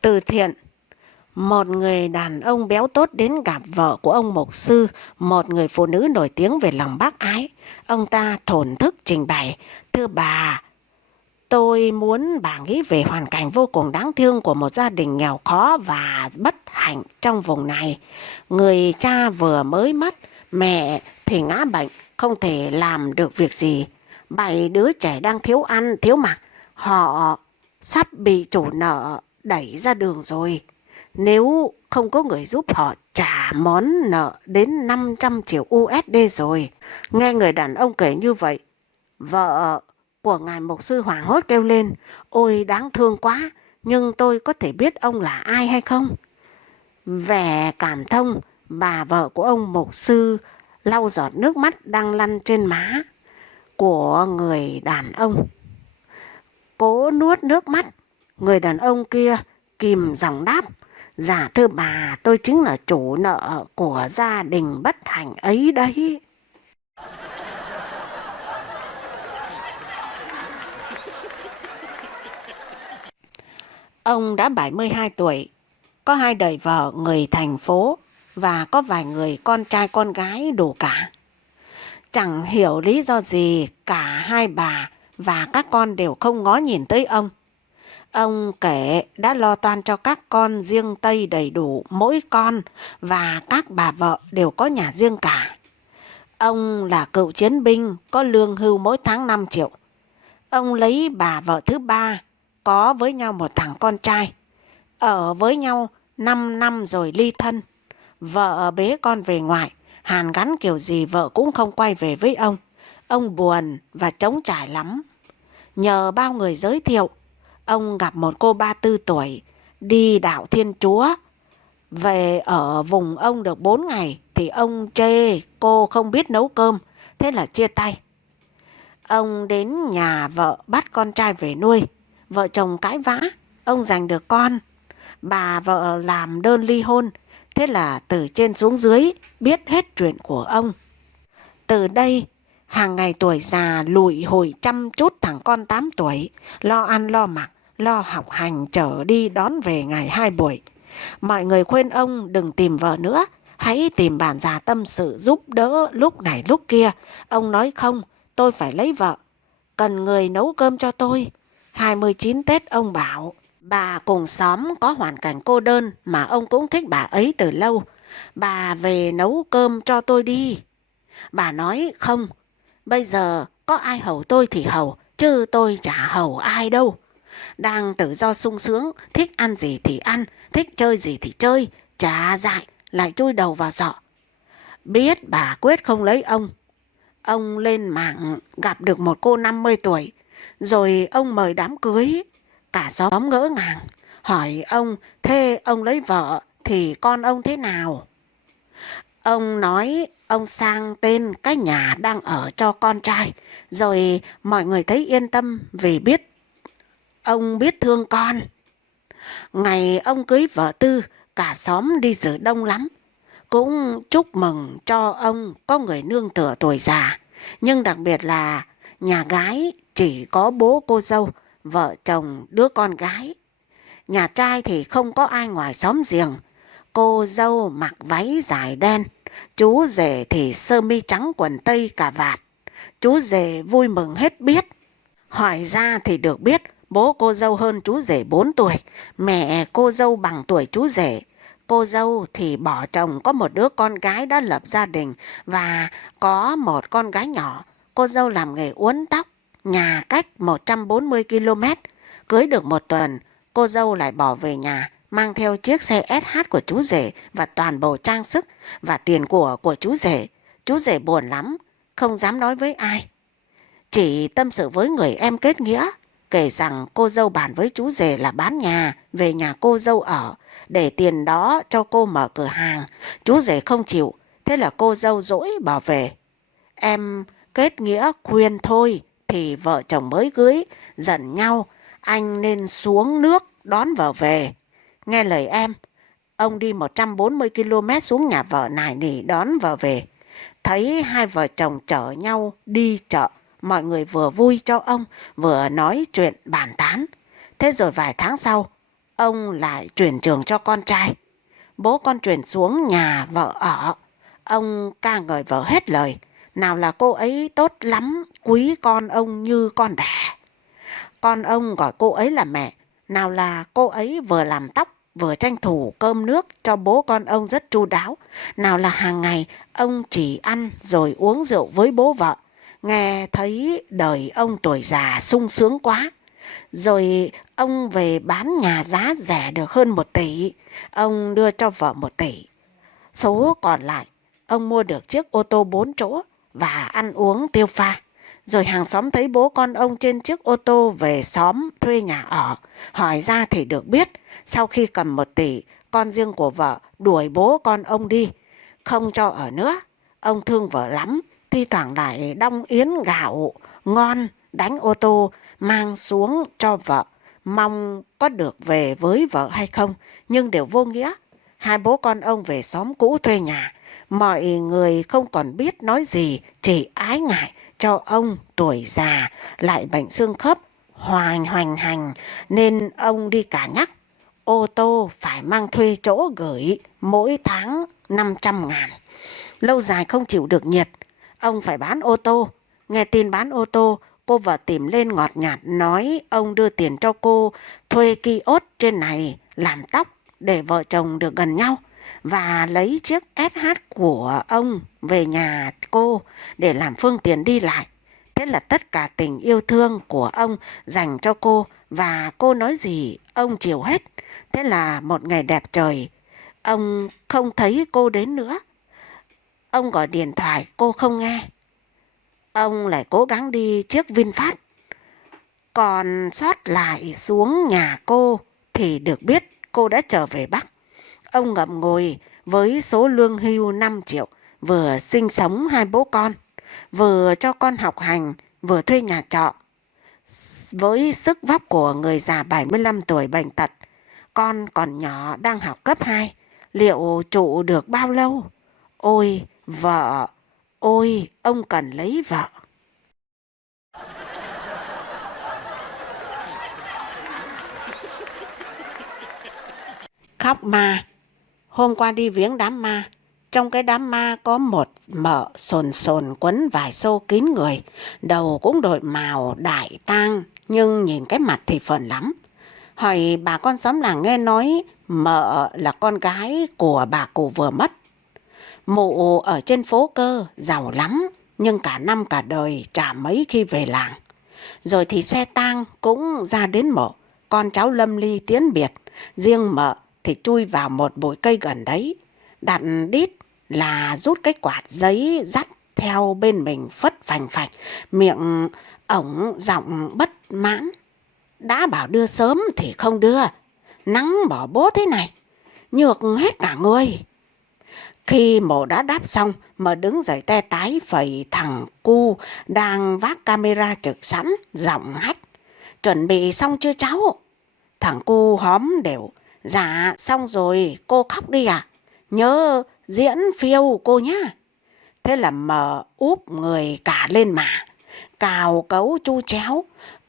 Từ thiện. Một người đàn ông béo tốt đến gặp vợ của ông mục sư, một người phụ nữ nổi tiếng về lòng bác ái. Ông ta thổn thức trình bày: "Thưa bà, tôi muốn bà nghĩ về hoàn cảnh vô cùng đáng thương của một gia đình nghèo khó và bất hạnh trong vùng này. Người cha vừa mới mất, mẹ thì ngã bệnh, không thể làm được việc gì. 7 đứa trẻ đang thiếu ăn, thiếu mặc. Họ sắp bị chủ nợ đẩy ra đường rồi. Nếu không có người giúp họ trả món nợ đến 500 triệu USD rồi." Nghe người đàn ông kể như vậy, vợ của ngài mục sư hoảng hốt kêu lên: "Ôi đáng thương quá, nhưng tôi có thể biết ông là ai hay không?" Vẻ cảm thông, bà vợ của ông mục sư lau giọt nước mắt đang lăn trên má của người đàn ông. Cố nuốt nước mắt, người đàn ông kia kìm giọng đáp: "Dạ thưa bà, tôi chính là chủ nợ của gia đình bất hạnh ấy đấy." Ông đã 72 tuổi, có 2 đời vợ người thành phố và có vài người con trai con gái đủ cả. Chẳng hiểu lý do gì cả hai bà và các con đều không ngó nhìn tới ông. Ông kể đã lo toan cho các con riêng Tây đầy đủ mỗi con và các bà vợ đều có nhà riêng cả. Ông là cựu chiến binh có lương hưu mỗi tháng 5 triệu. Ông lấy bà vợ thứ ba, có với nhau một thằng con trai. Ở với nhau 5 năm rồi ly thân. Vợ bế con về ngoại, hàn gắn kiểu gì vợ cũng không quay về với ông. Ông buồn và trống trải lắm. Nhờ bao người giới thiệu, ông gặp một cô 34 tuổi, đi đạo Thiên Chúa. Về ở vùng ông được 4 ngày thì ông chê cô không biết nấu cơm, thế là chia tay. Ông đến nhà vợ bắt con trai về nuôi. Vợ chồng cãi vã, ông giành được con. Bà vợ làm đơn ly hôn, thế là từ trên xuống dưới biết hết chuyện của ông. Từ đây, hàng ngày tuổi già lụi hụi chăm chút thằng con 8 tuổi, lo ăn lo mặc, lo học hành chở đi đón về ngày 2 buổi. Mọi người khuyên ông đừng tìm vợ nữa, hãy tìm bạn già tâm sự giúp đỡ lúc này lúc kia. Ông nói không, tôi phải lấy vợ, cần người nấu cơm cho tôi. 29 Tết ông bảo, bà cùng xóm có hoàn cảnh cô đơn mà ông cũng thích bà ấy từ lâu. Bà về nấu cơm cho tôi đi. Bà nói không, bây giờ có ai hầu tôi thì hầu, chứ tôi chả hầu ai đâu. Đang tự do sung sướng, thích ăn gì thì ăn, thích chơi gì thì chơi, chả dại, lại chui đầu vào giọ. Biết bà quyết không lấy ông lên mạng gặp được một cô 50 tuổi, rồi ông mời đám cưới. Cả xóm ngỡ ngàng, hỏi ông, thế ông lấy vợ thì con ông thế nào? Ông nói ông sang tên cái nhà đang ở cho con trai, rồi mọi người thấy yên tâm vì biết ông biết thương con. Ngày ông cưới vợ Tư, cả xóm đi dự đông lắm. Cũng chúc mừng cho ông có người nương tựa tuổi già. Nhưng đặc biệt là nhà gái chỉ có bố cô dâu, vợ chồng đứa con gái. Nhà trai thì không có ai ngoài xóm giềng. Cô dâu mặc váy dài đen, chú rể thì sơ mi trắng quần tây cà vạt. Chú rể vui mừng hết biết. Hỏi ra thì được biết bố cô dâu hơn chú rể 4 tuổi, mẹ cô dâu bằng tuổi chú rể. Cô dâu thì bỏ chồng có một đứa con gái đã lập gia đình và có một con gái nhỏ. Cô dâu làm nghề uốn tóc, nhà cách 140 km. Cưới được 1 tuần, cô dâu lại bỏ về nhà, mang theo chiếc xe SH của chú rể và toàn bộ trang sức và tiền của chú rể. Chú rể buồn lắm, không dám nói với ai. Chỉ tâm sự với người em kết nghĩa, kể rằng cô dâu bàn với chú rể là bán nhà về nhà cô dâu ở, để tiền đó cho cô mở cửa hàng. Chú rể không chịu, thế là cô dâu dỗi bỏ về. Em kết nghĩa khuyên thôi thì vợ chồng mới cưới, giận nhau, anh nên xuống nước đón vợ về. Nghe lời em, ông đi 140 km xuống nhà vợ nài nỉ đón vợ về. Thấy hai vợ chồng chở nhau đi chợ, mọi người vừa vui cho ông, vừa nói chuyện bàn tán. Thế rồi vài tháng sau, ông lại chuyển trường cho con trai. Bố con chuyển xuống nhà vợ ở. Ông ca ngợi vợ hết lời. Nào là cô ấy tốt lắm, quý con ông như con đẻ. Con ông gọi cô ấy là mẹ. Nào là cô ấy vừa làm tóc, vừa tranh thủ cơm nước cho bố con ông rất chu đáo. Nào là hàng ngày ông chỉ ăn rồi uống rượu với bố vợ. Nghe thấy đời ông tuổi già sung sướng quá. Rồi ông về bán nhà giá rẻ được hơn 1 tỷ. Ông đưa cho vợ 1 tỷ. Số còn lại, ông mua được chiếc ô tô 4 chỗ và ăn uống tiêu pha. Rồi hàng xóm thấy bố con ông trên chiếc ô tô về xóm thuê nhà ở. Hỏi ra thì được biết, sau khi cầm 1 tỷ, con riêng của vợ đuổi bố con ông đi, không cho ở nữa. Ông thương vợ lắm, thi thoảng lại đong yến gạo ngon, đánh ô tô, mang xuống cho vợ, mong có được về với vợ hay không, nhưng đều vô nghĩa. Hai bố con ông về xóm cũ thuê nhà, mọi người không còn biết nói gì, chỉ ái ngại cho ông tuổi già lại bệnh xương khớp hoành hành, nên ông đi cả nhắc. Ô tô phải mang thuê chỗ gửi mỗi tháng 500.000. Lâu dài không chịu được nhiệt, ông phải bán ô tô. Nghe tin bán ô tô, cô vợ tìm lên ngọt nhạt nói ông đưa tiền cho cô thuê kiosk trên này làm tóc để vợ chồng được gần nhau, và lấy chiếc SH của ông về nhà cô để làm phương tiện đi lại. Thế là tất cả tình yêu thương của ông dành cho cô, và cô nói gì ông chiều hết. Thế là một ngày đẹp trời, ông không thấy cô đến nữa. Ông gọi điện thoại cô không nghe. Ông lại cố gắng đi chiếc VinFast. Còn sót lại xuống nhà cô thì được biết cô đã trở về Bắc. Ông ngậm ngùi với số lương hưu 5 triệu, vừa sinh sống hai bố con, vừa cho con học hành, vừa thuê nhà trọ. Với sức vóc của người già 75 tuổi bệnh tật, con còn nhỏ đang học cấp 2, liệu trụ được bao lâu? Ôi vợ, ôi ông cần lấy vợ. Khóc ma. Hôm qua đi viếng đám ma. Trong cái đám ma có một mợ sồn sồn quấn vải xô kín người, đầu cũng đội màu đại tang, nhưng nhìn cái mặt thì phờn lắm. Hỏi bà con xóm làng nghe nói mợ là con gái của bà cụ vừa mất. Mụ ở trên phố cơ, giàu lắm, nhưng cả năm cả đời chả mấy khi về làng. Rồi thì xe tang cũng ra đến mộ, con cháu lâm ly tiến biệt. Riêng mợ thì chui vào một bụi cây gần đấy, đặt đít là rút cái quạt giấy dắt theo bên mình phất phành phạch, miệng ổng giọng bất mãn. Đã bảo đưa sớm thì không đưa, nắng bỏ bố thế này, nhược hết cả người. Khi mổ đã đáp xong, mà đứng dậy te tái phẩy thằng cu đang vác camera trực sẵn, giọng hách. Chuẩn bị xong chưa cháu? Thằng cu hóm đều. Dạ xong rồi, cô khóc đi à? Nhớ diễn phiêu cô nhá. Thế là mờ úp người cả lên mà, cào cấu chu chéo.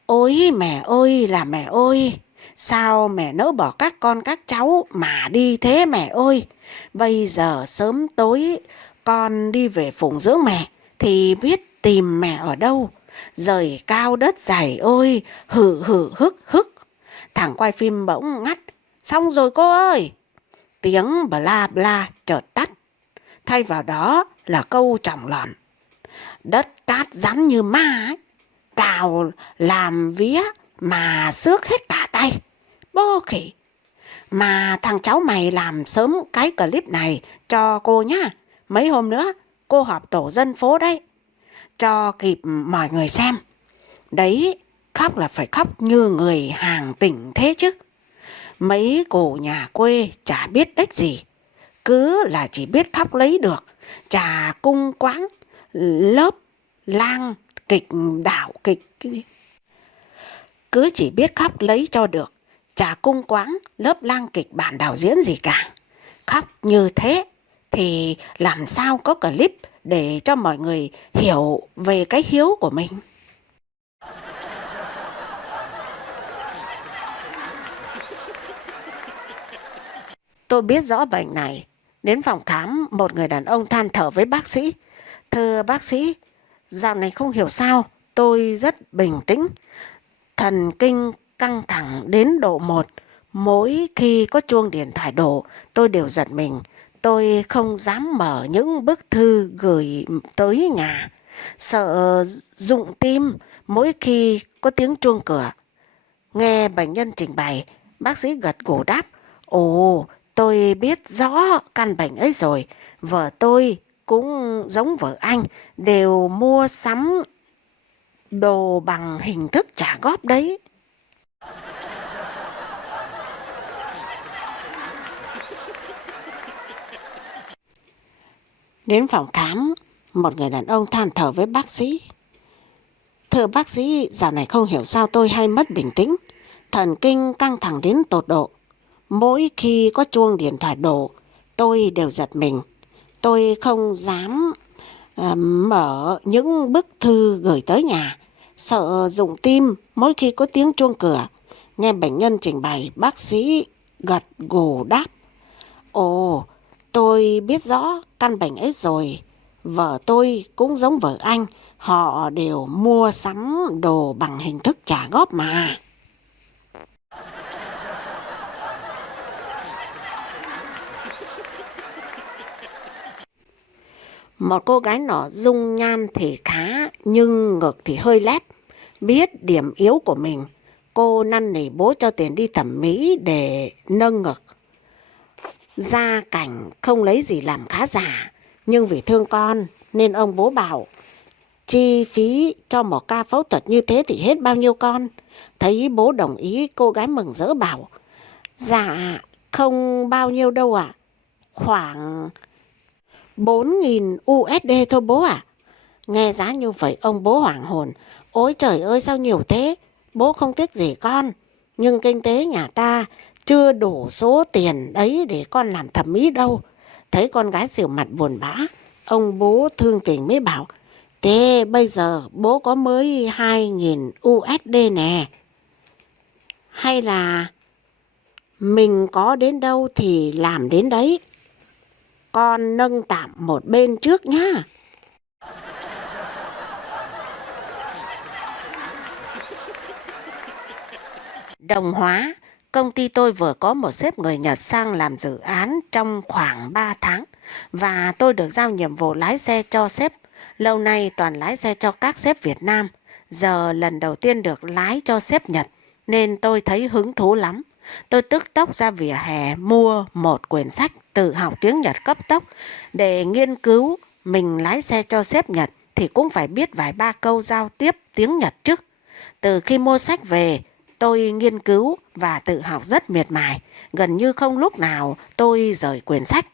Ôi mẹ ơi là mẹ ơi, sao mẹ nỡ bỏ các con các cháu mà đi thế mẹ ơi. Bây giờ sớm tối con đi về phụng dưỡng mẹ thì biết tìm mẹ ở đâu. Rời cao đất dày ôi, hử hử hức hức. Thằng quay phim bỗng ngắt. Xong rồi cô ơi. Tiếng bla bla chợt tắt. Thay vào đó là câu trọng lòn. Đất cát rắn như ma ấy, cào làm vía mà xước hết cả tay. Bố khỉ. Mà thằng cháu mày làm sớm cái clip này cho cô nhá. Mấy hôm nữa cô họp tổ dân phố đấy, cho kịp mọi người xem. Đấy, khóc là phải khóc như người hàng tỉnh thế chứ. Mấy cụ nhà quê chả biết ích gì, cứ là chỉ biết khóc lấy được, chả cung quáng lớp lang kịch đảo kịch cái gì. Cứ chỉ biết khóc lấy cho được, chả cung quáng lớp lang kịch bản đạo diễn gì cả. Khóc như thế thì làm sao có clip để cho mọi người hiểu về cái hiếu của mình. Tôi biết rõ bệnh này. Đến phòng khám, một người đàn ông than thở với bác sĩ. Thưa bác sĩ, dạo này không hiểu sao, tôi rất bình tĩnh. Thần kinh căng thẳng đến độ 1. Mỗi khi có chuông điện thoại đổ, tôi đều giật mình. Tôi không dám mở những bức thư gửi tới nhà. Sợ rụng tim mỗi khi có tiếng chuông cửa. Nghe bệnh nhân trình bày, bác sĩ gật gù đáp. Ồ, tôi biết rõ căn bệnh ấy rồi. Vợ tôi cũng giống vợ anh, đều mua sắm đồ bằng hình thức trả góp đấy. Đến phòng khám, một người đàn ông than thở với bác sĩ. Thưa bác sĩ, dạo này không hiểu sao tôi hay mất bình tĩnh. Thần kinh căng thẳng đến tột độ. Mỗi khi có chuông điện thoại đổ, tôi đều giật mình. Tôi không dám mở những bức thư gửi tới nhà. Sợ rụng tim mỗi khi có tiếng chuông cửa. Nghe bệnh nhân trình bày, bác sĩ gật gù đáp. Ồ, tôi biết rõ căn bệnh ấy rồi. Vợ tôi cũng giống vợ anh. Họ đều mua sắm đồ bằng hình thức trả góp mà. Một cô gái nọ dung nhan thì khá, nhưng ngực thì hơi lép. Biết điểm yếu của mình, cô năn nỉ bố cho tiền đi thẩm mỹ để nâng ngực. Gia cảnh không lấy gì làm khá giả, nhưng vì thương con nên ông bố bảo chi phí cho một ca phẫu thuật như thế thì hết bao nhiêu con. Thấy bố đồng ý, cô gái mừng rỡ bảo, dạ không bao nhiêu đâu ạ, khoảng 4.000 USD thôi bố ạ. Nghe giá như vậy ông bố hoảng hồn. Ôi trời ơi sao nhiều thế, bố không tiếc gì con, nhưng kinh tế nhà ta chưa đủ số tiền đấy để con làm thẩm mỹ đâu. Thấy con gái xỉu mặt buồn bã, ông bố thương tình mới bảo, thế bây giờ bố có mới 2.000 USD nè. Hay là mình có đến đâu thì làm đến đấy. Con nâng tạm một bên trước nhá. Đồng Hóa, công ty tôi vừa có một sếp người Nhật sang làm dự án trong khoảng 3 tháng và tôi được giao nhiệm vụ lái xe cho sếp. Lâu nay toàn lái xe cho các sếp Việt Nam, giờ lần đầu tiên được lái cho sếp Nhật nên tôi thấy hứng thú lắm. Tôi tức tốc ra vỉa hè mua một quyển sách tự học tiếng Nhật cấp tốc để nghiên cứu. Mình lái xe cho sếp Nhật thì cũng phải biết vài ba câu giao tiếp tiếng Nhật chứ. Từ khi mua sách về, tôi nghiên cứu và tự học rất miệt mài, gần như không lúc nào tôi rời quyển sách.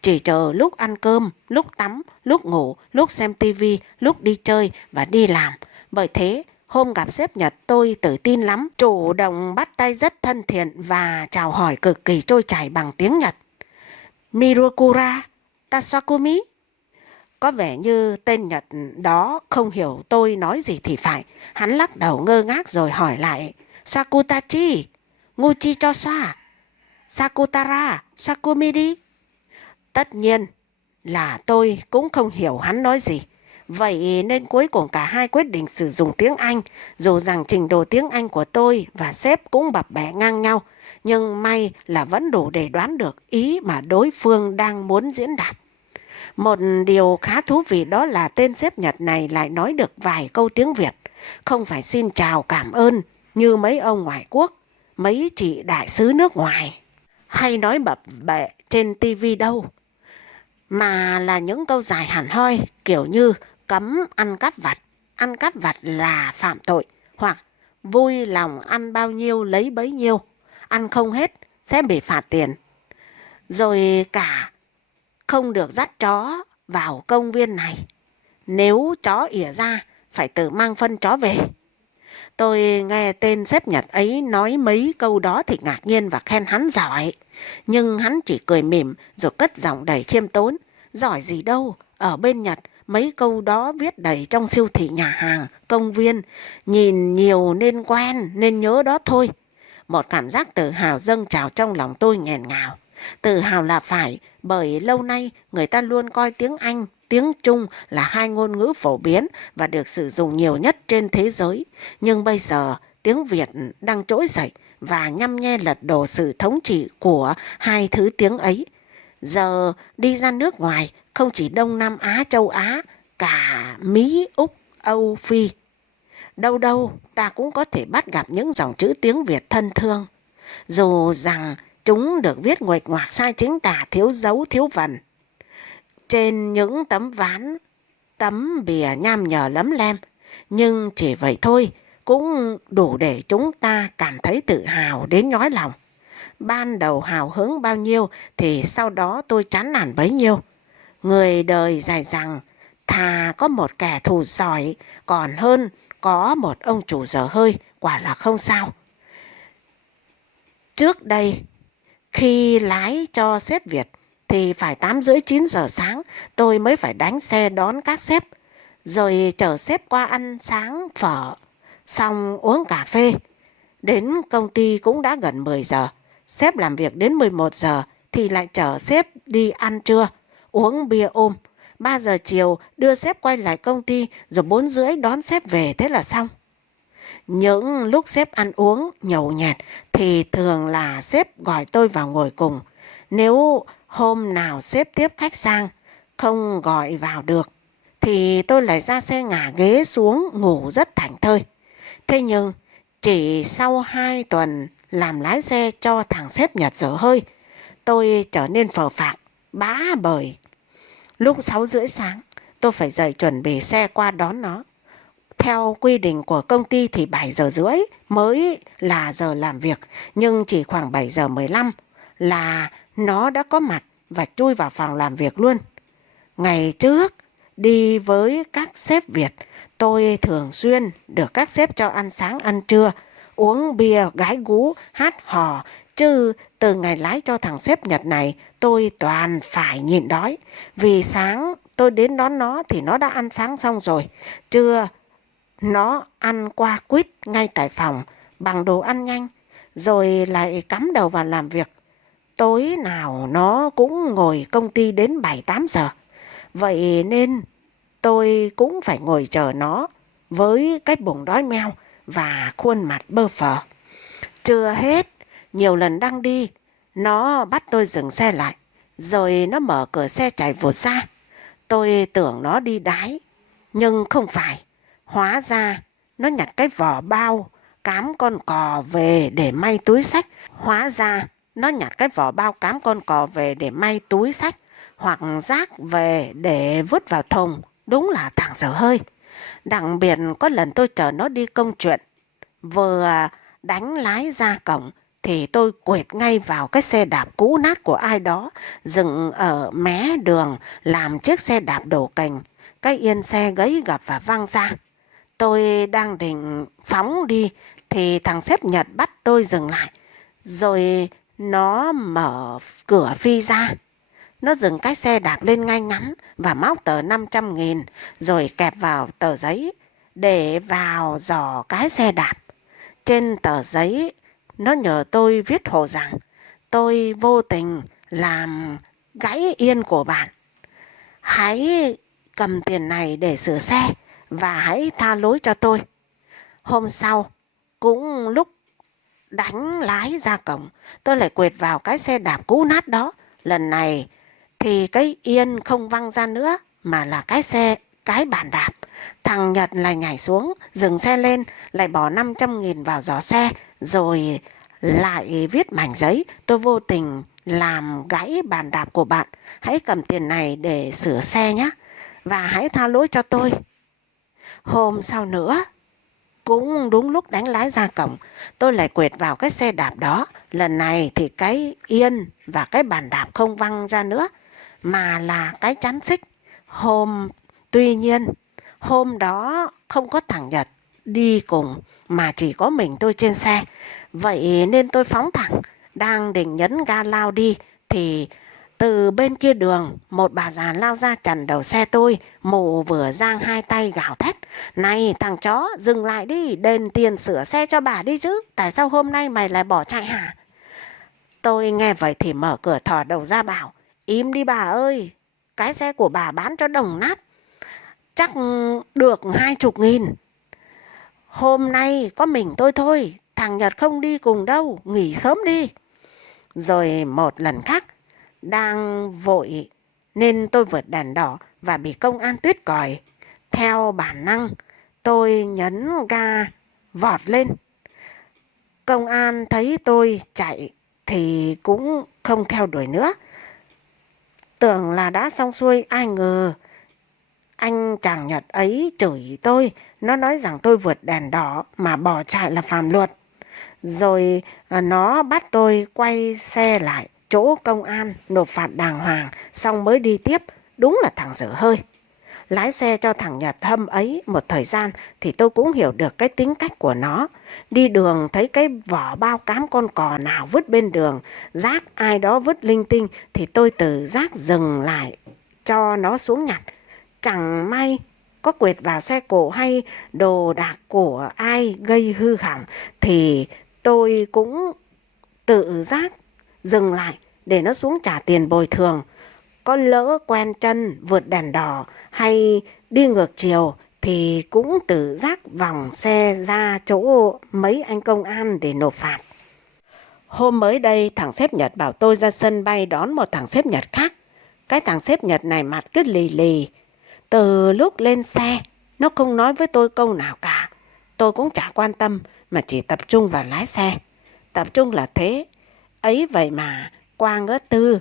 Chỉ chờ lúc ăn cơm, lúc tắm, lúc ngủ, lúc xem tivi, lúc đi chơi và đi làm. Bởi thế, hôm gặp sếp Nhật tôi tự tin lắm, chủ động bắt tay rất thân thiện và chào hỏi cực kỳ trôi chảy bằng tiếng Nhật. Mirokura Tasakumi. Có vẻ như tên Nhật đó không hiểu tôi nói gì thì phải. Hắn lắc đầu ngơ ngác rồi hỏi lại. Sakutachi, Nguchi cho xoa, Sakutara, Sakumidi. Tất nhiên là tôi cũng không hiểu hắn nói gì. Vậy nên cuối cùng cả hai quyết định sử dụng tiếng Anh. Dù rằng trình độ tiếng Anh của tôi và sếp cũng bập bẹ ngang nhau. Nhưng may là vẫn đủ để đoán được ý mà đối phương đang muốn diễn đạt. Một điều khá thú vị đó là tên sếp Nhật này lại nói được vài câu tiếng Việt. Không phải xin chào cảm ơn như mấy ông ngoại quốc, mấy chị đại sứ nước ngoài hay nói bập bẹ trên tivi đâu. Mà là những câu dài hẳn hoi kiểu như cấm ăn cắp vặt, ăn cắp vặt là phạm tội, hoặc vui lòng ăn bao nhiêu lấy bấy nhiêu, ăn không hết sẽ bị phạt tiền. Rồi cả không được dắt chó vào công viên này, nếu chó ỉa ra phải tự mang phân chó về. Tôi nghe tên sếp Nhật ấy nói mấy câu đó thì ngạc nhiên và khen hắn giỏi. Nhưng hắn chỉ cười mỉm rồi cất giọng đầy khiêm tốn. Giỏi gì đâu, ở bên Nhật mấy câu đó viết đầy trong siêu thị, nhà hàng, công viên. Nhìn nhiều nên quen, nên nhớ đó thôi. Một cảm giác tự hào dâng trào trong lòng tôi nghẹn ngào. Tự hào là phải, bởi lâu nay người ta luôn coi tiếng Anh, tiếng Trung là hai ngôn ngữ phổ biến và được sử dụng nhiều nhất trên thế giới. Nhưng bây giờ tiếng Việt đang trỗi dậy và nhăm nhe lật đổ sự thống trị của hai thứ tiếng ấy. Giờ đi ra nước ngoài, không chỉ Đông Nam Á, châu Á, cả Mỹ, Úc, Âu, Phi. Đâu đâu ta cũng có thể bắt gặp những dòng chữ tiếng Việt thân thương. Dù rằng chúng được viết nguệch ngoạc sai chính tả, thiếu dấu thiếu vần. Trên những tấm ván, tấm bìa nham nhở lấm lem. Nhưng chỉ vậy thôi cũng đủ để chúng ta cảm thấy tự hào đến nhói lòng. Ban đầu hào hứng bao nhiêu thì sau đó tôi chán nản bấy nhiêu. Người đời dạy rằng thà có một kẻ thù giỏi còn hơn có một ông chủ dở hơi, quả là không sao. Trước đây, khi lái cho sếp Việt thì phải 8:30 9 giờ sáng tôi mới phải đánh xe đón các sếp, rồi chở sếp qua ăn sáng phở, xong uống cà phê. Đến công ty cũng đã gần 10 giờ, sếp làm việc đến 11 giờ thì lại chở sếp đi ăn trưa, uống bia ôm. 3 giờ chiều đưa sếp quay lại công ty rồi 4:30 đón sếp về, thế là xong. Những lúc sếp ăn uống nhậu nhẹt thì thường là sếp gọi tôi vào ngồi cùng. Nếu hôm nào sếp tiếp khách sang không gọi vào được thì tôi lại ra xe ngả ghế xuống ngủ rất thảnh thơi. Thế nhưng chỉ sau 2 tuần làm lái xe cho thằng sếp Nhật dở hơi, tôi trở nên phờ phạc, bá bời. Lúc 6:30 sáng tôi phải dậy chuẩn bị xe qua đón nó. Theo quy định của công ty thì 7:30 mới là giờ làm việc, nhưng chỉ khoảng 7:15 là nó đã có mặt và chui vào phòng làm việc luôn. Ngày trước, đi với các sếp Việt, tôi thường xuyên được các sếp cho ăn sáng ăn trưa, uống bia gái gú, hát hò, chứ từ ngày lái cho thằng sếp Nhật này tôi toàn phải nhịn đói. Vì sáng tôi đến đón nó thì nó đã ăn sáng xong rồi, trưa nó ăn qua quýt ngay tại phòng bằng đồ ăn nhanh, rồi lại cắm đầu vào làm việc. Tối nào nó cũng ngồi công ty đến 7-8 giờ. Vậy nên tôi cũng phải ngồi chờ nó với cái bụng đói meo và khuôn mặt bơ phờ. Chưa hết, nhiều lần đang đi, nó bắt tôi dừng xe lại, rồi nó mở cửa xe chạy vụt ra. Tôi tưởng nó đi đái, nhưng không phải. Hóa ra nó nhặt cái vỏ bao cám con cò về để may túi xách. Hoặc rác về để vứt vào thùng. Đúng là thằng dở hơi. Đặc biệt có lần tôi chở nó đi công chuyện, vừa đánh lái ra cổng thì tôi quệt ngay vào cái xe đạp cũ nát của ai đó dừng ở mé đường, làm chiếc xe đạp đổ cành. Cái yên xe gãy gập và văng ra. Tôi đang định phóng đi thì thằng sếp Nhật bắt tôi dừng lại, rồi nó mở cửa phi ra. Nó dừng cái xe đạp lên ngay ngắn và móc tờ 500.000 rồi kẹp vào tờ giấy để vào giỏ cái xe đạp. Trên tờ giấy nó nhờ tôi viết hộ rằng tôi vô tình làm gãy yên của bạn. Hãy cầm tiền này để sửa xe và hãy tha lỗi cho tôi. Hôm sau, cũng lúc đánh lái ra cổng, tôi lại quệt vào cái xe đạp cũ nát đó. Lần này thì cái yên không văng ra nữa mà là cái bàn đạp. Thằng Nhật lại nhảy xuống, dừng xe lên, lại bỏ 500.000 vào giỏ xe, rồi lại viết mảnh giấy: tôi vô tình làm gãy bàn đạp của bạn. Hãy cầm tiền này để sửa xe nhé, và hãy tha lỗi cho tôi. Hôm sau nữa, cũng đúng lúc đánh lái ra cổng, tôi lại quệt vào cái xe đạp đó. Lần này thì cái yên và cái bàn đạp không văng ra nữa, mà là cái chắn xích. Tuy nhiên, hôm đó không có thằng Nhật đi cùng, mà chỉ có mình tôi trên xe. Vậy nên tôi phóng thẳng, đang định nhấn ga lao đi, thì từ bên kia đường, một bà già lao ra chặn đầu xe tôi. Mụ vừa giang hai tay gào thét: này thằng chó, dừng lại đi, đền tiền sửa xe cho bà đi chứ. Tại sao hôm nay mày lại bỏ chạy hả? Tôi nghe vậy thì mở cửa thò đầu ra bảo, im đi bà ơi, cái xe của bà bán cho đồng nát, chắc được 20.000. Hôm nay có mình tôi thôi, thằng Nhật không đi cùng đâu, nghỉ sớm đi. Rồi một lần khác, đang vội nên tôi vượt đèn đỏ và bị công an tuyết còi. Theo bản năng, tôi nhấn ga vọt lên. Công an thấy tôi chạy thì cũng không theo đuổi nữa. Tưởng là đã xong xuôi, ai ngờ anh chàng Nhật ấy chửi tôi. Nó nói rằng tôi vượt đèn đỏ mà bỏ chạy là phạm luật. Rồi nó bắt tôi quay xe lại chỗ công an nộp phạt đàng hoàng, xong mới đi tiếp. Đúng là thằng dở hơi. Lái xe cho thằng Nhật hâm ấy một thời gian thì tôi cũng hiểu được cái tính cách của nó. Đi đường thấy cái vỏ bao cám con cò nào vứt bên đường, rác ai đó vứt linh tinh thì tôi tự giác dừng lại cho nó xuống nhặt. Chẳng may có quệt vào xe cộ hay đồ đạc của ai gây hư hỏng thì tôi cũng tự giác dừng lại để nó xuống trả tiền bồi thường. Có lỡ quen chân vượt đèn đỏ hay đi ngược chiều thì cũng tự giác vòng xe ra chỗ mấy anh công an để nộp phạt. Hôm mới đây thằng sếp Nhật bảo tôi ra sân bay đón một thằng sếp Nhật khác. Cái thằng sếp Nhật này mặt cứ lì lì. Từ lúc lên xe nó không nói với tôi câu nào cả. Tôi cũng chả quan tâm mà chỉ tập trung vào lái xe. Tập trung là thế. Ấy vậy mà qua ngã tư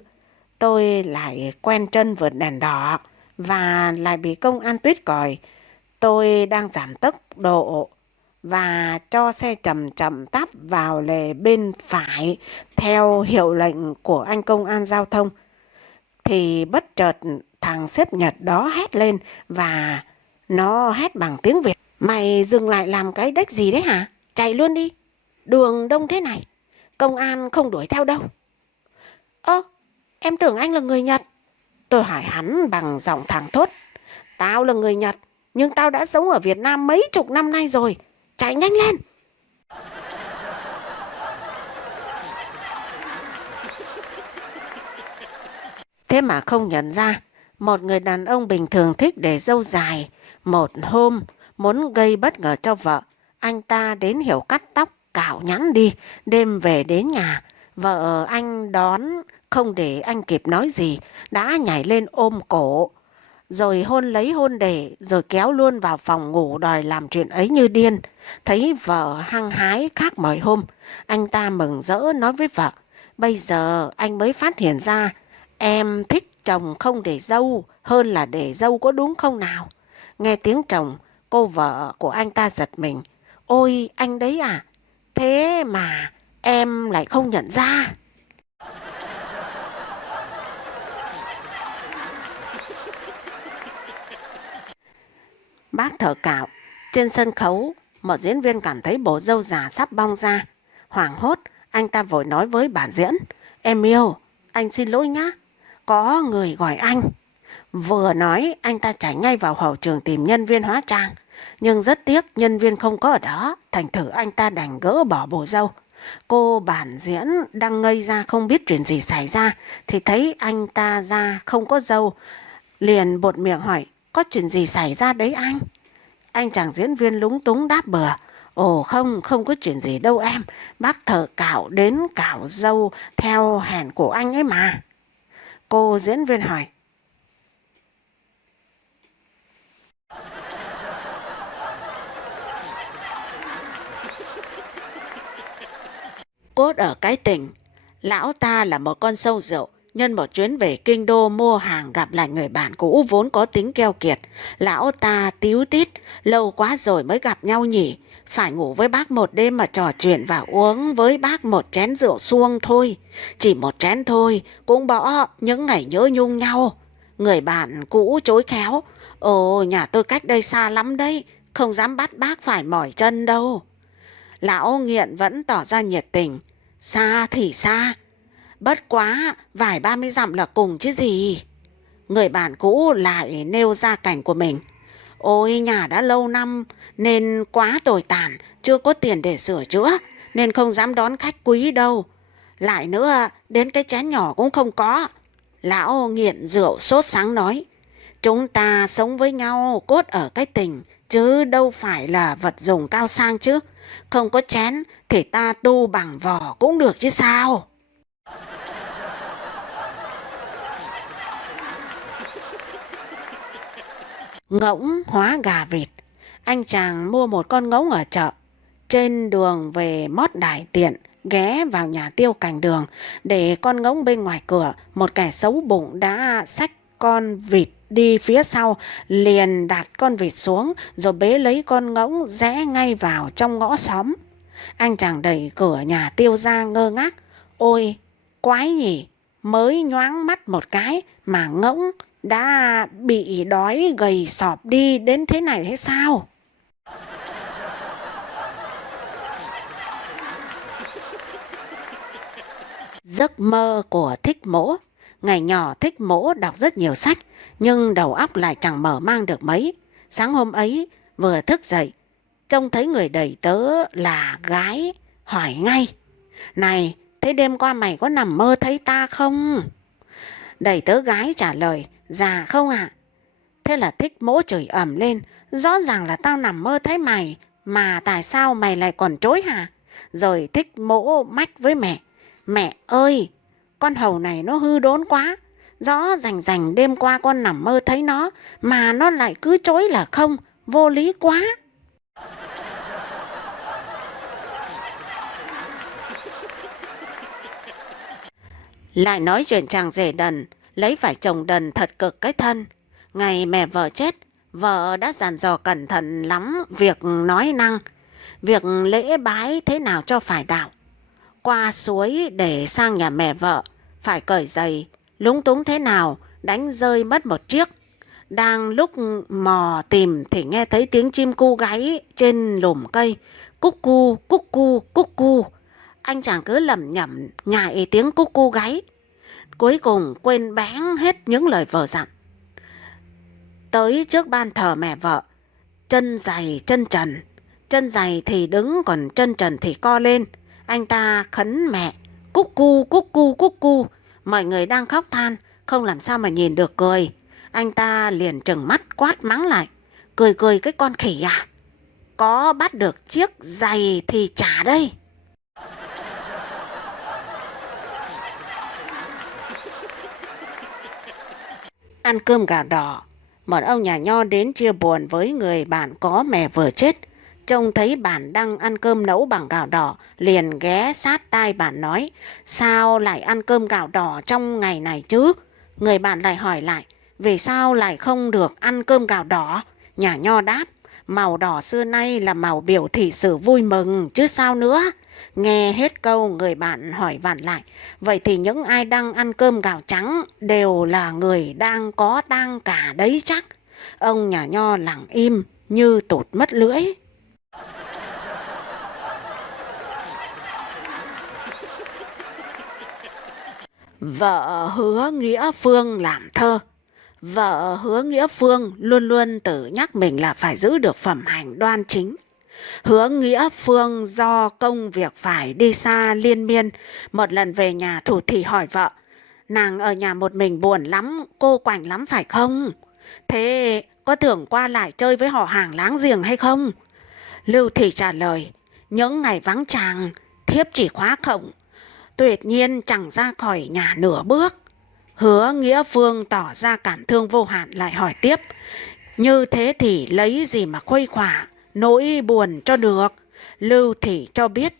tôi lại quen chân vượt đèn đỏ và lại bị công an tuyết còi. Tôi đang giảm tốc độ và cho xe chậm chậm tắp vào lề bên phải theo hiệu lệnh của anh công an giao thông. Thì bất chợt thằng sếp Nhật đó hét lên và nó hét bằng tiếng Việt. Mày dừng lại làm cái đếch gì đấy hả? Chạy luôn đi. Đường đông thế này, công an không đuổi theo đâu. Ơ, em tưởng anh là người Nhật. Tôi hỏi hắn bằng giọng thẳng thốt. Tao là người Nhật, nhưng tao đã sống ở Việt Nam mấy chục năm nay rồi. Chạy nhanh lên. Thế mà không nhận ra, một người đàn ông bình thường thích để râu dài. Một hôm, muốn gây bất ngờ cho vợ, anh ta đến hiệu cắt tóc, cạo nhẵn đi, đêm về đến nhà. Vợ anh đón, không để anh kịp nói gì, đã nhảy lên ôm cổ, rồi hôn lấy hôn để, rồi kéo luôn vào phòng ngủ đòi làm chuyện ấy như điên. Thấy vợ hăng hái khác mọi hôm, anh ta mừng rỡ nói với vợ, bây giờ anh mới phát hiện ra, em thích chồng không để dâu hơn là để dâu có đúng không nào? Nghe tiếng chồng, cô vợ của anh ta giật mình. Ôi, anh đấy à? Thế mà em lại không nhận ra. Bác thợ cạo. Trên sân khấu, một diễn viên cảm thấy bộ râu già sắp bong ra. Hoảng hốt, anh ta vội nói với bản diễn. Em yêu, anh xin lỗi nhá. Có người gọi anh. Vừa nói, anh ta chạy ngay vào hậu trường tìm nhân viên hóa trang. Nhưng rất tiếc nhân viên không có ở đó. Thành thử anh ta đành gỡ bỏ bộ râu. Cô bản diễn đang ngây ra không biết chuyện gì xảy ra. Thì thấy anh ta ra không có râu. Liền buột miệng hỏi, có chuyện gì xảy ra đấy anh? Anh chàng diễn viên lúng túng đáp bừa. Ồ không, không có chuyện gì đâu em. Bác thợ cạo đến cạo râu theo hẹn của anh ấy mà. Cô diễn viên hỏi. Cốt ở cái tỉnh, lão ta là một con sâu rượu. Nhân một chuyến về kinh đô mua hàng gặp lại người bạn cũ vốn có tính keo kiệt. Lão ta tíu tít, lâu quá rồi mới gặp nhau nhỉ. Phải ngủ với bác một đêm mà trò chuyện và uống với bác một chén rượu suông thôi. Chỉ một chén thôi, cũng bỏ những ngày nhớ nhung nhau. Người bạn cũ chối khéo. Ồ, nhà tôi cách đây xa lắm đấy, không dám bắt bác phải mỏi chân đâu. Lão nghiện vẫn tỏ ra nhiệt tình. Xa thì xa, bất quá vài 30 dặm là cùng chứ gì. Người bạn cũ lại nêu ra cảnh của mình. Ôi, nhà đã lâu năm nên quá tồi tàn, chưa có tiền để sửa chữa nên không dám đón khách quý đâu. Lại nữa, đến cái chén nhỏ cũng không có. Lão nghiện rượu sốt sắng nói, chúng ta sống với nhau cốt ở cái tình, chứ đâu phải là vật dùng cao sang chứ. Không có chén thì ta tu bằng vò cũng được chứ sao. Ngỗng hóa gà vịt. Anh chàng mua một con ngỗng ở chợ. Trên đường về mót Đại Tiện, ghé vào nhà tiêu cạnh đường, để con ngỗng bên ngoài cửa, một kẻ xấu bụng đã xách con vịt đi phía sau, liền đặt con vịt xuống rồi bế lấy con ngỗng rẽ ngay vào trong ngõ xóm. Anh chàng đẩy cửa nhà tiêu ra ngơ ngác. Ôi, quái nhỉ, mới nhoáng mắt một cái mà ngỗng đã bị đói gầy sọp đi đến thế này hay sao? Giấc mơ của Thích Mỗ. Ngày nhỏ Thích Mỗ đọc rất nhiều sách, nhưng đầu óc lại chẳng mở mang được mấy. Sáng hôm ấy, vừa thức dậy, trông thấy người đầy tớ là gái, hỏi ngay: Này, thế đêm qua mày có nằm mơ thấy ta không? Đầy tớ gái trả lời: Dạ không ạ. Thế là Thích Mỗ chửi ầm lên: Rõ ràng là tao nằm mơ thấy mày, mà tại sao mày lại còn chối hả? Rồi Thích Mỗ mách với mẹ: Mẹ ơi, con hầu này nó hư đốn quá. Rõ rành rành đêm qua con nằm mơ thấy nó, mà nó lại cứ chối là không, vô lý quá. Lại nói chuyện chàng rể đần, lấy phải chồng đần thật cực cái thân. Ngày mẹ vợ chết, vợ đã dặn dò cẩn thận lắm việc nói năng, việc lễ bái thế nào cho phải đạo. Qua suối để sang nhà mẹ vợ, phải cởi giày, lúng túng thế nào, đánh rơi mất một chiếc. Đang lúc mò tìm thì nghe thấy tiếng chim cu gáy trên lùm cây. Cúc cu, cúc cu, cúc cu. Anh chàng cứ lẩm nhẩm nhại tiếng cúc cu gáy. Cuối cùng quên bén hết những lời vợ dặn. Tới trước ban thờ mẹ vợ, chân giày chân trần. Chân giày thì đứng, còn chân trần thì co lên. Anh ta khấn mẹ: Cúc cu, cúc cu, cúc cu. Mọi người đang khóc than, không làm sao mà nhìn được cười. Anh ta liền trừng mắt quát mắng lại: Cười cười cái con khỉ à? Có bắt được chiếc giày thì trả đây. Ăn cơm gạo đỏ. Một ông nhà nho đến chia buồn với người bạn có mẹ vừa chết. Trông thấy bạn đang ăn cơm nấu bằng gạo đỏ, liền ghé sát tai bạn nói: Sao lại ăn cơm gạo đỏ trong ngày này chứ? Người bạn lại hỏi lại: Vì sao lại không được ăn cơm gạo đỏ? Nhà nho đáp: Màu đỏ xưa nay là màu biểu thị sự vui mừng chứ sao nữa. Nghe hết câu, người bạn hỏi vặn lại: Vậy thì những ai đang ăn cơm gạo trắng đều là người đang có tang cả đấy chắc? Ông nhà nho lặng im như tụt mất lưỡi. Vợ Hứa Nghĩa Phương làm thơ. Vợ Hứa Nghĩa Phương luôn luôn tự nhắc mình là phải giữ được phẩm hành đoan chính. Hứa Nghĩa Phương do công việc phải đi xa liên miên, một lần về nhà thủ thỉ hỏi vợ: Nàng ở nhà một mình buồn lắm, cô quạnh lắm phải không? Thế có tưởng qua lại chơi với họ hàng láng giềng hay không? Lưu Thị trả lời: Những ngày vắng chàng, thiếp chỉ khóa cổng, tuyệt nhiên chẳng ra khỏi nhà nửa bước. Hứa Nghĩa Phương tỏ ra cảm thương vô hạn, lại hỏi tiếp: Như thế thì lấy gì mà khuây khỏa nỗi buồn cho được? Lưu Thị cho biết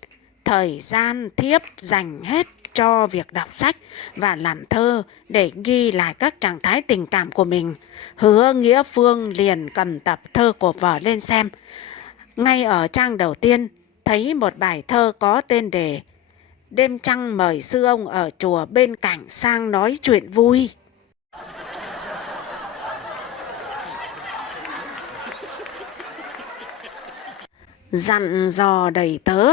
thời gian thiếp dành hết cho việc đọc sách và làm thơ để ghi lại các trạng thái tình cảm của mình. Hứa Nghĩa Phương liền cầm tập thơ của vợ lên xem. Ngay ở trang đầu tiên thấy một bài thơ có tên đề: Đêm trăng mời sư ông ở chùa bên cạnh sang nói chuyện vui. Dặn dò đầy tớ.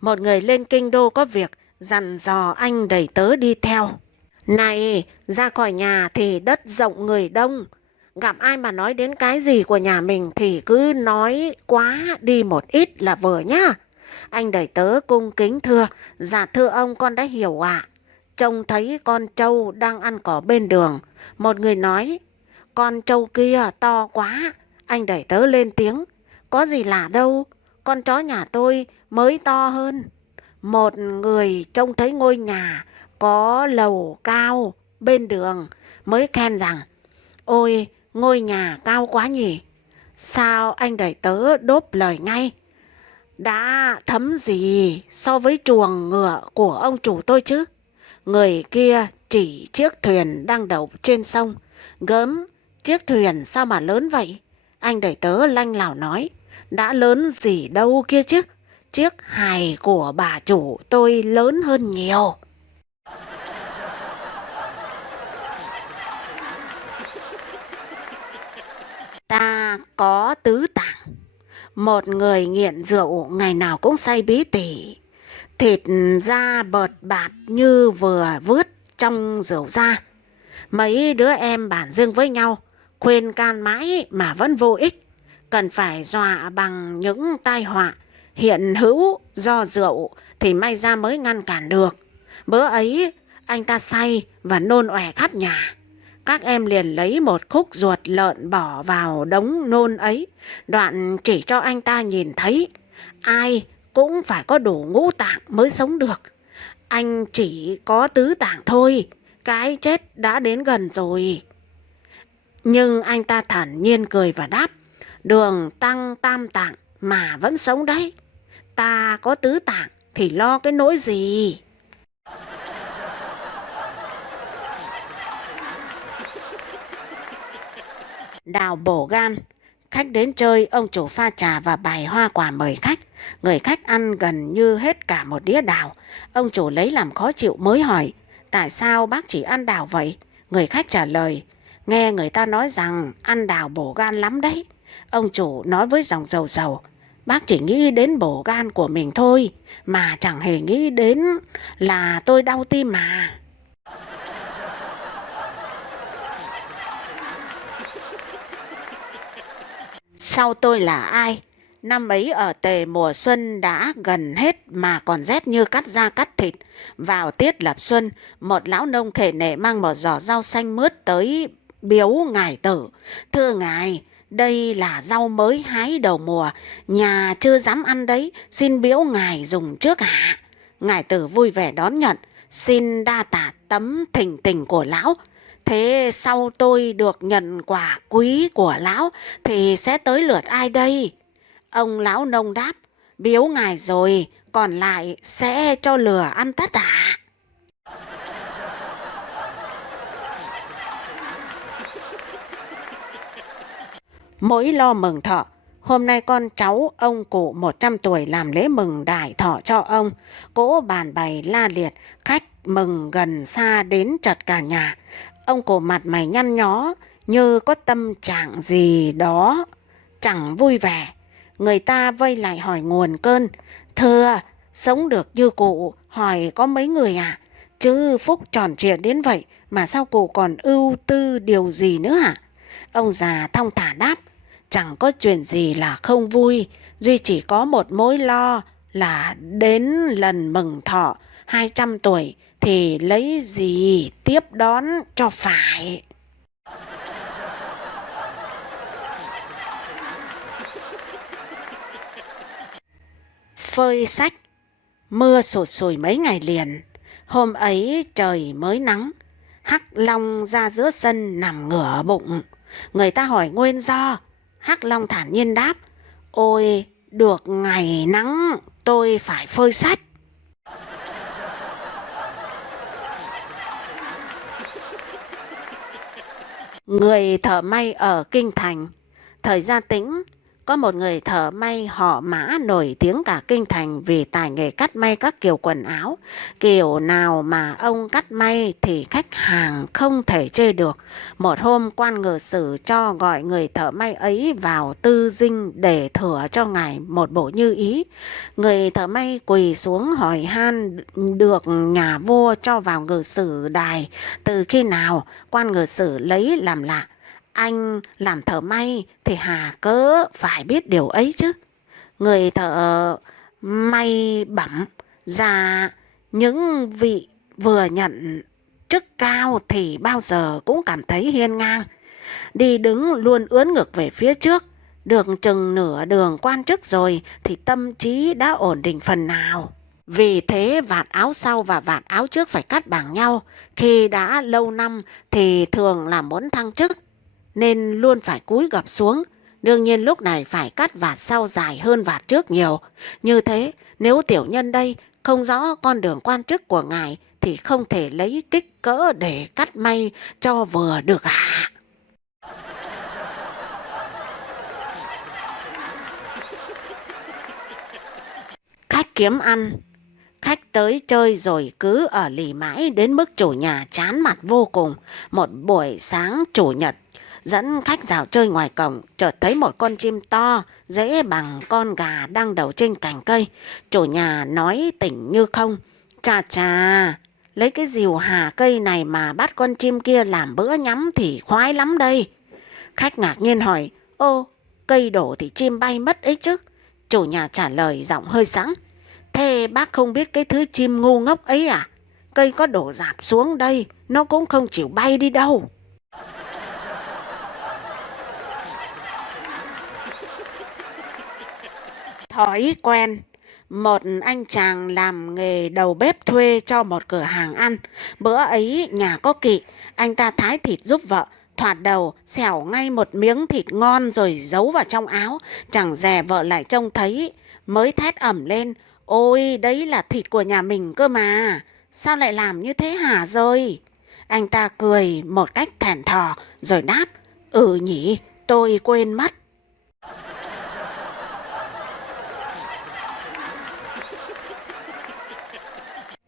Một người lên kinh đô có việc, dặn dò anh đầy tớ đi theo. Này, ra khỏi nhà thì đất rộng người đông, gặp ai mà nói đến cái gì của nhà mình thì cứ nói quá đi một ít là vừa nhá. Anh đầy tớ cung kính thưa: Dạ thưa ông, con đã hiểu ạ. Trông thấy con trâu đang ăn cỏ bên đường. Một người nói: Con trâu kia to quá. Anh đẩy tớ lên tiếng: Có gì lạ đâu, con chó nhà tôi mới to hơn. Một người trông thấy ngôi nhà có lầu cao bên đường mới khen rằng: Ôi, ngôi nhà cao quá nhỉ. Sao anh đẩy tớ đốp lời ngay: Đã thấm gì so với chuồng ngựa của ông chủ tôi chứ. Người kia chỉ chiếc thuyền đang đậu trên sông. Gớm, chiếc thuyền sao mà lớn vậy? Anh đẩy tớ lanh lảo nói: Đã lớn gì đâu kia chứ. Chiếc hài của bà chủ tôi lớn hơn nhiều. Ta có tứ tạng. Một người nghiện rượu ngày nào cũng say bí tỉ. Thịt da bợt bạt như vừa vớt trong rượu da. Mấy đứa em bản dưng với nhau, khuyên can mãi mà vẫn vô ích. Cần phải dọa bằng những tai họa hiện hữu do rượu thì may ra mới ngăn cản được. Bữa ấy anh ta say và nôn ọe khắp nhà. Các em liền lấy một khúc ruột lợn bỏ vào đống nôn ấy, đoạn chỉ cho anh ta nhìn thấy. Ai cũng phải có đủ ngũ tạng mới sống được. Anh chỉ có tứ tạng thôi, cái chết đã đến gần rồi. Nhưng anh ta thản nhiên cười và đáp: Đường tăng tam tạng mà vẫn sống đấy. Ta có tứ tạng thì lo cái nỗi gì. Đào bổ gan. Khách đến chơi, ông chủ pha trà và bày hoa quả mời khách. Người khách ăn gần như hết cả một đĩa đào. Ông chủ lấy làm khó chịu mới hỏi: Tại sao bác chỉ ăn đào vậy? Người khách trả lời: Nghe người ta nói rằng ăn đào bổ gan lắm đấy. Ông chủ nói với giọng rầu rầu: Bác chỉ nghĩ đến bổ gan của mình thôi, mà chẳng hề nghĩ đến là tôi đau tim mà. Sau tôi là ai? Năm ấy ở Tề mùa xuân đã gần hết mà còn rét như cắt da cắt thịt. Vào tiết lập xuân, một lão nông khề nệ mang một giỏ rau xanh mướt tới biếu ngài tử. Thưa ngài, đây là rau mới hái đầu mùa, nhà chưa dám ăn đấy, xin biếu ngài dùng trước ạ. Ngài tử vui vẻ đón nhận, xin đa tạ tấm thỉnh tình của lão. Thế sau tôi được nhận quà quý của lão thì sẽ tới lượt ai đây? Ông lão nông đáp: Biếu ngài rồi, còn lại sẽ cho lừa ăn tất ạ. Mỗi lo mừng thọ. Hôm nay con cháu ông cụ 100 tuổi làm lễ mừng đại thọ cho ông. Cỗ bàn bày la liệt, khách mừng gần xa đến chật cả nhà. Ông cụ mặt mày nhăn nhó như có tâm trạng gì đó chẳng vui vẻ. Người ta vây lại hỏi nguồn cơn: Thưa, sống được như cụ hỏi có mấy người à? Chứ phúc tròn trịa đến vậy mà sao cụ còn ưu tư điều gì nữa hả? Ông già thong thả đáp: Chẳng có chuyện gì là không vui, duy chỉ có một mối lo là đến lần mừng thọ 200 tuổi thì lấy gì tiếp đón cho phải. Phơi sách. Mưa sụt sùi mấy ngày liền. Hôm ấy trời mới nắng. Hắc Long ra giữa sân nằm ngửa bụng. Người ta hỏi nguyên do. Hắc Long thản nhiên đáp: Ôi, được ngày nắng tôi phải phơi sách. Người thợ may ở Kinh Thành. Thời Gia Tĩnh, có một người thợ may họ Mã nổi tiếng cả Kinh Thành vì tài nghề cắt may các kiểu quần áo. Kiểu nào mà ông cắt may thì khách hàng không thể chê được. Một hôm quan ngự sử cho gọi người thợ may ấy vào tư dinh để thưởng cho ngài một bộ như ý. Người thợ may quỳ xuống hỏi han được nhà vua cho vào ngự sử đài từ khi nào. Quan ngự sử lấy làm lạ: Anh làm thợ may thì hà cớ phải biết điều ấy chứ. Người thợ may bẩm, dạ những vị vừa nhận chức cao thì bao giờ cũng cảm thấy hiên ngang, đi đứng luôn ưỡn ngực về phía trước, được chừng nửa đường quan chức rồi thì tâm trí đã ổn định phần nào. Vì thế vạt áo sau và vạt áo trước phải cắt bằng nhau, khi đã lâu năm thì thường là muốn thăng chức, nên luôn phải cúi gập xuống. Đương nhiên lúc này phải cắt vạt sau dài hơn vạt trước nhiều. Như thế, nếu tiểu nhân đây không rõ con đường quan chức của ngài thì không thể lấy kích cỡ để cắt may cho vừa được ạ. Khách kiếm ăn. Khách tới chơi rồi cứ ở lì mãi đến mức chủ nhà chán mặt vô cùng. Một buổi sáng chủ nhật, dẫn khách dạo chơi ngoài cổng, chợt thấy một con chim to, dễ bằng con gà đang đậu trên cành cây. Chủ nhà nói tỉnh như không: chà chà, lấy cái rìu hà cây này mà bắt con chim kia làm bữa nhắm thì khoái lắm đây. Khách ngạc nhiên hỏi: ô, cây đổ thì chim bay mất ấy chứ? Chủ nhà trả lời giọng hơi sẵn: thế bác không biết cái thứ chim ngu ngốc ấy à? Cây có đổ rạp xuống đây, nó cũng không chịu bay đi đâu. Thói quen. Một anh chàng làm nghề đầu bếp thuê cho một cửa hàng ăn. Bữa ấy nhà có kỵ, anh ta thái thịt giúp vợ. Thoạt đầu xẻo ngay một miếng thịt ngon rồi giấu vào trong áo. Chẳng dè vợ lại trông thấy, mới thét ẩm lên: ôi, đấy là thịt của nhà mình cơ mà, sao lại làm như thế hả rồi? Anh ta cười một cách thẻn thò rồi đáp: ừ nhỉ, tôi quên mất.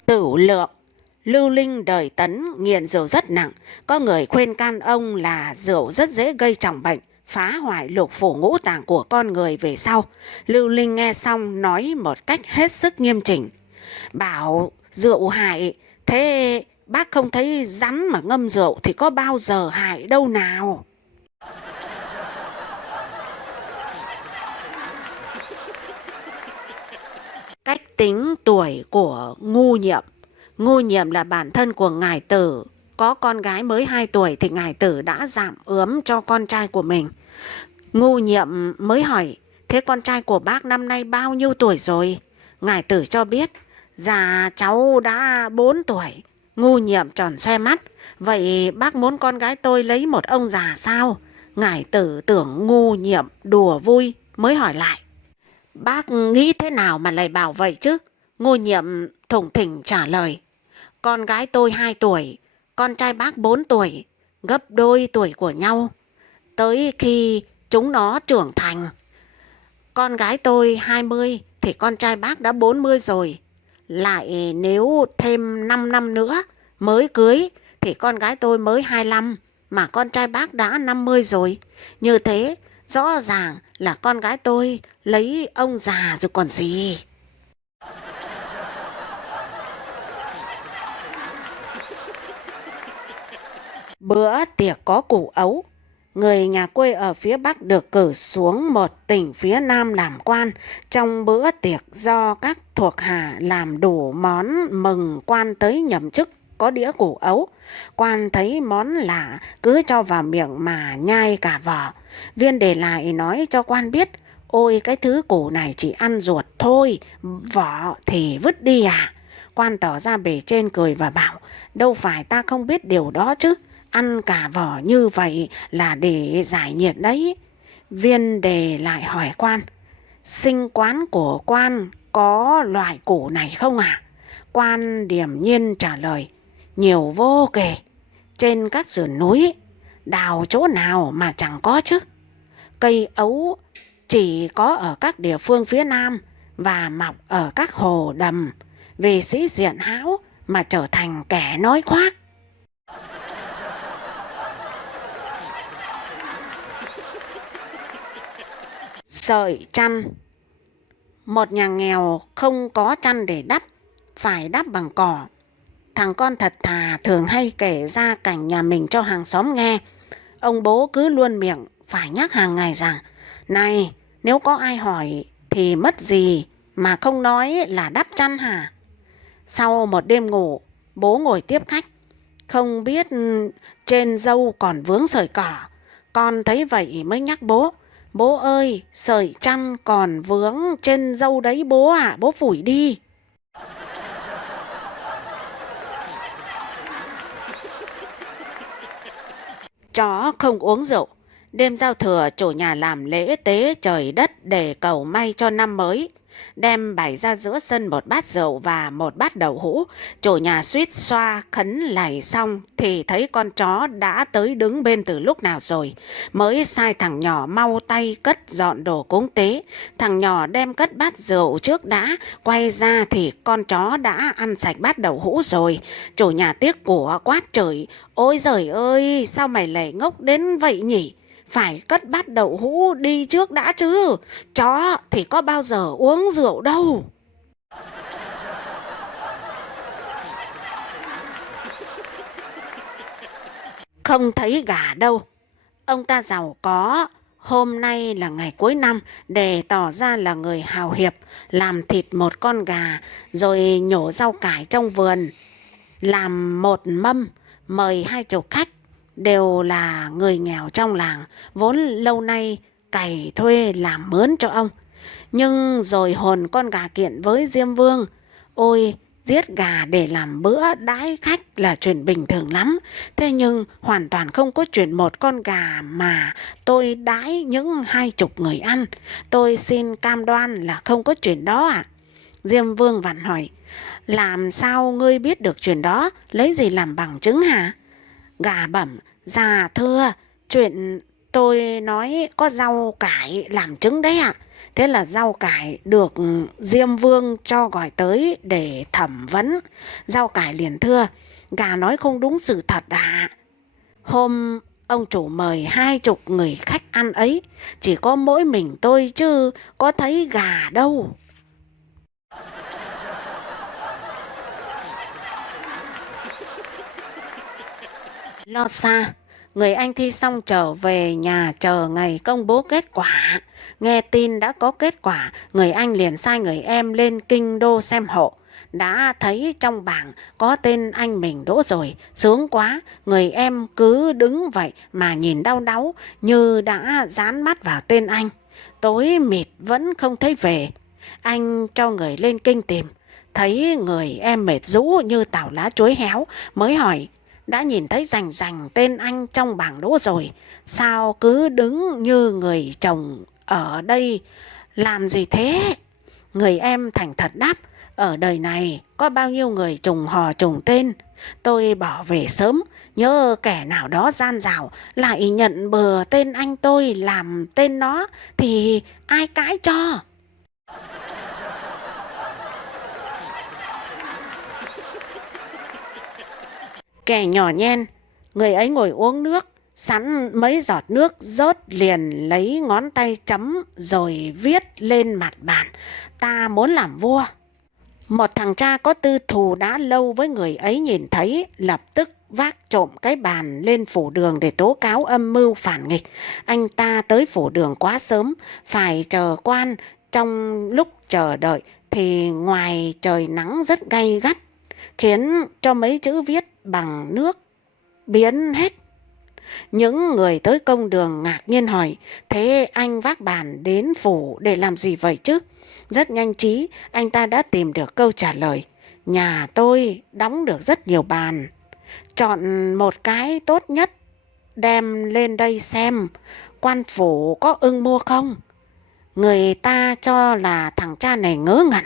Tửu lượng. Lưu Linh đời Tấn nghiện rượu rất nặng. Có người khuyên can ông là rượu rất dễ gây trọng bệnh, phá hoại lục phủ ngũ tạng của con người về sau. Lưu Linh nghe xong nói một cách hết sức nghiêm chỉnh: bảo rượu hại, thế bác không thấy rắn mà ngâm rượu thì có bao giờ hại đâu nào. Cách tính tuổi của Ngu Nhiệm. Ngu Nhiệm là bản thân của ngài Tử. Có con gái mới 2 tuổi thì ngài Tử đã dạm ướm cho con trai của mình. Ngu Nhiệm mới hỏi: thế con trai của bác năm nay bao nhiêu tuổi rồi? Ngài Tử cho biết: dạ cháu đã 4 tuổi. Ngu Nhiệm tròn xoe mắt: vậy bác muốn con gái tôi lấy một ông già sao? Ngài Tử tưởng Ngu Nhiệm đùa vui mới hỏi lại: bác nghĩ thế nào mà lại bảo vậy chứ? Ngu Nhiệm thủng thỉnh trả lời: con gái tôi 2 tuổi, con trai bác 4 tuổi, gấp đôi tuổi của nhau. Tới khi chúng nó trưởng thành, con gái tôi 20 thì con trai bác đã 40 rồi. Lại nếu thêm 5 năm nữa mới cưới thì con gái tôi mới 25 mà con trai bác đã 50 rồi. Như thế rõ ràng là con gái tôi lấy ông già rồi còn gì. Bữa tiệc có củ ấu. Người nhà quê ở phía Bắc được cử xuống một tỉnh phía Nam làm quan. Trong bữa tiệc do các thuộc hạ làm đủ món mừng quan tới nhậm chức có đĩa củ ấu. Quan thấy món lạ cứ cho vào miệng mà nhai cả vỏ. Viên để lại nói cho quan biết: ôi, cái thứ củ này chỉ ăn ruột thôi, vỏ thì vứt đi à? Quan tỏ ra bề trên cười và bảo: đâu phải ta không biết điều đó chứ, ăn cả vỏ như vậy là để giải nhiệt đấy. Viên đề lại hỏi quan: sinh quán của quan có loại củ này không à? Quan điềm nhiên trả lời: nhiều vô kể, trên các sườn núi, đào chỗ nào mà chẳng có chứ. Cây ấu chỉ có ở các địa phương phía Nam và mọc ở các hồ đầm, vì sĩ diện hão mà trở thành kẻ nói khoác. Sợi chăn. Một nhà nghèo không có chăn để đắp, phải đắp bằng cỏ. Thằng con thật thà thường hay kể ra cảnh nhà mình cho hàng xóm nghe. Ông bố cứ luôn miệng phải nhắc hàng ngày rằng: này, nếu có ai hỏi thì mất gì mà không nói là đắp chăn hả? Sau một đêm ngủ, bố ngồi tiếp khách. Không biết trên râu còn vướng sợi cỏ. Con thấy vậy mới nhắc bố. Bố ơi, sợi chăn còn vướng trên râu đấy bố ạ, bố phủi đi. Chó không uống rượu. Đêm giao thừa chủ nhà làm lễ tế trời đất để cầu may cho năm mới. Đem bày ra giữa sân một bát rượu và một bát đậu hũ. Chủ nhà suýt xoa khấn lạy xong thì thấy con chó đã tới đứng bên từ lúc nào rồi. Mới sai thằng nhỏ mau tay cất dọn đồ cúng tế. Thằng nhỏ đem cất bát rượu trước đã, quay ra thì con chó đã ăn sạch bát đậu hũ rồi. Chủ nhà tiếc của quát chửi: ôi giời ơi, sao mày lại ngốc đến vậy nhỉ? Phải cất bát đậu hũ đi trước đã chứ. Chó thì có bao giờ uống rượu đâu. Không thấy gà đâu. Ông ta giàu có. Hôm nay là ngày cuối năm, để tỏ ra là người hào hiệp, làm thịt một con gà, rồi nhổ rau cải trong vườn, làm một mâm, mời 20 khách, đều là người nghèo trong làng, vốn lâu nay cày thuê làm mướn cho ông. Nhưng rồi hồn con gà kiện với Diêm Vương. Ôi, giết gà để làm bữa đãi khách là chuyện bình thường lắm. Thế nhưng hoàn toàn không có chuyện một con gà mà tôi đãi những 20 người ăn. Tôi xin cam đoan là không có chuyện đó ạ. Diêm Vương vặn hỏi: làm sao ngươi biết được chuyện đó? Lấy gì làm bằng chứng hả? Gà bẩm: dạ thưa, chuyện tôi nói có rau cải làm chứng đấy ạ. Thế là rau cải được Diêm Vương cho gọi tới để thẩm vấn. Rau cải liền thưa: gà nói không đúng sự thật ạ. Hôm ông chủ mời 20 người khách ăn ấy, chỉ có mỗi mình tôi chứ có thấy gà đâu. Lo xa, người anh thi xong trở về nhà chờ ngày công bố kết quả. Nghe tin đã có kết quả, người anh liền sai người em lên kinh đô xem hộ. Đã thấy trong bảng có tên anh mình đỗ rồi, sướng quá. Người em cứ đứng vậy mà nhìn đau đáu như đã dán mắt vào tên anh. Tối mịt vẫn không thấy về. Anh cho người lên kinh tìm, thấy người em mệt rũ như tàu lá chuối héo, mới hỏi: đã nhìn thấy rành rành tên anh trong bảng đỗ rồi, sao cứ đứng như người chồng ở đây làm gì thế? Người em thành thật đáp: ở đời này có bao nhiêu người trùng hò trùng tên. Tôi bỏ về sớm, nhớ kẻ nào đó gian dảo lại nhận bừa tên anh tôi làm tên nó thì ai cãi cho. Kẻ nhỏ nhen, người ấy ngồi uống nước, sẵn mấy giọt nước rớt liền lấy ngón tay chấm rồi viết lên mặt bàn: ta muốn làm vua. Một thằng cha có tư thù đã lâu với người ấy nhìn thấy, lập tức vác trộm cái bàn lên phủ đường để tố cáo âm mưu phản nghịch. Anh ta tới phủ đường quá sớm, phải chờ quan. Trong lúc chờ đợi thì ngoài trời nắng rất gay gắt, khiến cho mấy chữ viết bằng nước biến hết. Những người tới công đường ngạc nhiên hỏi: thế anh vác bàn đến phủ để làm gì vậy chứ? Rất nhanh trí, anh ta đã tìm được câu trả lời: nhà tôi đóng được rất nhiều bàn, chọn một cái tốt nhất đem lên đây xem, quan phủ có ưng mua không? Người ta cho là thằng cha này ngớ ngẩn.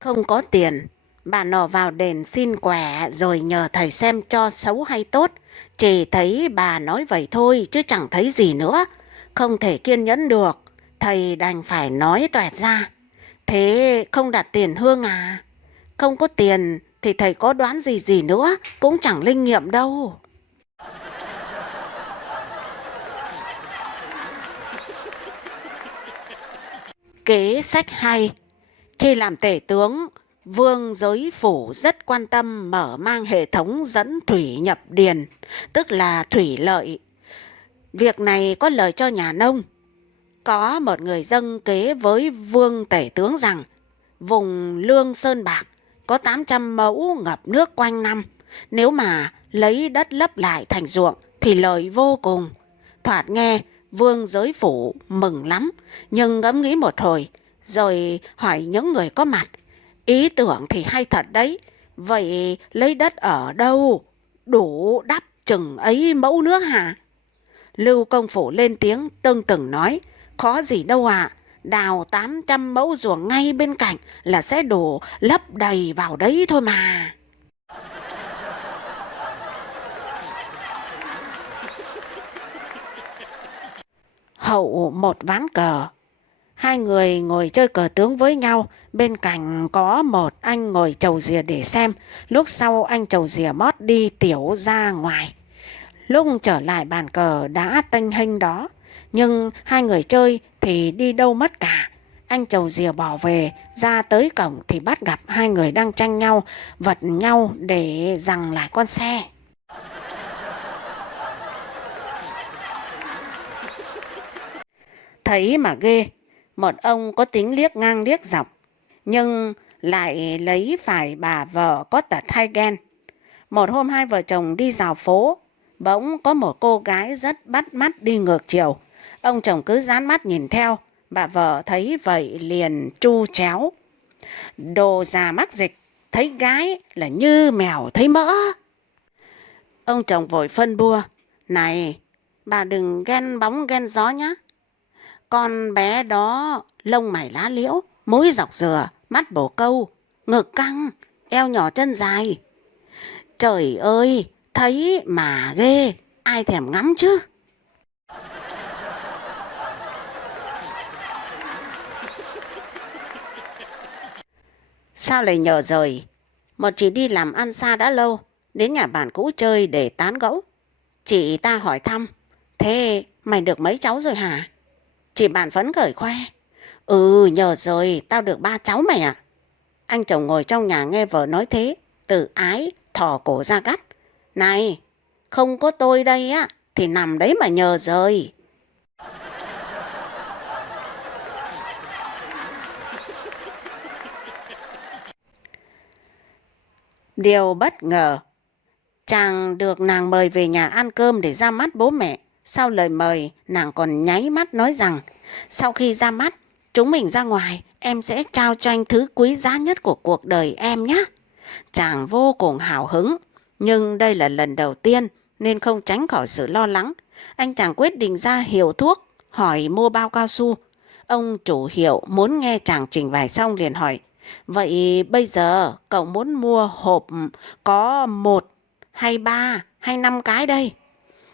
Không có tiền, bà nọ vào đền xin quẻ rồi nhờ thầy xem cho xấu hay tốt. Chỉ thấy bà nói vậy thôi chứ chẳng thấy gì nữa. Không thể kiên nhẫn được, thầy đành phải nói toẹt ra: thế không đặt tiền hương à? Không có tiền thì thầy có đoán gì gì nữa, cũng chẳng linh nghiệm đâu. Kế sách hay. Khi làm tể tướng, Vương Giới Phủ rất quan tâm mở mang hệ thống dẫn thủy nhập điền, tức là thủy lợi. Việc này có lời cho nhà nông. Có một người dâng kế với vương tể tướng rằng vùng Lương Sơn Bạc có 800 mẫu ngập nước quanh năm. Nếu mà lấy đất lấp lại thành ruộng thì lợi vô cùng. Thoạt nghe vương giới phủ mừng lắm, nhưng ngẫm nghĩ một hồi rồi hỏi những người có mặt. Ý tưởng thì hay thật đấy, vậy lấy đất ở đâu đủ đắp chừng ấy mẫu nước hả? Lưu Công Phủ lên tiếng tưng tửng nói, khó gì đâu ạ, đào 800 mẫu ruộng ngay bên cạnh là sẽ đổ lấp đầy vào đấy thôi mà. Hậu một ván cờ. Hai người ngồi chơi cờ tướng với nhau, bên cạnh có một anh ngồi chầu rìa để xem. Lúc sau anh chầu rìa mót đi tiểu ra ngoài. Lúc trở lại bàn cờ đã tênh hênh đó, nhưng hai người chơi thì đi đâu mất cả. Anh chầu rìa bỏ về, ra tới cổng thì bắt gặp hai người đang tranh nhau, vật nhau để giằng lại con xe. Thấy mà ghê, một ông có tính liếc ngang liếc dọc, nhưng lại lấy phải bà vợ có tật hay ghen. Một hôm hai vợ chồng đi dạo phố, bỗng có một cô gái rất bắt mắt đi ngược chiều. Ông chồng cứ dán mắt nhìn theo, bà vợ thấy vậy liền tru chéo. Đồ già mắc dịch, thấy gái là như mèo thấy mỡ. Ông chồng vội phân bua, này, bà đừng ghen bóng ghen gió nhá. Con bé đó lông mày lá liễu, mũi dọc dừa, mắt bổ câu, ngực căng, eo nhỏ chân dài. Trời ơi, thấy mà ghê, ai thèm ngắm chứ. Sao lại nhờ rời? Một chị đi làm ăn xa đã lâu, đến nhà bạn cũ chơi để tán gẫu. Chị ta hỏi thăm, thế mày được mấy cháu rồi hả? Chị bạn phấn khởi khoe, ừ nhờ rồi, tao được 3 cháu mày ạ. Anh chồng ngồi trong nhà nghe vợ nói thế, tự ái thò cổ ra gắt. Này, không có tôi đây á, thì nằm đấy mà nhờ rồi. Điều bất ngờ, chàng được nàng mời về nhà ăn cơm để ra mắt bố mẹ. Sau lời mời, nàng còn nháy mắt nói rằng, sau khi ra mắt, chúng mình ra ngoài, em sẽ trao cho anh thứ quý giá nhất của cuộc đời em nhé. Chàng vô cùng hào hứng, nhưng đây là lần đầu tiên nên không tránh khỏi sự lo lắng. Anh chàng quyết định ra hiệu thuốc, hỏi mua bao cao su. Ông chủ hiệu muốn nghe chàng trình bày xong liền hỏi, vậy bây giờ cậu muốn mua hộp có 1 hay 3 hay 5 cái đây?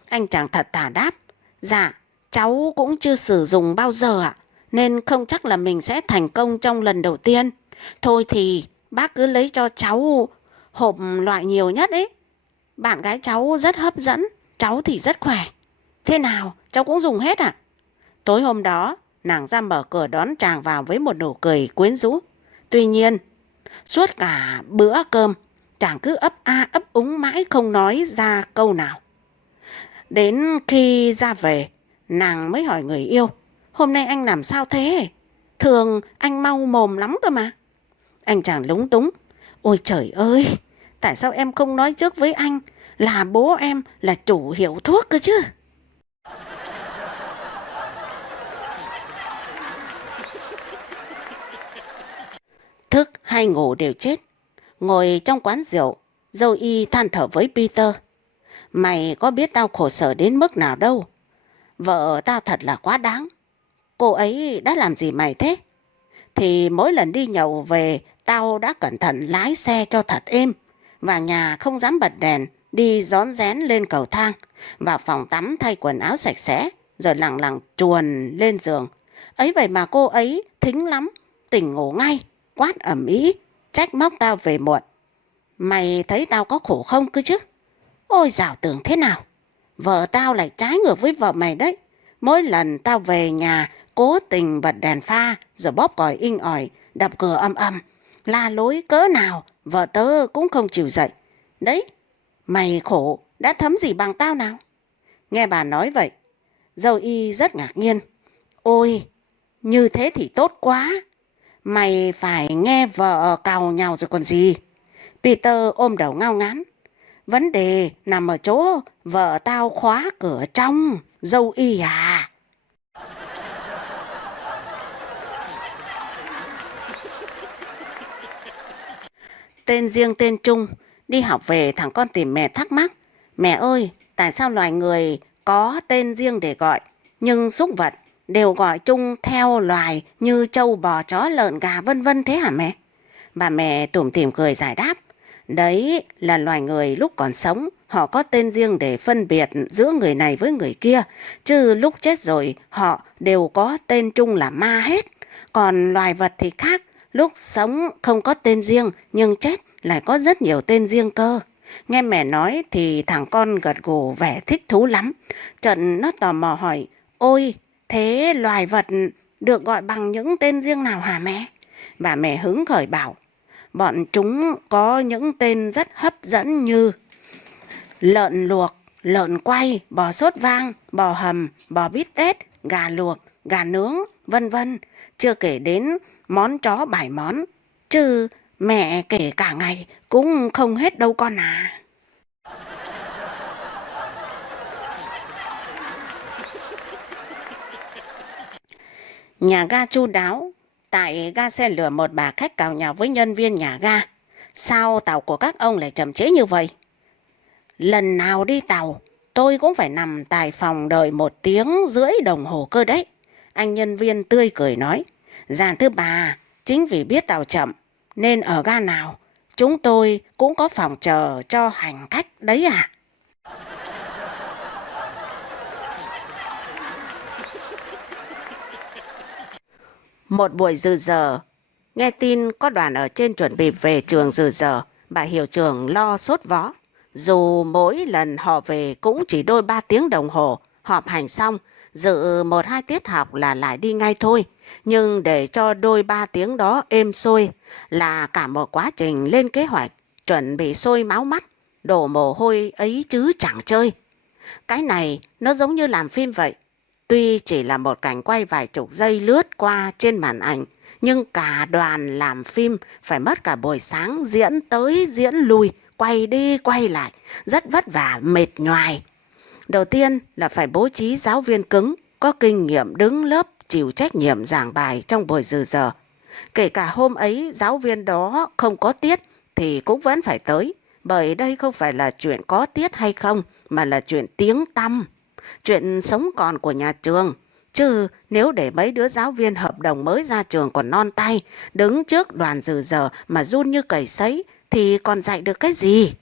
Anh chàng thật thà đáp, dạ, cháu cũng chưa sử dụng bao giờ ạ, nên không chắc là mình sẽ thành công trong lần đầu tiên. Thôi thì bác cứ lấy cho cháu hộp loại nhiều nhất ấy. Bạn gái cháu rất hấp dẫn, cháu thì rất khỏe. Thế nào, cháu cũng dùng hết à? Tối hôm đó, nàng ra mở cửa đón chàng vào với một nụ cười quyến rũ. Tuy nhiên, suốt cả bữa cơm, chàng cứ ấp a ấp úng mãi không nói ra câu nào. Đến khi ra về, nàng mới hỏi người yêu, hôm nay anh làm sao thế? Thường anh mau mồm lắm cơ mà. Anh chàng lúng túng, ôi trời ơi, tại sao em không nói trước với anh là bố em là chủ hiệu thuốc cơ chứ? Thức hay ngủ đều chết. Ngồi trong quán rượu, dâu y than thở với Peter. Mày có biết tao khổ sở đến mức nào đâu. Vợ tao thật là quá đáng. Cô ấy đã làm gì mày thế? Thì mỗi lần đi nhậu về, tao đã cẩn thận lái xe cho thật êm. Và nhà không dám bật đèn, đi rón rén lên cầu thang. Vào phòng tắm thay quần áo sạch sẽ, rồi lẳng lặng chuồn lên giường. Ấy vậy mà cô ấy thính lắm, tỉnh ngủ ngay, quát ầm ĩ, trách móc tao về muộn. Mày thấy tao có khổ không cơ chứ? Ôi dào tưởng thế nào? Vợ tao lại trái ngược với vợ mày đấy. Mỗi lần tao về nhà, cố tình bật đèn pha, rồi bóp còi inh ỏi, đập cửa âm âm, la lối cỡ nào, vợ tớ cũng không chịu dậy. Đấy, mày khổ, đã thấm gì bằng tao nào? Nghe bà nói vậy, Dâu y rất ngạc nhiên. Ôi, như thế thì tốt quá. Mày phải nghe vợ càu nhàu rồi còn gì. Peter ôm đầu ngao ngán. Vấn đề nằm ở chỗ vợ tao khóa cửa trong, dâu y à. Tên riêng tên chung, đi học về thằng con tìm mẹ thắc mắc. Mẹ ơi, tại sao loài người có tên riêng để gọi, nhưng súc vật đều gọi chung theo loài như trâu, bò, chó, lợn, gà vân vân thế hả mẹ? Bà mẹ tủm tỉm cười giải đáp. Đấy là loài người lúc còn sống, họ có tên riêng để phân biệt giữa người này với người kia, chứ lúc chết rồi họ đều có tên chung là ma hết. Còn loài vật thì khác, lúc sống không có tên riêng nhưng chết lại có rất nhiều tên riêng cơ. Nghe mẹ nói thì thằng con gật gù vẻ thích thú lắm. Trận nó tò mò hỏi, ôi, thế loài vật được gọi bằng những tên riêng nào hả mẹ? Bà mẹ hứng khởi bảo, bọn chúng có những tên rất hấp dẫn như lợn luộc, lợn quay, bò sốt vang, bò hầm, bò bít tết, gà luộc, gà nướng, vân vân. Chưa kể đến món chó 7 món. Chứ mẹ kể cả ngày cũng không hết đâu con à. Nhà ga chu đáo. Tại ga xe lửa, một bà khách càu nhàu với nhân viên nhà ga. Sao tàu của các ông lại chậm trễ như vậy? Lần nào đi tàu, tôi cũng phải nằm tại phòng đợi 1 tiếng rưỡi đồng hồ cơ đấy. Anh nhân viên tươi cười nói. Dạ thưa bà, chính vì biết tàu chậm, nên ở ga nào, chúng tôi cũng có phòng chờ cho hành khách đấy ạ. Một buổi dự giờ, nghe tin có đoàn ở trên chuẩn bị về trường dự giờ, bà hiệu trưởng lo sốt vó. Dù mỗi lần họ về cũng chỉ đôi 3 tiếng đồng hồ, họp hành xong, dự 1-2 tiết học là lại đi ngay thôi. Nhưng để cho đôi 3 tiếng đó êm xuôi là cả một quá trình lên kế hoạch, chuẩn bị sôi máu mắt, đổ mồ hôi ấy chứ chẳng chơi. Cái này nó giống như làm phim vậy. Tuy chỉ là một cảnh quay vài chục giây lướt qua trên màn ảnh, nhưng cả đoàn làm phim phải mất cả buổi sáng diễn tới diễn lui, quay đi quay lại, rất vất vả mệt nhoài. Đầu tiên là phải bố trí giáo viên cứng, có kinh nghiệm đứng lớp chịu trách nhiệm giảng bài trong buổi dự giờ. Kể cả hôm ấy giáo viên đó không có tiết thì cũng vẫn phải tới, bởi đây không phải là chuyện có tiết hay không, mà là chuyện tiếng tăm, chuyện sống còn của nhà trường. Chứ nếu để mấy đứa giáo viên hợp đồng mới ra trường còn non tay, đứng trước đoàn dự giờ mà run như cầy sấy, thì còn dạy được cái gì?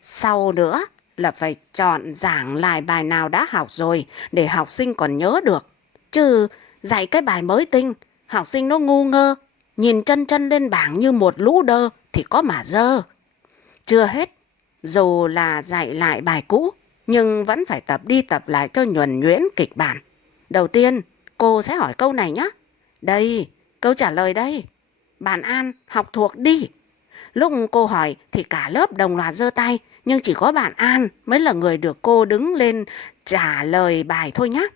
Sau nữa là phải chọn giảng lại bài nào đã học rồi để học sinh còn nhớ được. Chứ dạy cái bài mới tinh, học sinh nó ngu ngơ, nhìn chân chân lên bảng như một lũ đơ thì có mà dơ. Chưa hết, dù là dạy lại bài cũ, nhưng vẫn phải tập đi tập lại cho nhuần nhuyễn kịch bản. Đầu tiên, cô sẽ hỏi câu này nhé. Đây, câu trả lời đây. Bạn An học thuộc đi. Lúc cô hỏi thì cả lớp đồng loạt giơ tay, nhưng chỉ có bạn An mới là người được cô đứng lên trả lời bài thôi nhé.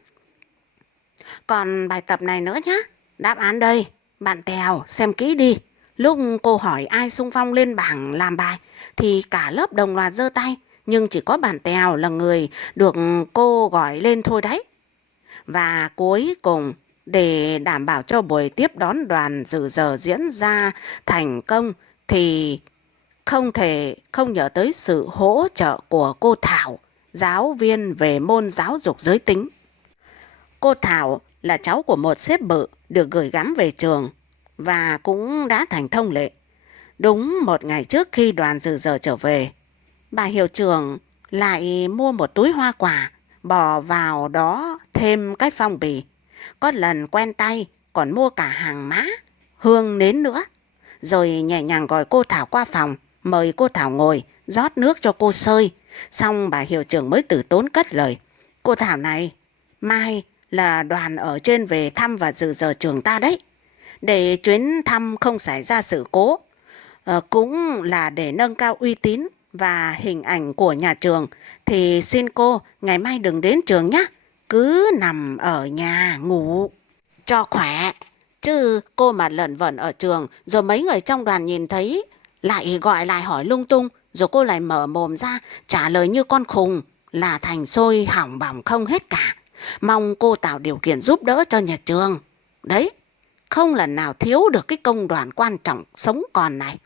Còn bài tập này nữa nhé. Đáp án đây, bạn Tèo xem kỹ đi. Lúc cô hỏi ai xung phong lên bảng làm bài thì cả lớp đồng loạt giơ tay, nhưng chỉ có bạn Tèo là người được cô gọi lên thôi đấy. Và cuối cùng, để đảm bảo cho buổi tiếp đón đoàn dự giờ diễn ra thành công thì không thể không nhớ tới sự hỗ trợ của cô Thảo, giáo viên về môn giáo dục giới tính. Cô Thảo là cháu của một sếp bự được gửi gắm về trường và cũng đã thành thông lệ. Đúng một ngày trước khi đoàn dự giờ trở về, bà hiệu trưởng lại mua một túi hoa quả, bỏ vào đó thêm cái phong bì. Có lần quen tay còn mua cả hàng mã, hương nến nữa. Rồi nhẹ nhàng gọi cô Thảo qua phòng, mời cô Thảo ngồi, rót nước cho cô sơi. Xong bà hiệu trưởng mới từ tốn cất lời. Cô Thảo này, mai là đoàn ở trên về thăm và dự giờ trường ta đấy. Để chuyến thăm không xảy ra sự cố, cũng là để nâng cao uy tín và hình ảnh của nhà trường, thì xin cô ngày mai đừng đến trường nhé. cứ nằm ở nhà ngủ cho khỏe. Chứ cô mà lẩn vẩn ở trường rồi mấy người trong đoàn nhìn thấy lại gọi lại hỏi lung tung, rồi cô lại mở mồm ra trả lời như con khùng là thành xôi hỏng bỏng không hết cả. Mong cô tạo điều kiện giúp đỡ cho nhà trường. Đấy, không lần nào thiếu được cái công đoàn quan trọng sống còn này.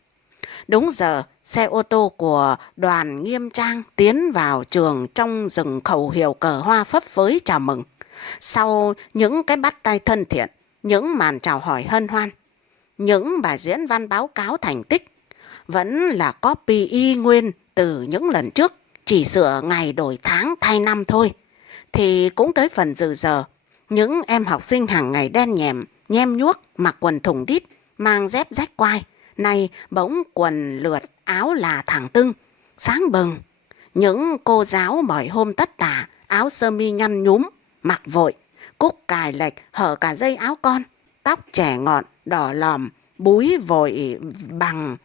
Đúng giờ, xe ô tô của đoàn nghiêm trang tiến vào trường trong rừng khẩu hiệu cờ hoa phấp phới chào mừng. Sau những cái bắt tay thân thiện, những màn chào hỏi hân hoan, những bài diễn văn báo cáo thành tích, vẫn là copy y nguyên từ những lần trước, chỉ sửa ngày đổi tháng thay năm thôi. Thì cũng tới phần dự giờ, những em học sinh hàng ngày đen nhèm, nhem nhuốc, mặc quần thùng đít, mang dép rách quai, nay bỗng quần lượt áo là thẳng tưng, sáng bừng. Những cô giáo mọi hôm tất tả, áo sơ mi nhăn nhúm, mặc vội, cúc cài lệch hở cả dây áo con, tóc trẻ ngọn, đỏ lòm, búi vội bằng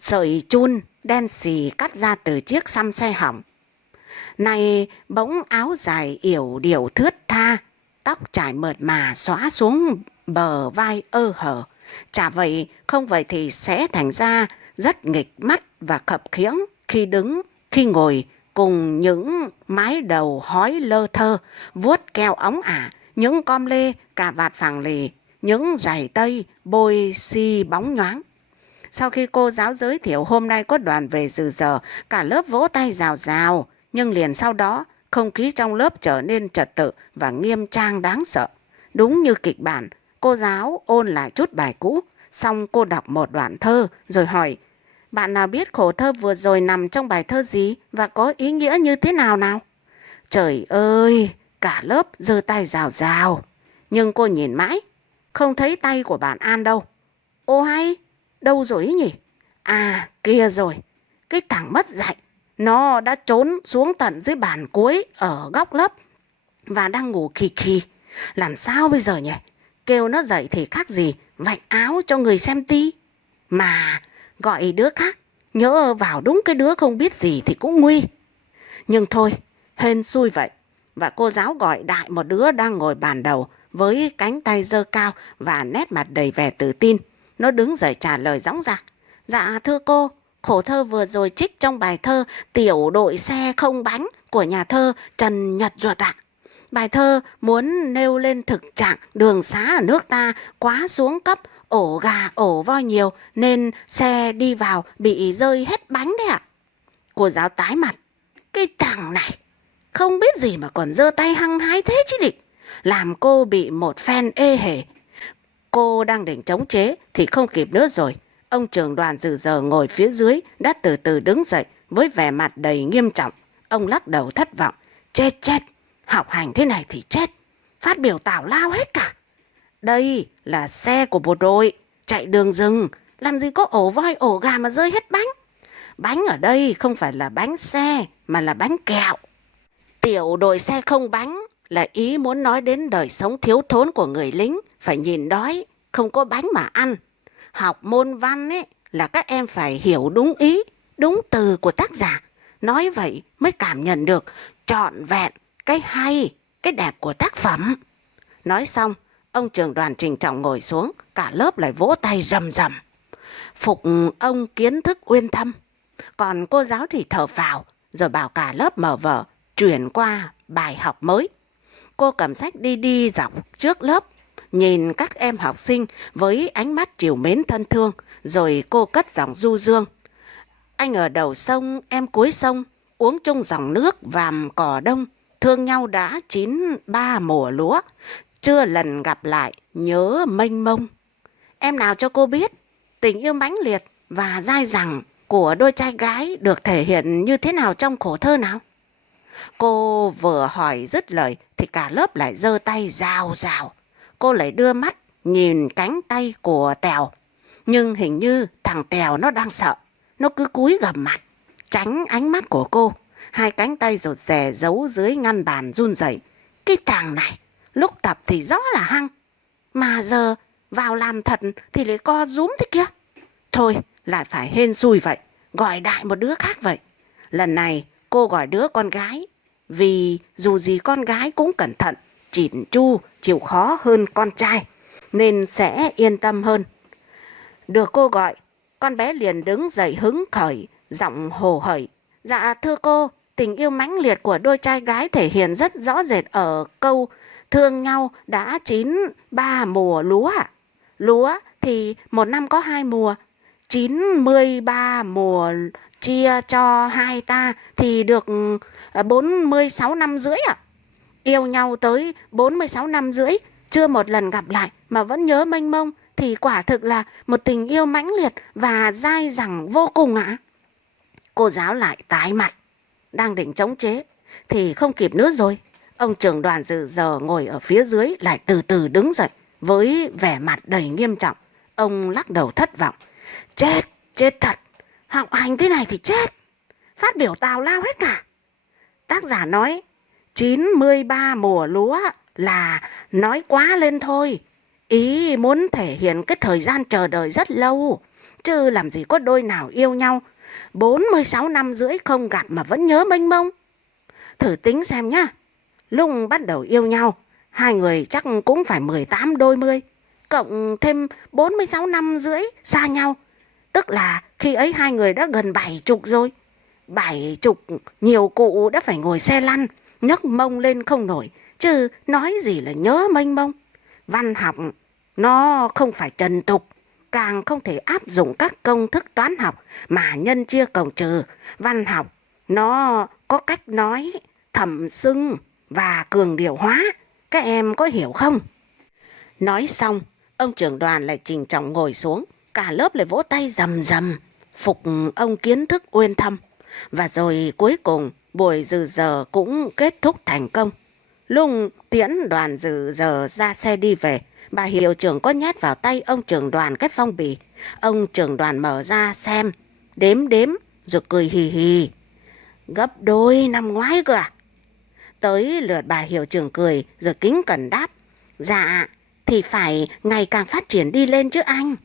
sợi chun đen xì cắt ra từ chiếc xăm xe hỏng. Này bỗng áo dài yểu điệu thướt tha, tóc trải mượt mà xõa xuống bờ vai ơ hở. Chả vậy, không vậy thì sẽ thành ra rất nghịch mắt và khập khiễng khi đứng, khi ngồi cùng những mái đầu hói lơ thơ, vuốt keo óng ả, những com lê, cà vạt phẳng lì, những giày tây bôi xi bóng nhoáng. Sau khi cô giáo giới thiệu hôm nay có đoàn về dự giờ, cả lớp vỗ tay rào rào, nhưng liền sau đó, không khí trong lớp trở nên trật tự và nghiêm trang đáng sợ. Đúng như kịch bản, cô giáo ôn lại chút bài cũ, xong cô đọc một đoạn thơ rồi hỏi: bạn nào biết khổ thơ vừa rồi nằm trong bài thơ gì và có ý nghĩa như thế nào nào? Trời ơi, cả lớp giơ tay rào rào. Nhưng cô nhìn mãi, không thấy tay của bạn An đâu. Ô hay, đâu rồi ý nhỉ? À, kia rồi, cái thằng mất dạy. Nó đã trốn xuống tận dưới bàn cuối ở góc lớp và đang ngủ khì khì. Làm sao bây giờ nhỉ? Kêu nó dậy thì khác gì vạch áo cho người xem ti. Mà gọi đứa khác, nhỡ vào đúng cái đứa không biết gì thì cũng nguy. Nhưng thôi, hên xui vậy. Và cô giáo gọi đại một đứa đang ngồi bàn đầu với cánh tay giơ cao và nét mặt đầy vẻ tự tin. Nó đứng dậy trả lời dõng dạc: dạ thưa cô, khổ thơ vừa rồi trích trong bài thơ Tiểu đội xe không bánh của nhà thơ Trần Nhật Duật ạ. Bài thơ muốn nêu lên thực trạng đường xá ở nước ta quá xuống cấp, ổ gà ổ voi nhiều nên xe đi vào bị rơi hết bánh đấy ạ. Cô giáo tái mặt: cái thằng này không biết gì mà còn giơ tay hăng hái thế chứ địch. Làm cô bị một phen ê hề. Cô đang định chống chế thì không kịp nữa rồi. Ông trưởng đoàn dự giờ ngồi phía dưới đã từ từ đứng dậy với vẻ mặt đầy nghiêm trọng. Ông lắc đầu thất vọng: chết, học hành thế này thì chết. Phát biểu tào lao hết cả. Đây là xe của bộ đội, chạy đường rừng, làm gì có ổ voi ổ gà mà rơi hết bánh. Bánh ở đây không phải là bánh xe mà là bánh kẹo. Tiểu đội xe không bánh là ý muốn nói đến đời sống thiếu thốn của người lính, phải nhìn đói, không có bánh mà ăn. Học môn văn ấy là các em phải hiểu đúng ý, đúng từ của tác giả. Nói vậy mới cảm nhận được trọn vẹn cái hay, cái đẹp của tác phẩm. Nói xong, ông trưởng đoàn trịnh trọng ngồi xuống, cả lớp lại vỗ tay rầm rầm. Phục ông kiến thức uyên thâm. Còn cô giáo thì thở phào, rồi bảo cả lớp mở vở, chuyển qua bài học mới. Cô cầm sách đi dọc trước lớp, nhìn các em học sinh với ánh mắt trìu mến thân thương, rồi cô cất giọng du dương: anh ở đầu sông, em cuối sông, uống chung dòng nước vàm cỏ đông, thương nhau đã 93 mùa lúa, chưa lần gặp lại nhớ mênh mông. Em nào cho cô biết tình yêu mãnh liệt và dai dẳng của đôi trai gái được thể hiện như thế nào trong khổ thơ nào? Cô vừa hỏi dứt lời thì cả lớp lại giơ tay rào rào. Cô lại đưa mắt nhìn cánh tay của Tèo. Nhưng hình như thằng Tèo nó đang sợ. Nó cứ cúi gằm mặt, tránh ánh mắt của cô. Hai cánh tay rụt rè giấu dưới ngăn bàn run rẩy. Cái thằng này, lúc tập thì rõ là hăng, mà giờ vào làm thật thì lại co rúm thế kia. Thôi, lại phải hên xui vậy, gọi đại một đứa khác vậy. Lần này cô gọi đứa con gái, Vì dù gì con gái cũng cẩn thận, chỉn chu, chịu khó hơn con trai, nên sẽ yên tâm hơn. Được cô gọi, con bé liền đứng dậy hứng khởi, giọng hồ hởi. Dạ thưa cô, tình yêu mãnh liệt của đôi trai gái thể hiện rất rõ rệt ở câu thương nhau đã chín 3 mùa lúa ạ. Lúa thì một năm có 2 mùa, 93 mùa chia cho 2 ta thì được 46 năm rưỡi ạ. Yêu nhau tới 46 năm rưỡi, chưa một lần gặp lại mà vẫn nhớ mênh mông thì quả thực là một tình yêu mãnh liệt và dai dẳng vô cùng ạ. Cô giáo lại tái mặt, đang định chống chế thì không kịp nữa rồi. Ông trưởng đoàn dự giờ ngồi ở phía dưới lại từ từ đứng dậy với vẻ mặt đầy nghiêm trọng. Ông lắc đầu thất vọng. Chết thật, học hành thế này thì chết. Phát biểu tào lao hết cả. Tác giả nói 93 mùa lúa là nói quá lên thôi. Ý muốn thể hiện cái thời gian chờ đợi rất lâu. Chứ làm gì có đôi nào yêu nhau 46 năm rưỡi không gặp mà vẫn nhớ mênh mông. Thử tính xem nhá. Lúc bắt đầu yêu nhau, hai người chắc cũng phải 18 đôi mươi. Cộng thêm 46 năm rưỡi xa nhau. Tức là khi ấy hai người đã gần 70 rồi. 70 nhiều cụ đã phải ngồi xe lăn, nhấc mông lên không nổi. Chứ nói gì là nhớ mênh mông. Văn học nó không phải trần tục, càng không thể áp dụng các công thức toán học mà nhân chia cộng trừ. Văn học nó có cách nói thẩm xưng và cường điệu hóa. Các em có hiểu không? Nói xong, ông trưởng đoàn lại trình trọng ngồi xuống. Cả lớp lại vỗ tay rầm rầm, phục ông kiến thức uyên thâm. Và rồi cuối cùng buổi dự giờ cũng kết thúc thành công. Lúc tiễn đoàn dự giờ ra xe đi về, bà hiệu trưởng có nhét vào tay ông trưởng đoàn cái phong bì. Ông trưởng đoàn mở ra xem, đếm rồi cười hì hì. Gấp đôi năm ngoái cơ à? Tới lượt bà hiệu trưởng cười rồi kính cẩn đáp. Dạ, thì phải ngày càng phát triển đi lên chứ anh.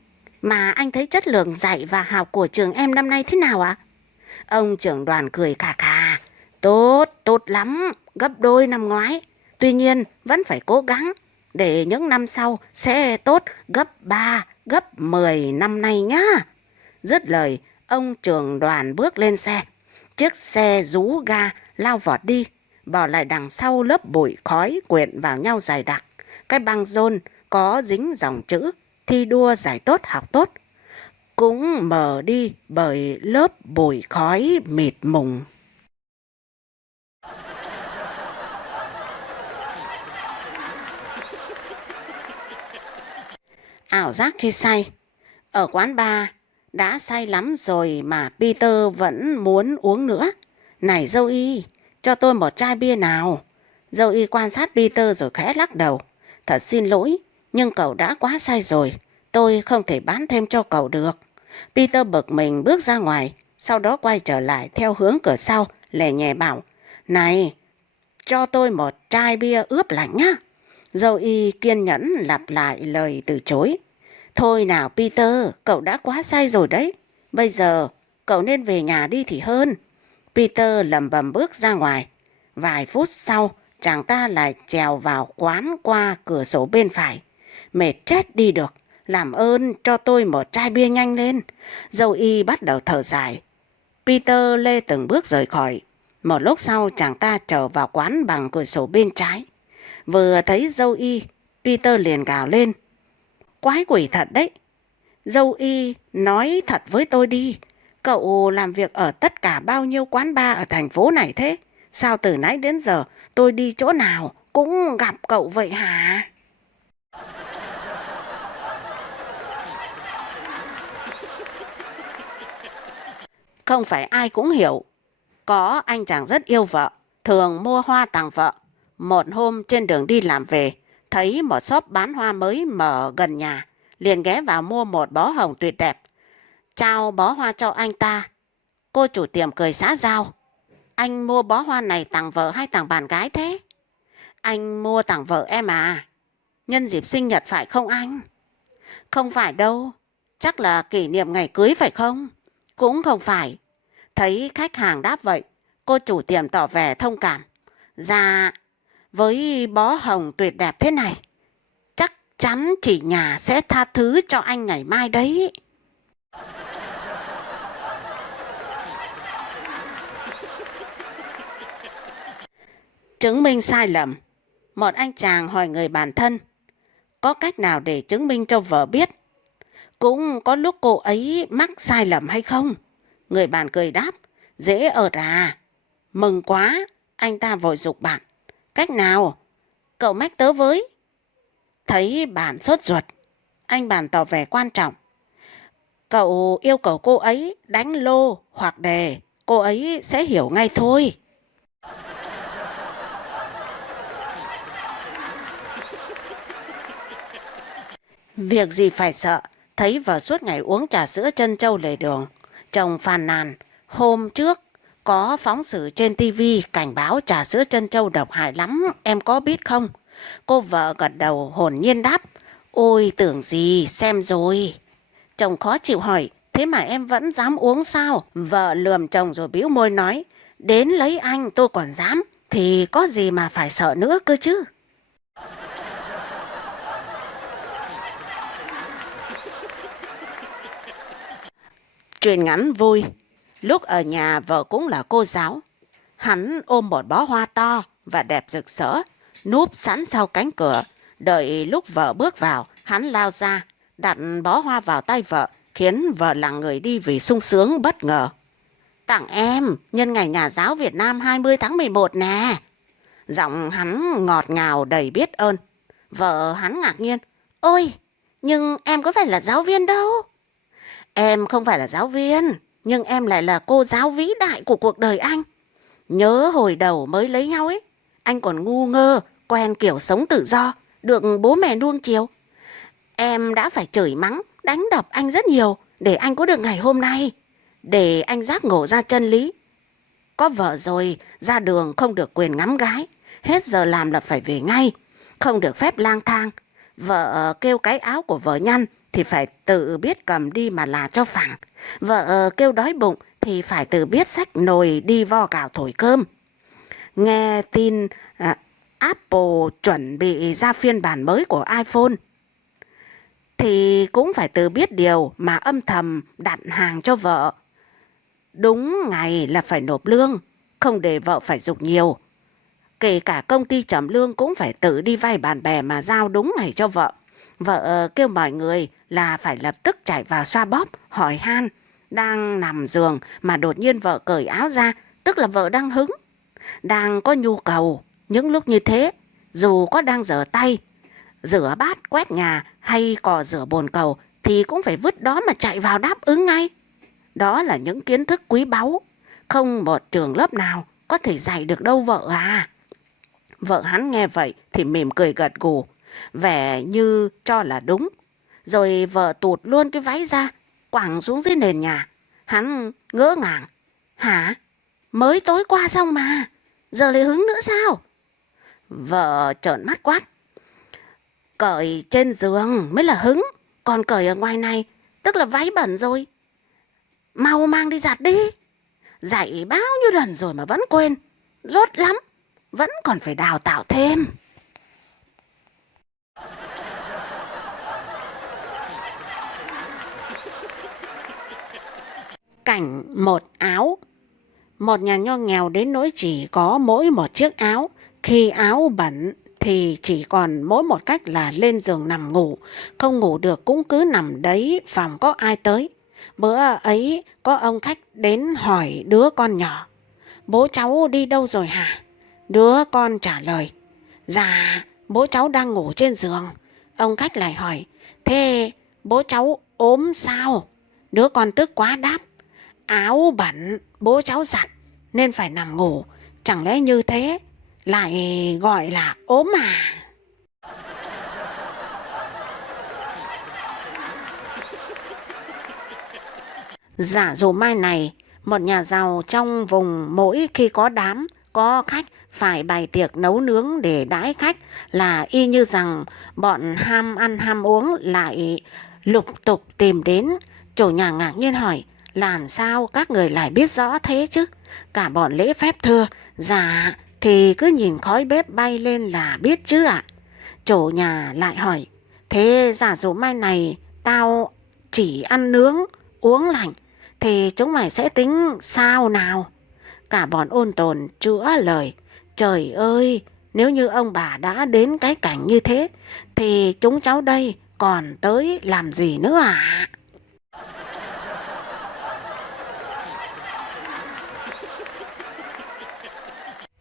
Mà anh thấy chất lượng dạy và học của trường em năm nay thế nào ạ? Ông trưởng đoàn cười khà khà. Tốt lắm, gấp đôi năm ngoái. Tuy nhiên vẫn phải cố gắng để những năm sau sẽ tốt gấp 3, gấp 10 năm nay nhá. Dứt lời, ông trưởng đoàn bước lên xe. Chiếc xe rú ga lao vọt đi, bỏ lại đằng sau lớp bụi khói quyện vào nhau dày đặc. Cái băng rôn có dính dòng chữ thi đua giải tốt học tốt cũng mờ đi bởi lớp bụi khói mịt mùng. Ảo giác khi say. Ở quán bar đã say lắm rồi mà Peter vẫn muốn uống nữa. Này dâu y, cho tôi một chai bia nào. Dâu y quan sát Peter rồi khẽ lắc đầu. Thật xin lỗi, nhưng cậu đã quá say rồi. Tôi không thể bán thêm cho cậu được. Peter bực mình bước ra ngoài, sau đó quay trở lại theo hướng cửa sau, lè nhẹ bảo. Này, cho tôi một chai bia ướp lạnh nhá. Dâu y kiên nhẫn lặp lại lời từ chối. Thôi nào Peter, cậu đã quá say rồi đấy. Bây giờ cậu nên về nhà đi thì hơn. Peter lầm bầm bước ra ngoài. Vài phút sau, chàng ta lại trèo vào quán qua cửa sổ bên phải. Mệt chết đi được, làm ơn cho tôi một chai bia nhanh lên. Dâu y bắt đầu thở dài. Peter lê từng bước rời khỏi. Một lúc sau chàng ta trở vào quán bằng cửa sổ bên trái. Vừa thấy dâu y, Peter liền gào lên. Quái quỷ thật đấy. Dâu y nói thật với tôi đi. Cậu làm việc ở tất cả bao nhiêu quán bar ở thành phố này thế? Sao từ nãy đến giờ tôi đi chỗ nào cũng gặp cậu vậy hả? Không phải ai cũng hiểu. Có anh chàng rất yêu vợ, thường mua hoa tặng vợ. Một hôm trên đường đi làm về, thấy một shop bán hoa mới mở gần nhà, liền ghé vào mua một bó hồng tuyệt đẹp. Trao bó hoa cho anh ta. Cô chủ tiệm cười xã giao. Anh mua bó hoa này tặng vợ hay tặng bạn gái thế? Anh mua tặng vợ em à. Nhân dịp sinh nhật phải không anh? Không phải đâu. Chắc là kỷ niệm ngày cưới phải không? Cũng không phải. Thấy khách hàng đáp vậy, cô chủ tiệm tỏ vẻ thông cảm. Dạ, với bó hồng tuyệt đẹp thế này, chắc chắn chị nhà sẽ tha thứ cho anh ngày mai đấy. Chứng minh sai lầm. Một anh chàng hỏi người bạn thân, có cách nào để chứng minh cho vợ biết cũng có lúc cô ấy mắc sai lầm hay không? Người bạn cười đáp, dễ ợt à. Mừng quá, anh ta vội giục bạn. Cách nào? Cậu mách tớ với. Thấy bạn sốt ruột, anh bạn tỏ vẻ quan trọng. Cậu yêu cầu cô ấy đánh lô hoặc đề, cô ấy sẽ hiểu ngay thôi. Việc gì phải sợ, thấy vợ suốt ngày uống trà sữa trân châu lề đường. Chồng phàn nàn, hôm trước có phóng sự trên tivi cảnh báo trà sữa trân châu độc hại lắm, em có biết không? Cô vợ gật đầu hồn nhiên đáp, ôi tưởng gì, xem rồi. Chồng khó chịu hỏi, thế mà em vẫn dám uống sao? Vợ lườm chồng rồi bĩu môi nói, đến lấy anh tôi còn dám, thì có gì mà phải sợ nữa cơ chứ. Chuyện ngắn vui. Lúc ở nhà vợ cũng là cô giáo. Hắn ôm một bó hoa to và đẹp rực rỡ, núp sẵn sau cánh cửa. Đợi lúc vợ bước vào, hắn lao ra, đặt bó hoa vào tay vợ, khiến vợ lặng người đi vì sung sướng bất ngờ. Tặng em, nhân ngày Nhà giáo Việt Nam 20 tháng 11 nè. Giọng hắn ngọt ngào đầy biết ơn. Vợ hắn ngạc nhiên. Ôi, nhưng em có phải là giáo viên đâu. Em không phải là giáo viên, nhưng em lại là cô giáo vĩ đại của cuộc đời anh. Nhớ hồi đầu mới lấy nhau ấy, anh còn ngu ngơ, quen kiểu sống tự do, được bố mẹ nuông chiều. Em đã phải chửi mắng, đánh đập anh rất nhiều để anh có được ngày hôm nay. Để anh giác ngộ ra chân lý. Có vợ rồi, ra đường không được quyền ngắm gái. Hết giờ làm là phải về ngay, không được phép lang thang. Vợ kêu cái áo của vợ nhăn thì phải tự biết cầm đi mà là cho phẳng. Vợ kêu đói bụng thì phải tự biết xách nồi đi vo gạo thổi cơm. Nghe tin Apple chuẩn bị ra phiên bản mới của iPhone thì cũng phải tự biết điều mà âm thầm đặt hàng cho vợ. Đúng ngày là phải nộp lương, không để vợ phải giục nhiều. Kể cả công ty chậm lương cũng phải tự đi vay bạn bè mà giao đúng ngày cho vợ. Vợ kêu mọi người là phải lập tức chạy vào xoa bóp, hỏi han. Đang nằm giường mà đột nhiên vợ cởi áo ra, tức là vợ đang hứng, đang có nhu cầu. Những lúc như thế, dù có đang rửa tay, rửa bát, quét nhà hay cò rửa bồn cầu thì cũng phải vứt đó mà chạy vào đáp ứng ngay. Đó là những kiến thức quý báu, không một trường lớp nào có thể dạy được đâu vợ à. Vợ hắn nghe vậy thì mỉm cười gật gù, vẻ như cho là đúng. Rồi vợ tụt luôn cái váy ra, quẳng xuống dưới nền nhà. Hắn ngỡ ngàng. Hả? Mới tối qua xong mà, giờ lại hứng nữa sao? Vợ trợn mắt quát. Cởi trên giường mới là hứng, còn cởi ở ngoài này tức là váy bẩn rồi. Mau mang đi giặt đi. Dạy bao nhiêu lần rồi mà vẫn quên. Rốt lắm, vẫn còn phải đào tạo thêm. Cảnh một áo. Một nhà nho nghèo đến nỗi chỉ có mỗi một chiếc áo. Khi áo bẩn thì chỉ còn mỗi một cách là lên giường nằm ngủ. Không ngủ được cũng cứ nằm đấy, phòng có ai tới. Bữa ấy có ông khách đến hỏi đứa con nhỏ, bố cháu đi đâu rồi hả? Đứa con trả lời, dạ bố cháu đang ngủ trên giường. Ông khách lại hỏi, thế bố cháu ốm sao? Đứa con tức quá đáp, áo bẩn bố cháu giặt nên phải nằm ngủ. Chẳng lẽ như thế lại gọi là ốm à? Giả dụ mai này, một nhà giàu trong vùng mỗi khi có đám, có khách phải bày tiệc nấu nướng để đãi khách, là y như rằng bọn ham ăn ham uống lại lục tục tìm đến. Chủ nhà ngạc nhiên hỏi, làm sao các người lại biết rõ thế chứ? Cả bọn lễ phép thưa, dạ thì cứ nhìn khói bếp bay lên là biết chứ ạ. Chủ nhà lại hỏi, thế giả dụ mai này tao chỉ ăn nướng, uống lạnh, thì chúng mày sẽ tính sao nào? Cả bọn ôn tồn chữa lời, trời ơi, nếu như ông bà đã đến cái cảnh như thế, thì chúng cháu đây còn tới làm gì nữa ạ?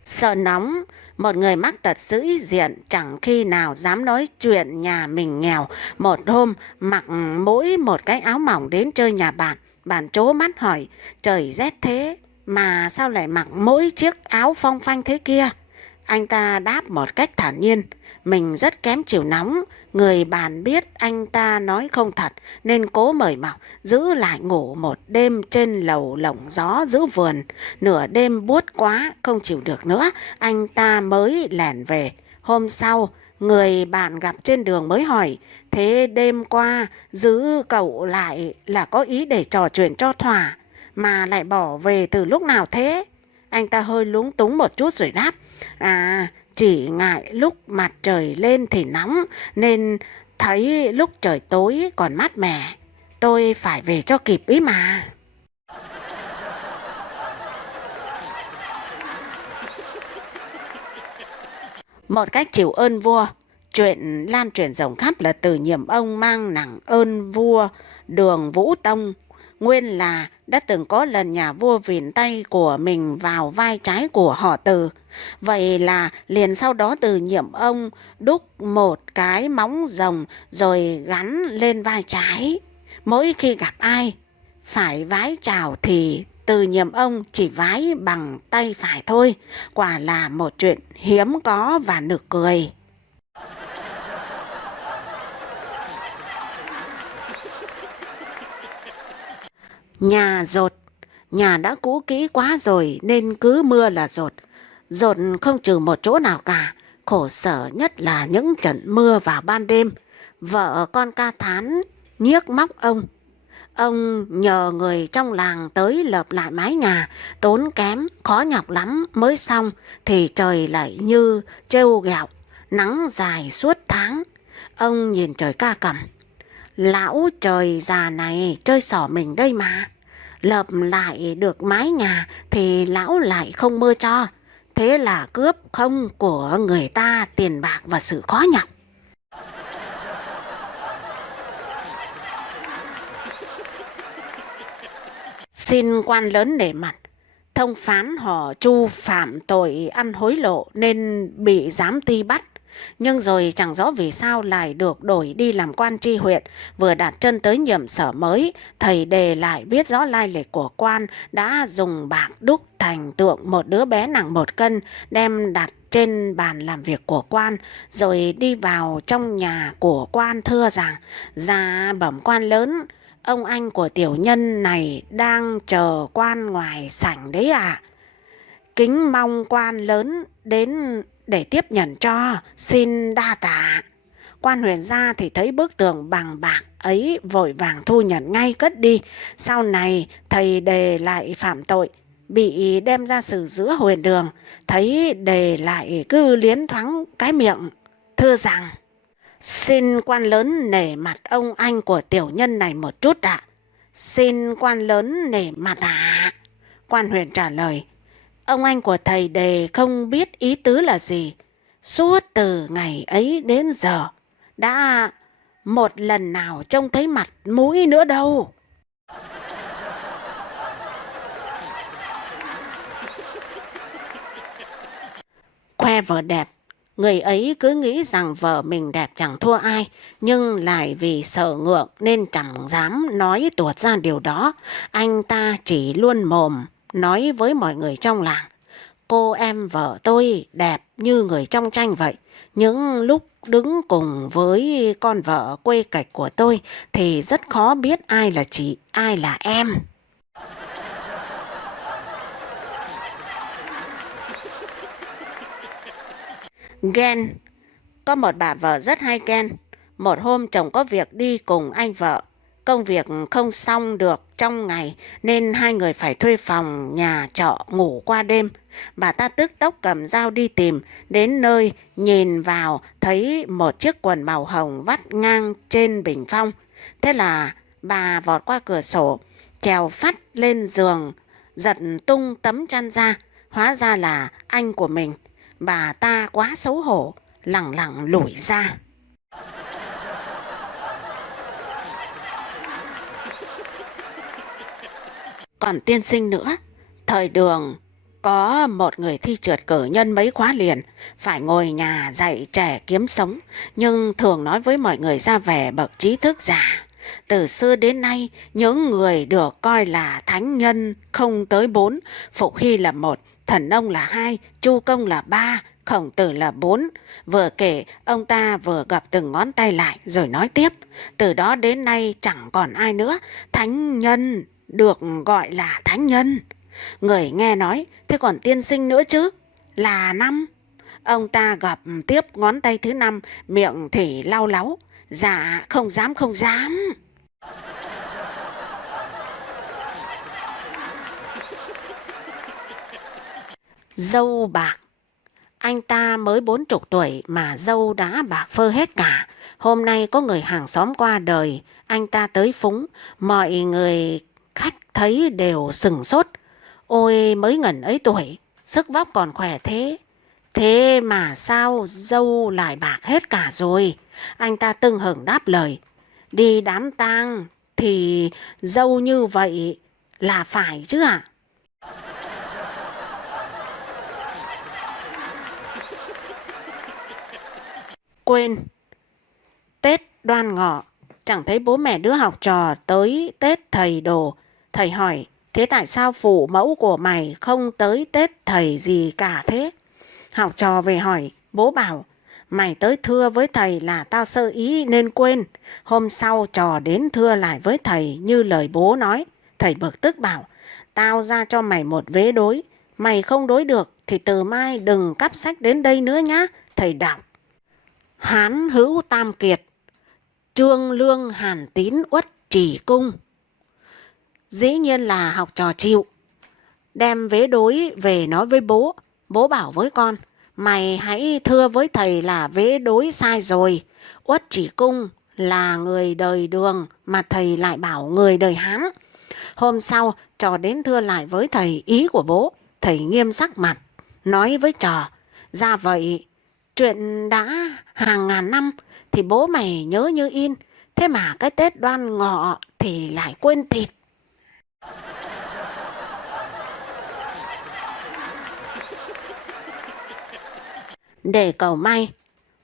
Sợ nóng, một người mắc tật sĩ diện chẳng khi nào dám nói chuyện nhà mình nghèo. Một hôm mặc mỗi một cái áo mỏng đến chơi nhà bạn, bạn trố mắt hỏi, trời rét thế mà sao lại mặc mỗi chiếc áo phong phanh thế kia? Anh ta đáp một cách thản nhiên, mình rất kém chịu nóng. Người bạn biết anh ta nói không thật nên cố mời mọc, giữ lại ngủ một đêm trên lầu lộng gió giữa vườn. Nửa đêm buốt quá không chịu được nữa, anh ta mới lẻn về. Hôm sau, người bạn gặp trên đường mới hỏi, thế đêm qua giữ cậu lại là có ý để trò chuyện cho thỏa, mà lại bỏ về từ lúc nào thế? Anh ta hơi lúng túng một chút rồi đáp, à, chỉ ngại lúc mặt trời lên thì nóng, nên thấy lúc trời tối còn mát mẻ. Tôi phải về cho kịp ý mà. Một cách chịu ơn vua. Chuyện lan truyền rộng khắp là từ Nhiệm Ông mang nặng ơn vua Đường Vũ Tông. Nguyên là đã từng có lần nhà vua vịn tay của mình vào vai trái của họ Từ. Vậy là liền sau đó từ Nhiệm Ông đúc một cái móng rồng rồi gắn lên vai trái. Mỗi khi gặp ai phải vái chào thì từ Nhiệm Ông chỉ vái bằng tay phải thôi. Quả là một chuyện hiếm có và nực cười. Nhà dột. Nhà đã cũ kỹ quá rồi nên cứ mưa là dột. Dột không trừ một chỗ nào cả. Khổ sở nhất là những trận mưa vào ban đêm. Vợ con ca thán nhiếc móc ông. Ông nhờ người trong làng tới lợp lại mái nhà, tốn kém, khó nhọc lắm mới xong, thì trời lại như trêu ghẹo, nắng dài suốt tháng. Ông nhìn trời ca cẩm, lão trời già này chơi xỏ mình đây mà. Lợp lại được mái nhà thì lão lại không mưa cho. Thế là cướp không của người ta tiền bạc và sự khó nhọc. Xin quan lớn nể mặt, thông phán họ Chu phạm tội ăn hối lộ nên bị giám ty bắt. Nhưng rồi chẳng rõ vì sao lại được đổi đi làm quan tri huyện. Vừa đặt chân tới nhiệm sở mới, thầy đề lại biết rõ lai lịch của quan đã dùng bạc đúc thành tượng một đứa bé nặng 1 cân, đem đặt trên bàn làm việc của quan, rồi đi vào trong nhà của quan thưa rằng, dạ bẩm quan lớn, ông anh của tiểu nhân này đang chờ quan ngoài sảnh đấy ạ. Kính mong quan lớn đến để tiếp nhận cho, xin đa tạ. Quan huyền gia thì thấy bức tường bằng bạc ấy vội vàng thu nhận ngay cất đi. Sau này thầy đề lại phạm tội, bị đem ra xử giữa huyền đường. Thấy đề lại cứ liến thoáng cái miệng, thưa rằng, xin quan lớn nể mặt ông anh của tiểu nhân này một chút ạ. Xin quan lớn nể mặt ạ. Quan huyền trả lời, ông anh của thầy đề không biết ý tứ là gì. Suốt từ ngày ấy đến giờ, đã một lần nào trông thấy mặt mũi nữa đâu. Khoe vợ đẹp. Người ấy cứ nghĩ rằng vợ mình đẹp chẳng thua ai, nhưng lại vì sợ ngượng nên chẳng dám nói tuột ra điều đó. Anh ta chỉ luôn mồm nói với mọi người trong làng, cô em vợ tôi đẹp như người trong tranh vậy. Những lúc đứng cùng với con vợ quê cạch của tôi thì rất khó biết ai là chị, ai là em. Ghen. Có một bà vợ rất hay ghen. Một hôm chồng có việc đi cùng anh vợ. Công việc không xong được trong ngày nên hai người phải thuê phòng nhà trọ ngủ qua đêm. Bà ta tức tốc cầm dao đi tìm, đến nơi nhìn vào thấy một chiếc quần màu hồng vắt ngang trên bình phong. Thế là bà vọt qua cửa sổ, trèo phắt lên giường, giật tung tấm chăn ra. Hóa ra là anh của mình. Bà ta quá xấu hổ, lẳng lặng lủi ra. Còn tiên sinh nữa, thời Đường có một người thi trượt cử nhân mấy khóa liền, phải ngồi nhà dạy trẻ kiếm sống, nhưng thường nói với mọi người ra vẻ bậc trí thức giả. Từ xưa đến nay, những người được coi là thánh nhân không tới 4, Phục Hy là 1, Thần Ông là 2, Chu Công là 3, Khổng Tử là 4. Vừa kể, ông ta vừa gập từng ngón tay lại rồi nói tiếp. Từ đó đến nay chẳng còn ai nữa, thánh nhân được gọi là thánh nhân. Người nghe nói, thế còn tiên sinh nữa chứ? Là 5. Ông ta gập tiếp ngón tay thứ 5, miệng thì lau láu. Dạ, không dám, không dám. Dâu bạc. Anh ta mới 40 tuổi mà dâu đã bạc phơ hết cả. Hôm nay có người hàng xóm qua đời, anh ta tới phúng, mọi người khách thấy đều sửng sốt. Ôi mới ngần ấy tuổi, sức vóc còn khỏe thế. Thế mà sao dâu lại bạc hết cả rồi? Anh ta tưng hửng đáp lời. Đi đám tang thì dâu như vậy là phải chứ ạ? Quên, Tết Đoan Ngọ, chẳng thấy bố mẹ đứa học trò tới Tết thầy đồ. Thầy hỏi, thế tại sao phụ mẫu của mày không tới Tết thầy gì cả thế? Học trò về hỏi, bố bảo, mày tới thưa với thầy là tao sơ ý nên quên. Hôm sau trò đến thưa lại với thầy như lời bố nói. Thầy bực tức bảo, tao ra cho mày một vế đối. Mày không đối được thì từ mai đừng cắp sách đến đây nữa nhá. Thầy đọc. Hán hữu tam kiệt, Trương Lương Hàn Tín Uất Trì Cung. Dĩ nhiên là học trò chịu. Đem vế đối về nói với bố. Bố bảo với con, mày hãy thưa với thầy là vế đối sai rồi. Uất Chỉ Cung là người đời Đường mà thầy lại bảo người đời Hán. Hôm sau trò đến thưa lại với thầy ý của bố. Thầy nghiêm sắc mặt, nói với trò, ra vậy chuyện đã hàng ngàn năm thì bố mày nhớ như in. Thế mà cái Tết Đoan Ngọ thì lại quên thịt. Để cầu may,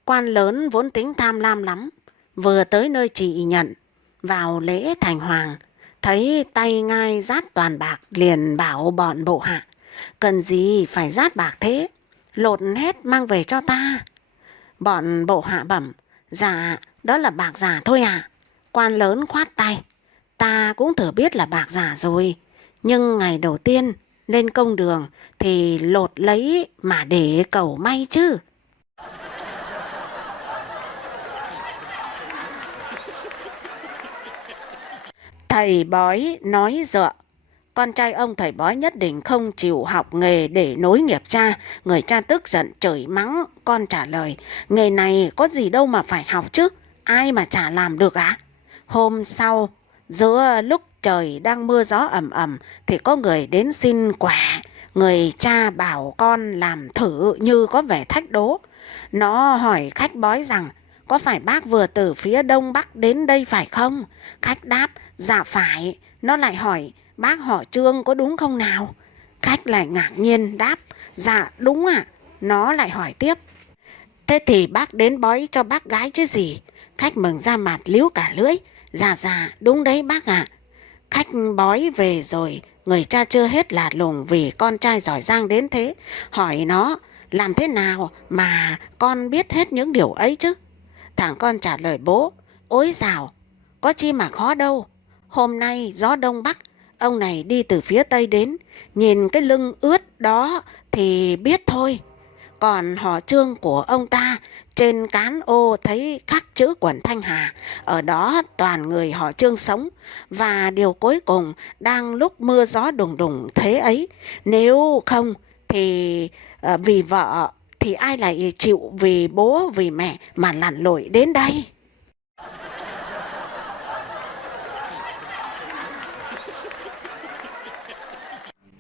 quan lớn vốn tính tham lam lắm, vừa tới nơi chị nhận, vào lễ thành hoàng, thấy tay ngai rát toàn bạc liền bảo bọn bộ hạ, cần gì phải rát bạc thế, lột hết mang về cho ta. Bọn bộ hạ bẩm, dạ đó là bạc giả thôi à. Quan lớn khoát tay, ta cũng thử biết là bạc giả rồi, nhưng ngày đầu tiên lên công đường thì lột lấy mà để cầu may chứ. Thầy bói nói dựa. Con trai ông thầy bói nhất định không chịu học nghề để nối nghiệp cha. Người cha tức giận chửi mắng. Con trả lời, nghề này có gì đâu mà phải học chứ, ai mà chả làm được á. Hôm sau, giữa lúc trời đang mưa gió ầm ầm thì có người đến xin quẻ. Người cha bảo con làm thử như có vẻ thách đố. Nó hỏi khách bói rằng, có phải bác vừa từ phía đông bắc đến đây phải không? Khách đáp, dạ phải. Nó lại hỏi, bác họ Trương có đúng không nào? Khách lại ngạc nhiên đáp, dạ đúng ạ. Nó lại hỏi tiếp, thế thì bác đến bói cho bác gái chứ gì? Khách mừng ra mặt líu cả lưỡi, dạ dạ đúng đấy bác ạ. Khách bói về rồi, người cha chưa hết lạ lùng vì con trai giỏi giang đến thế. Hỏi nó, làm thế nào mà con biết hết những điều ấy chứ? Thằng con trả lời bố, ối dào, có chi mà khó đâu. Hôm nay gió đông bắc, ông này đi từ phía tây đến, nhìn cái lưng ướt đó thì biết thôi. Còn họ Trương của ông ta, trên cán ô thấy khắc chữ Quận Thanh Hà, ở đó toàn người họ Trương sống. Và điều cuối cùng, đang lúc mưa gió đùng đùng thế ấy, nếu không thì vì vợ thì ai lại chịu vì bố vì mẹ mà lặn lội đến đây.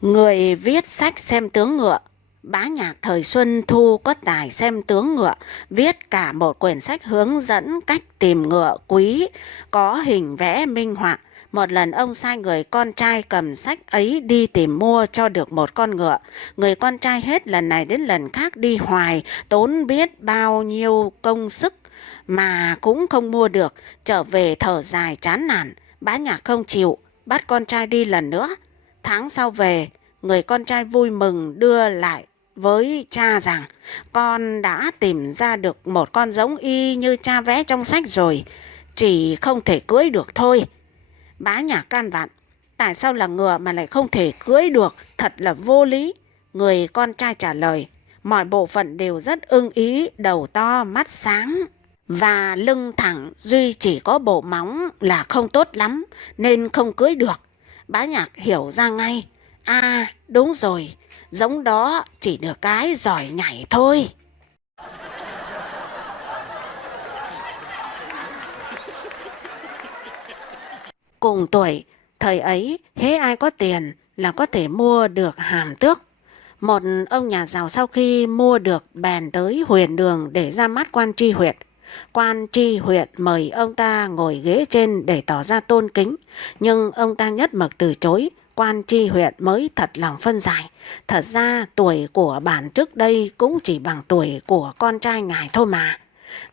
Người viết sách xem tướng ngựa. Bá nhạc thời Xuân Thu có tài xem tướng ngựa, viết cả một quyển sách hướng dẫn cách tìm ngựa quý, có hình vẽ minh họa. Một lần ông sai người con trai cầm sách ấy đi tìm mua cho được một con ngựa. Người con trai hết lần này đến lần khác đi hoài, tốn biết bao nhiêu công sức mà cũng không mua được. Trở về thở dài chán nản, Bá nhạc không chịu, bắt con trai đi lần nữa. Tháng sau về, người con trai vui mừng đưa lại với cha rằng con đã tìm ra được một con giống y như cha vẽ trong sách rồi, chỉ không thể cưỡi được thôi. Bá nhạc can vặn, tại sao là ngựa mà lại không thể cưỡi được, thật là vô lý. Người con trai trả lời, mọi bộ phận đều rất ưng ý, đầu to, mắt sáng và lưng thẳng, duy chỉ có bộ móng là không tốt lắm nên không cưỡi được. Bá nhạc hiểu ra ngay, à đúng rồi, giống đó chỉ được cái giỏi nhảy thôi. Cùng tuổi, thời ấy hễ ai có tiền là có thể mua được hàm tước. Một ông nhà giàu sau khi mua được bèn tới huyền đường để ra mắt quan tri huyện. Quan tri huyện mời ông ta ngồi ghế trên để tỏ ra tôn kính, nhưng ông ta nhất mực từ chối. Quan tri huyện mới thật lòng phân giải, thật ra tuổi của bản trước đây cũng chỉ bằng tuổi của con trai ngài thôi mà.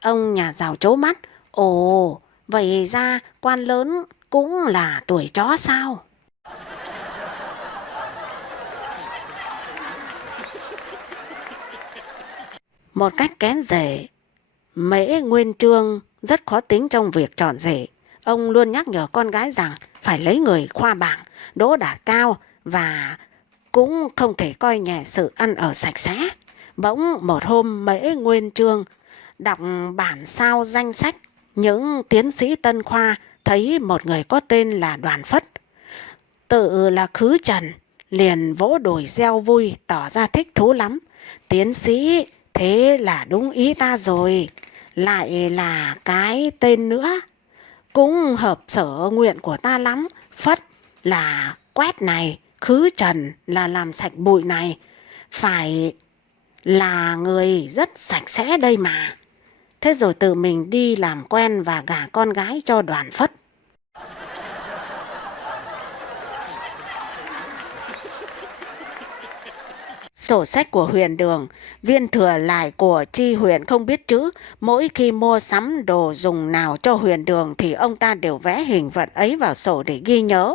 Ông nhà giàu trố mắt, ồ, vậy ra quan lớn cũng là tuổi chó sao? Một cách kén rể, Mễ Nguyên Chương rất khó tính trong việc chọn rể. Ông luôn nhắc nhở con gái rằng phải lấy người khoa bảng, đỗ đạt cao và cũng không thể coi nhẹ sự ăn ở sạch sẽ. Bỗng một hôm Mễ Nguyên Chương đọc bản sao danh sách những tiến sĩ tân khoa, thấy một người có tên là Đoàn Phất, tự là khứ trần, liền vỗ đùi reo vui, tỏ ra thích thú lắm. Tiến sĩ, thế là đúng ý ta rồi, lại là cái tên nữa, cũng hợp sở nguyện của ta lắm. Phất là quét này, khứ trần là làm sạch bụi này, phải là người rất sạch sẽ đây mà. Thế rồi tự mình đi làm quen và gả con gái cho Đoàn Phất. Sổ sách của huyền đường, viên thừa lại của tri huyện không biết chữ. Mỗi khi mua sắm đồ dùng nào cho huyền đường thì ông ta đều vẽ hình vật ấy vào sổ để ghi nhớ.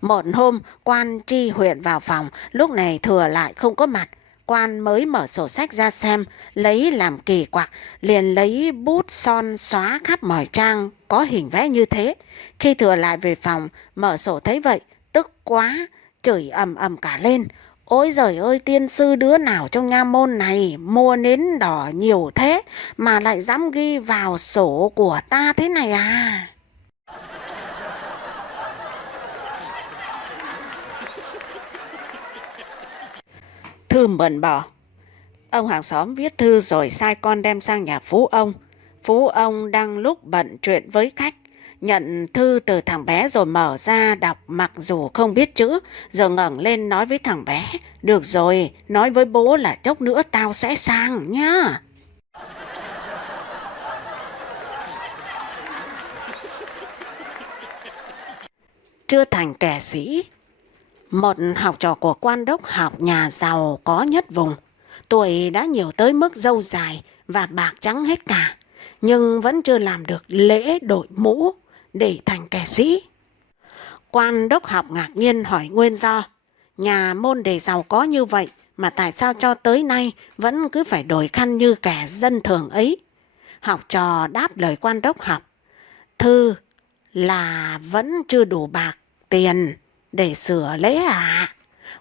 Một hôm, quan tri huyện vào phòng, lúc này thừa lại không có mặt. Quan mới mở sổ sách ra xem, lấy làm kỳ quặc, liền lấy bút son xóa khắp mọi trang có hình vẽ như thế. Khi thừa lại về phòng, mở sổ thấy vậy, tức quá, chửi ầm ầm cả lên. Ôi giời ơi, tiên sư đứa nào trong nha môn này mua nến đỏ nhiều thế mà lại dám ghi vào sổ của ta thế này à? Thư mượn bỏ. Ông hàng xóm viết thư rồi sai con đem sang nhà Phú ông. Phú ông đang lúc bận chuyện với khách, nhận thư từ thằng bé rồi mở ra đọc, mặc dù không biết chữ, rồi ngẩng lên nói với thằng bé, được rồi, nói với bố là chốc nữa tao sẽ sang nhá. Chưa thành kẻ sĩ. Một học trò của quan đốc học nhà giàu có nhất vùng, tuổi đã nhiều tới mức râu dài và bạc trắng hết cả, nhưng vẫn chưa làm được lễ đội mũ để thành kẻ sĩ. Quan đốc học ngạc nhiên hỏi nguyên do. Nhà môn đề giàu có như vậy mà tại sao cho tới nay vẫn cứ phải đổi khăn như kẻ dân thường ấy? Học trò đáp lời quan đốc học, thư là vẫn chưa đủ bạc tiền để sửa lễ à?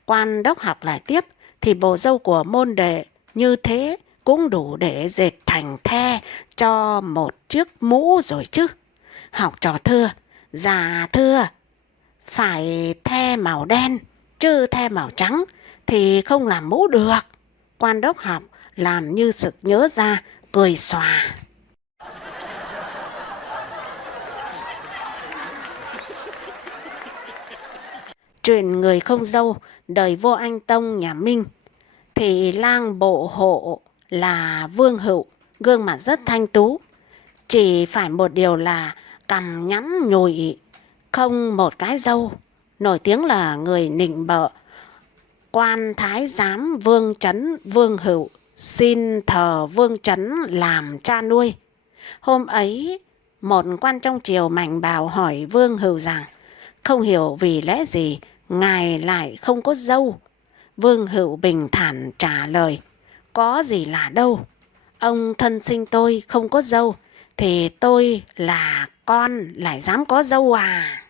Quan đốc học lại tiếp, thì bộ râu của môn đệ như thế cũng đủ để dệt thành the cho một chiếc mũ rồi chứ. Học trò thưa, dạ thưa, phải the màu đen, chứ the màu trắng thì không làm mũ được. Quan đốc học làm như sực nhớ ra, cười xòa. Chuyện người không dâu đời vua Anh Tông nhà Minh, thì lang bộ hộ là Vương Hữu, gương mặt rất thanh tú, chỉ phải một điều là cằm nhẵn nhùi, không một cái râu, nổi tiếng là người nịnh bợ. Quan thái giám Vương Chấn Vương Hữu xin thờ Vương Chấn làm cha nuôi. Hôm ấy, một quan trong triều Mạnh Bào hỏi Vương Hữu rằng không hiểu vì lẽ gì ngài lại không có dâu. Vương Hữu bình thản trả lời, có gì lạ đâu, ông thân sinh tôi không có dâu, thì tôi là con lại dám có dâu à?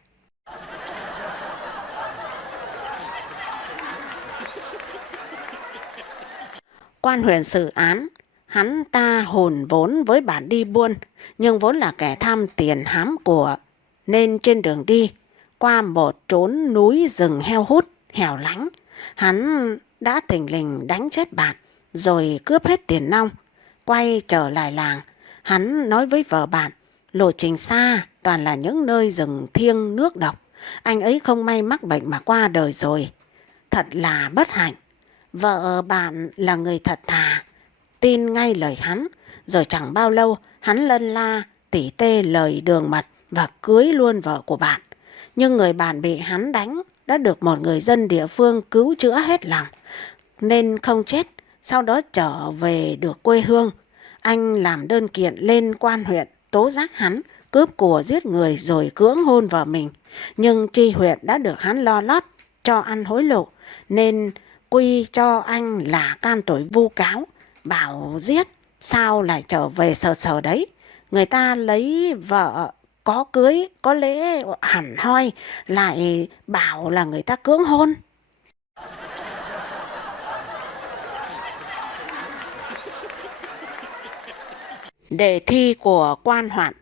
Quan huyện xử án, hắn ta hùn vốn với bản đi buôn, nhưng vốn là kẻ tham tiền hám của, nên trên đường đi qua một trốn núi rừng heo hút hẻo lánh, hắn đã thình lình đánh chết bạn, rồi cướp hết tiền nong. Quay trở lại làng, hắn nói với vợ bạn, lộ trình xa toàn là những nơi rừng thiêng nước độc, anh ấy không may mắc bệnh mà qua đời rồi, thật là bất hạnh. Vợ bạn là người thật thà, tin ngay lời hắn, rồi chẳng bao lâu hắn lân la tỉ tê lời đường mật và cưới luôn vợ của bạn. Nhưng người bạn bị hắn đánh đã được một người dân địa phương cứu chữa hết lòng, nên không chết, sau đó trở về được quê hương. Anh làm đơn kiện lên quan huyện tố giác hắn cướp của giết người rồi cưỡng hôn vợ mình. Nhưng tri huyện đã được hắn lo lót cho ăn hối lộ, nên quy cho anh là can tội vu cáo, bảo giết, sao lại trở về sờ sờ đấy. Người ta lấy vợ có cưới, có lễ hẳn hoi, lại bảo là người ta cưỡng hôn. Đề thi của quan hoạn.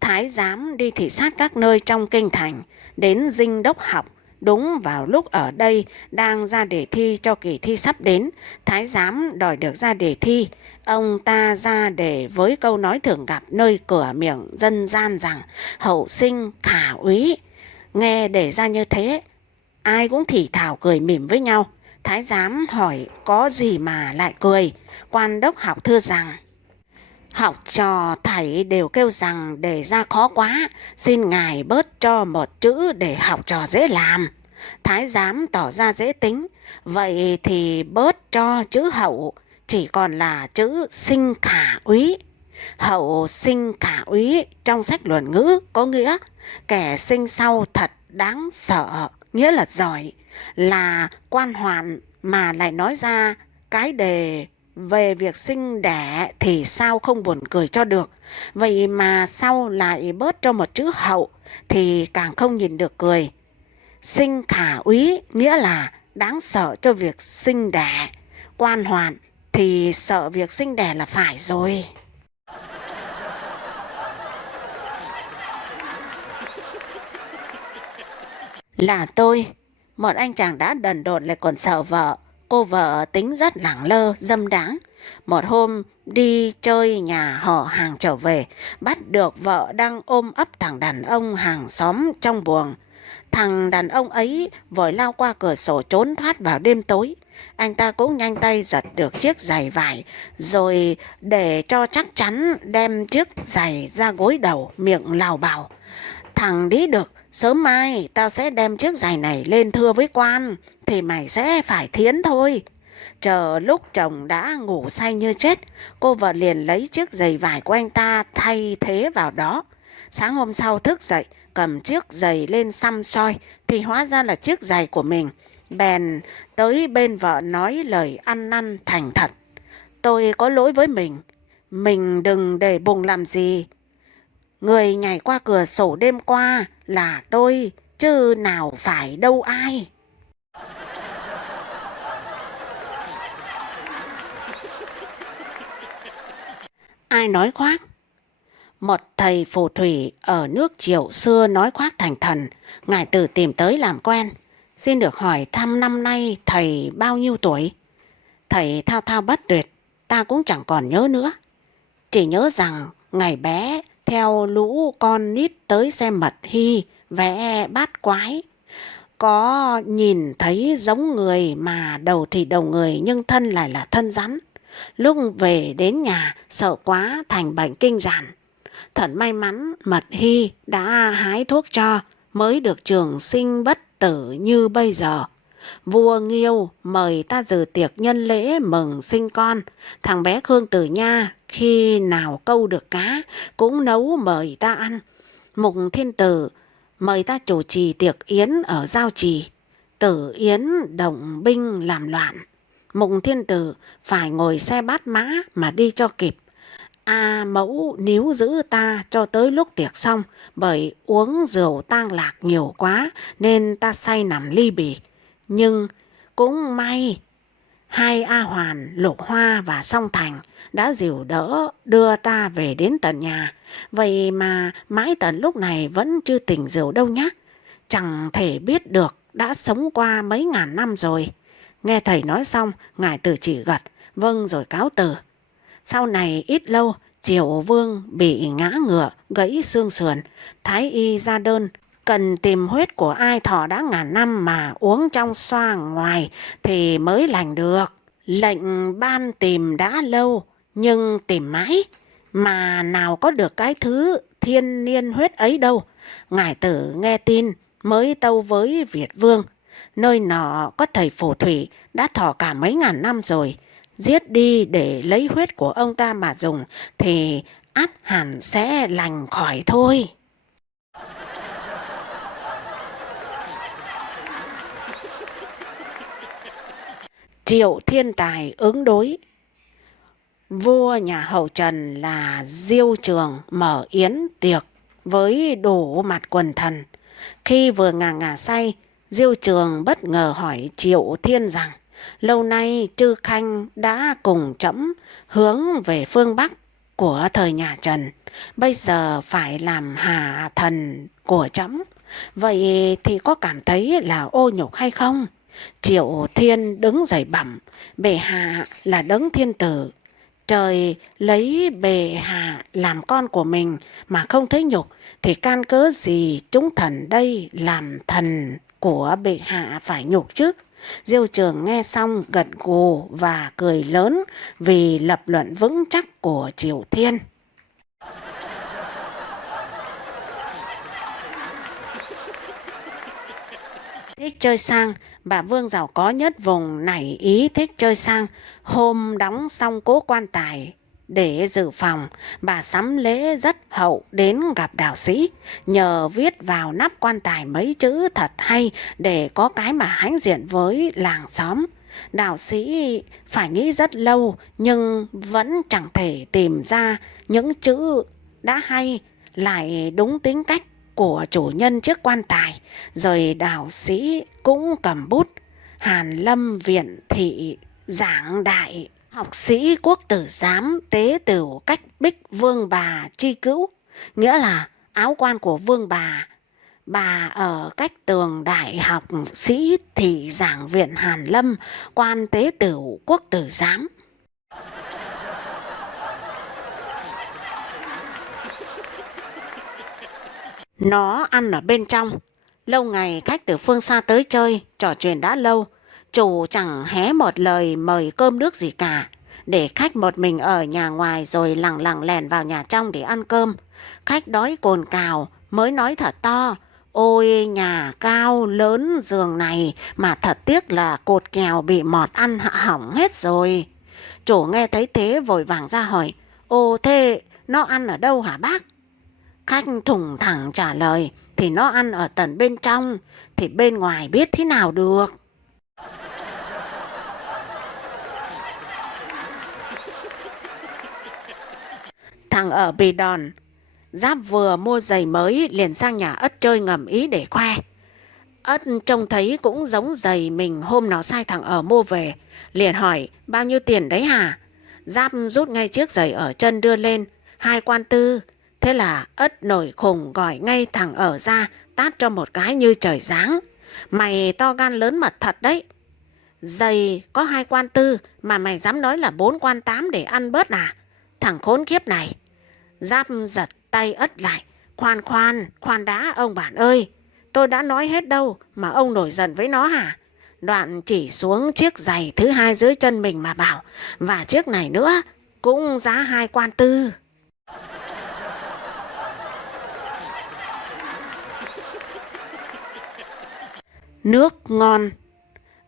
Thái giám đi thị sát các nơi trong kinh thành, đến dinh đốc học. Đúng vào lúc ở đây đang ra đề thi cho kỳ thi sắp đến, thái giám đòi được ra đề thi. Ông ta ra đề với câu nói thường gặp nơi cửa miệng dân gian rằng hậu sinh khả úy. Nghe đề ra như thế, ai cũng thì thào cười mỉm với nhau. Thái giám hỏi có gì mà lại cười. Quan đốc học thưa rằng học trò thầy đều kêu rằng đề ra khó quá, xin ngài bớt cho một chữ để học trò dễ làm. Thái giám tỏ ra dễ tính, vậy thì bớt cho chữ hậu, chỉ còn là chữ sinh khả úy. Hậu sinh khả úy trong sách luận ngữ có nghĩa kẻ sinh sau thật đáng sợ, nghĩa là giỏi. Là quan hoạn mà lại nói ra cái đề về việc sinh đẻ thì sao không buồn cười cho được. Vậy mà sau lại bớt cho một chữ hậu thì càng không nhìn được cười. Sinh khả úy nghĩa là đáng sợ cho việc sinh đẻ. Quan hoạn thì sợ việc sinh đẻ là phải rồi. Là tôi, một anh chàng đã đần độn lại còn sợ vợ. Cô vợ tính rất lẳng lơ, dâm đáng. Một hôm đi chơi nhà họ hàng trở về, bắt được vợ đang ôm ấp thằng đàn ông hàng xóm trong buồng. Thằng đàn ông ấy vội lao qua cửa sổ trốn thoát vào đêm tối. Anh ta cũng nhanh tay giật được chiếc giày vải, rồi để cho chắc chắn đem chiếc giày ra gối đầu, miệng lào bảo: thằng đi được, sớm mai tao sẽ đem chiếc giày này lên thưa với quan, thì mày sẽ phải thiến thôi. Chờ lúc chồng đã ngủ say như chết, cô vợ liền lấy chiếc giày vải của anh ta thay thế vào đó. Sáng hôm sau thức dậy, cầm chiếc giày lên xăm soi, thì hóa ra là chiếc giày của mình. Bèn tới bên vợ nói lời ăn năn thành thật: tôi có lỗi với mình đừng để bụng làm gì. Người nhảy qua cửa sổ đêm qua là tôi, chứ nào phải đâu ai. Ai nói khoác? Một thầy phù thủy ở nước Triệu xưa nói khoác thành thần. Ngài Tử tìm tới làm quen. Xin được hỏi thăm năm nay thầy bao nhiêu tuổi? Thầy thao thao bất tuyệt, ta cũng chẳng còn nhớ nữa. Chỉ nhớ rằng ngày bé theo lũ con nít tới xem mật hy vẽ bát quái. Có nhìn thấy giống người mà đầu thì đầu người nhưng thân lại là thân rắn. Lúc về đến nhà sợ quá thành bệnh kinh ràn. Thật may mắn mật hy đã hái thuốc cho mới được trường sinh bất tử như bây giờ. Vua Nghiêu mời ta dự tiệc nhân lễ mừng sinh con. Thằng bé Khương Tử Nha khi nào câu được cá cũng nấu mời ta ăn. Mục Thiên Tử mời ta chủ trì tiệc yến ở Giao Trì. Tử yến động binh làm loạn. Mục Thiên Tử phải ngồi xe bát mã mà đi cho kịp. A Mẫu níu giữ ta cho tới lúc tiệc xong, bởi uống rượu tang lạc nhiều quá nên ta say nằm ly bì. Nhưng cũng may hai A Hoàn, Lục Hoa và Song Thành đã dìu đỡ đưa ta về đến tận nhà. Vậy mà mãi tận lúc này vẫn chưa tỉnh rượu đâu nhá. Chẳng thể biết được đã sống qua mấy ngàn năm rồi. Nghe thầy nói xong, ngài Tử chỉ gật vâng rồi cáo từ. Sau này ít lâu, Triệu Vương bị ngã ngựa, gãy xương sườn. Thái y ra đơn cần tìm huyết của ai thọ đã ngàn năm mà uống trong xoa ngoài thì mới lành được. Lệnh ban tìm đã lâu nhưng tìm mãi mà nào có được cái thứ thiên niên huyết ấy đâu. Ngài Tử nghe tin mới tâu với Việt Vương. Nơi nọ có thầy phù thủy đã thọ cả mấy ngàn năm rồi. Giết đi để lấy huyết của ông ta mà dùng thì ắt hẳn sẽ lành khỏi thôi. Triệu Thiên Tài ứng đối. Vua nhà Hậu Trần là Diêu Trường mở yến tiệc với đủ mặt quần thần. Khi vừa ngà say, Diêu Trường bất ngờ hỏi Triệu Thiên rằng lâu nay Chư Khanh đã cùng trẫm hướng về phương Bắc của thời nhà Trần, bây giờ phải làm hạ thần của trẫm, vậy thì có cảm thấy là ô nhục hay không? Triệu Thiên đứng dậy bẩm: bệ hạ là đấng thiên tử, trời lấy bệ hạ làm con của mình mà không thấy nhục thì can cớ gì chúng thần đây làm thần của bệ hạ phải nhục chứ? Diêu Trường nghe xong gật gù và cười lớn vì lập luận vững chắc của Triệu Thiên. Thích chơi sang, bà Vương giàu có nhất vùng nảy ý thích chơi sang. Hôm đóng xong cỗ quan tài để dự phòng, bà sắm lễ rất hậu đến gặp đạo sĩ, nhờ viết vào nắp quan tài mấy chữ thật hay để có cái mà hãnh diện với làng xóm. Đạo sĩ phải nghĩ rất lâu nhưng vẫn chẳng thể tìm ra những chữ đã hay lại đúng tính cách của chủ nhân chiếc quan tài. Rồi đạo sĩ cũng cầm bút Hàn Lâm Viện Thị giảng đại. Học sĩ Quốc Tử Giám tế tửu cách bích vương bà chi cữu, nghĩa là áo quan của vương bà ở cách tường đại học sĩ thị giảng viện Hàn Lâm, quan tế tửu Quốc Tử Giám. Nó ăn ở bên trong. Lâu ngày khách từ phương xa tới chơi, trò chuyện đã lâu, chủ chẳng hé một lời mời cơm nước gì cả, để khách một mình ở nhà ngoài rồi lẳng lặng lèn vào nhà trong để ăn cơm. Khách đói cồn cào mới nói thật to: ôi nhà cao lớn giường này mà thật tiếc là cột kèo bị mọt ăn hỏng hết rồi. Chủ nghe thấy thế vội vàng ra hỏi: ô thế nó ăn ở đâu hả bác? Khách thủng thẳng trả lời: thì nó ăn ở tận bên trong, thì bên ngoài biết thế nào được. Thằng ở Bì Đòn, Giáp vừa mua giày mới liền sang nhà Ất chơi ngầm ý để khoe. Ất trông thấy cũng giống giày mình hôm nó sai thằng ở mua về, liền hỏi: bao nhiêu tiền đấy hả? Giáp rút ngay chiếc giày ở chân đưa lên. Hai quan tư. Thế là Ất nổi khùng gọi ngay thằng ở ra, tát cho một cái như trời giáng. Mày to gan lớn mật thật đấy. Giày có hai quan tư mà mày dám nói là 4 quan 8 để ăn bớt à? Thằng khốn kiếp này. Giáp giật tay Ất lại. Khoan đã ông bạn ơi. Tôi đã nói hết đâu mà ông nổi giận với nó hả? Đoạn chỉ xuống chiếc giày thứ hai dưới chân mình mà bảo, và chiếc này nữa cũng giá 2 quan tư. Nước ngon.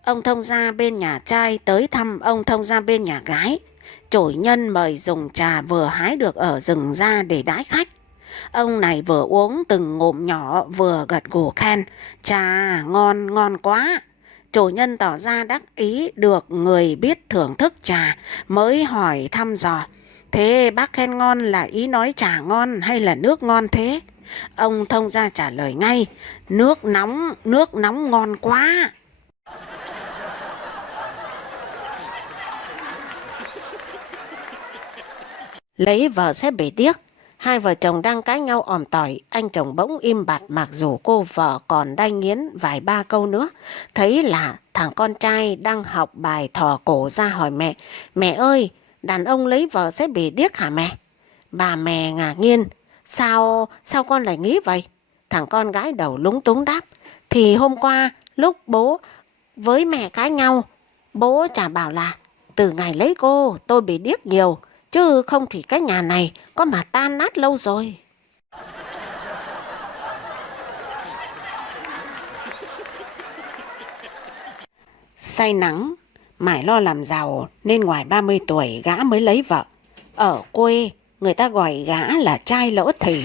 Ông thông gia bên nhà trai tới thăm ông thông gia bên nhà gái. Chổi nhân mời dùng trà vừa hái được ở rừng ra để đãi khách. Ông này vừa uống từng ngụm nhỏ vừa gật gù khen. Trà ngon, ngon quá. Chủ nhân tỏ ra đắc ý được người biết thưởng thức trà, mới hỏi thăm dò. Thế bác khen ngon là ý nói trà ngon hay là nước ngon thế? Ông thông gia trả lời ngay. Nước nóng ngon quá. Lấy vợ sẽ bể điếc. Hai vợ chồng đang cãi nhau òm tỏi, anh chồng bỗng im bặt mặc dù cô vợ còn đanh nghiến vài ba câu nữa. Thấy là thằng con trai đang học bài thò cổ ra hỏi mẹ. Mẹ ơi, đàn ông lấy vợ sẽ bể điếc hả mẹ? Bà mẹ ngạc nhiên. Sao con lại nghĩ vậy? Thằng con gái đầu lúng túng đáp. Thì hôm qua lúc bố với mẹ cãi nhau, bố chả bảo là từ ngày lấy cô tôi bị điếc nhiều, chứ không thì cái nhà này có mà tan nát lâu rồi. Say nắng, mải lo làm giàu nên ngoài 30 tuổi gã mới lấy vợ. Ở quê người ta gọi gã là trai lỡ thì.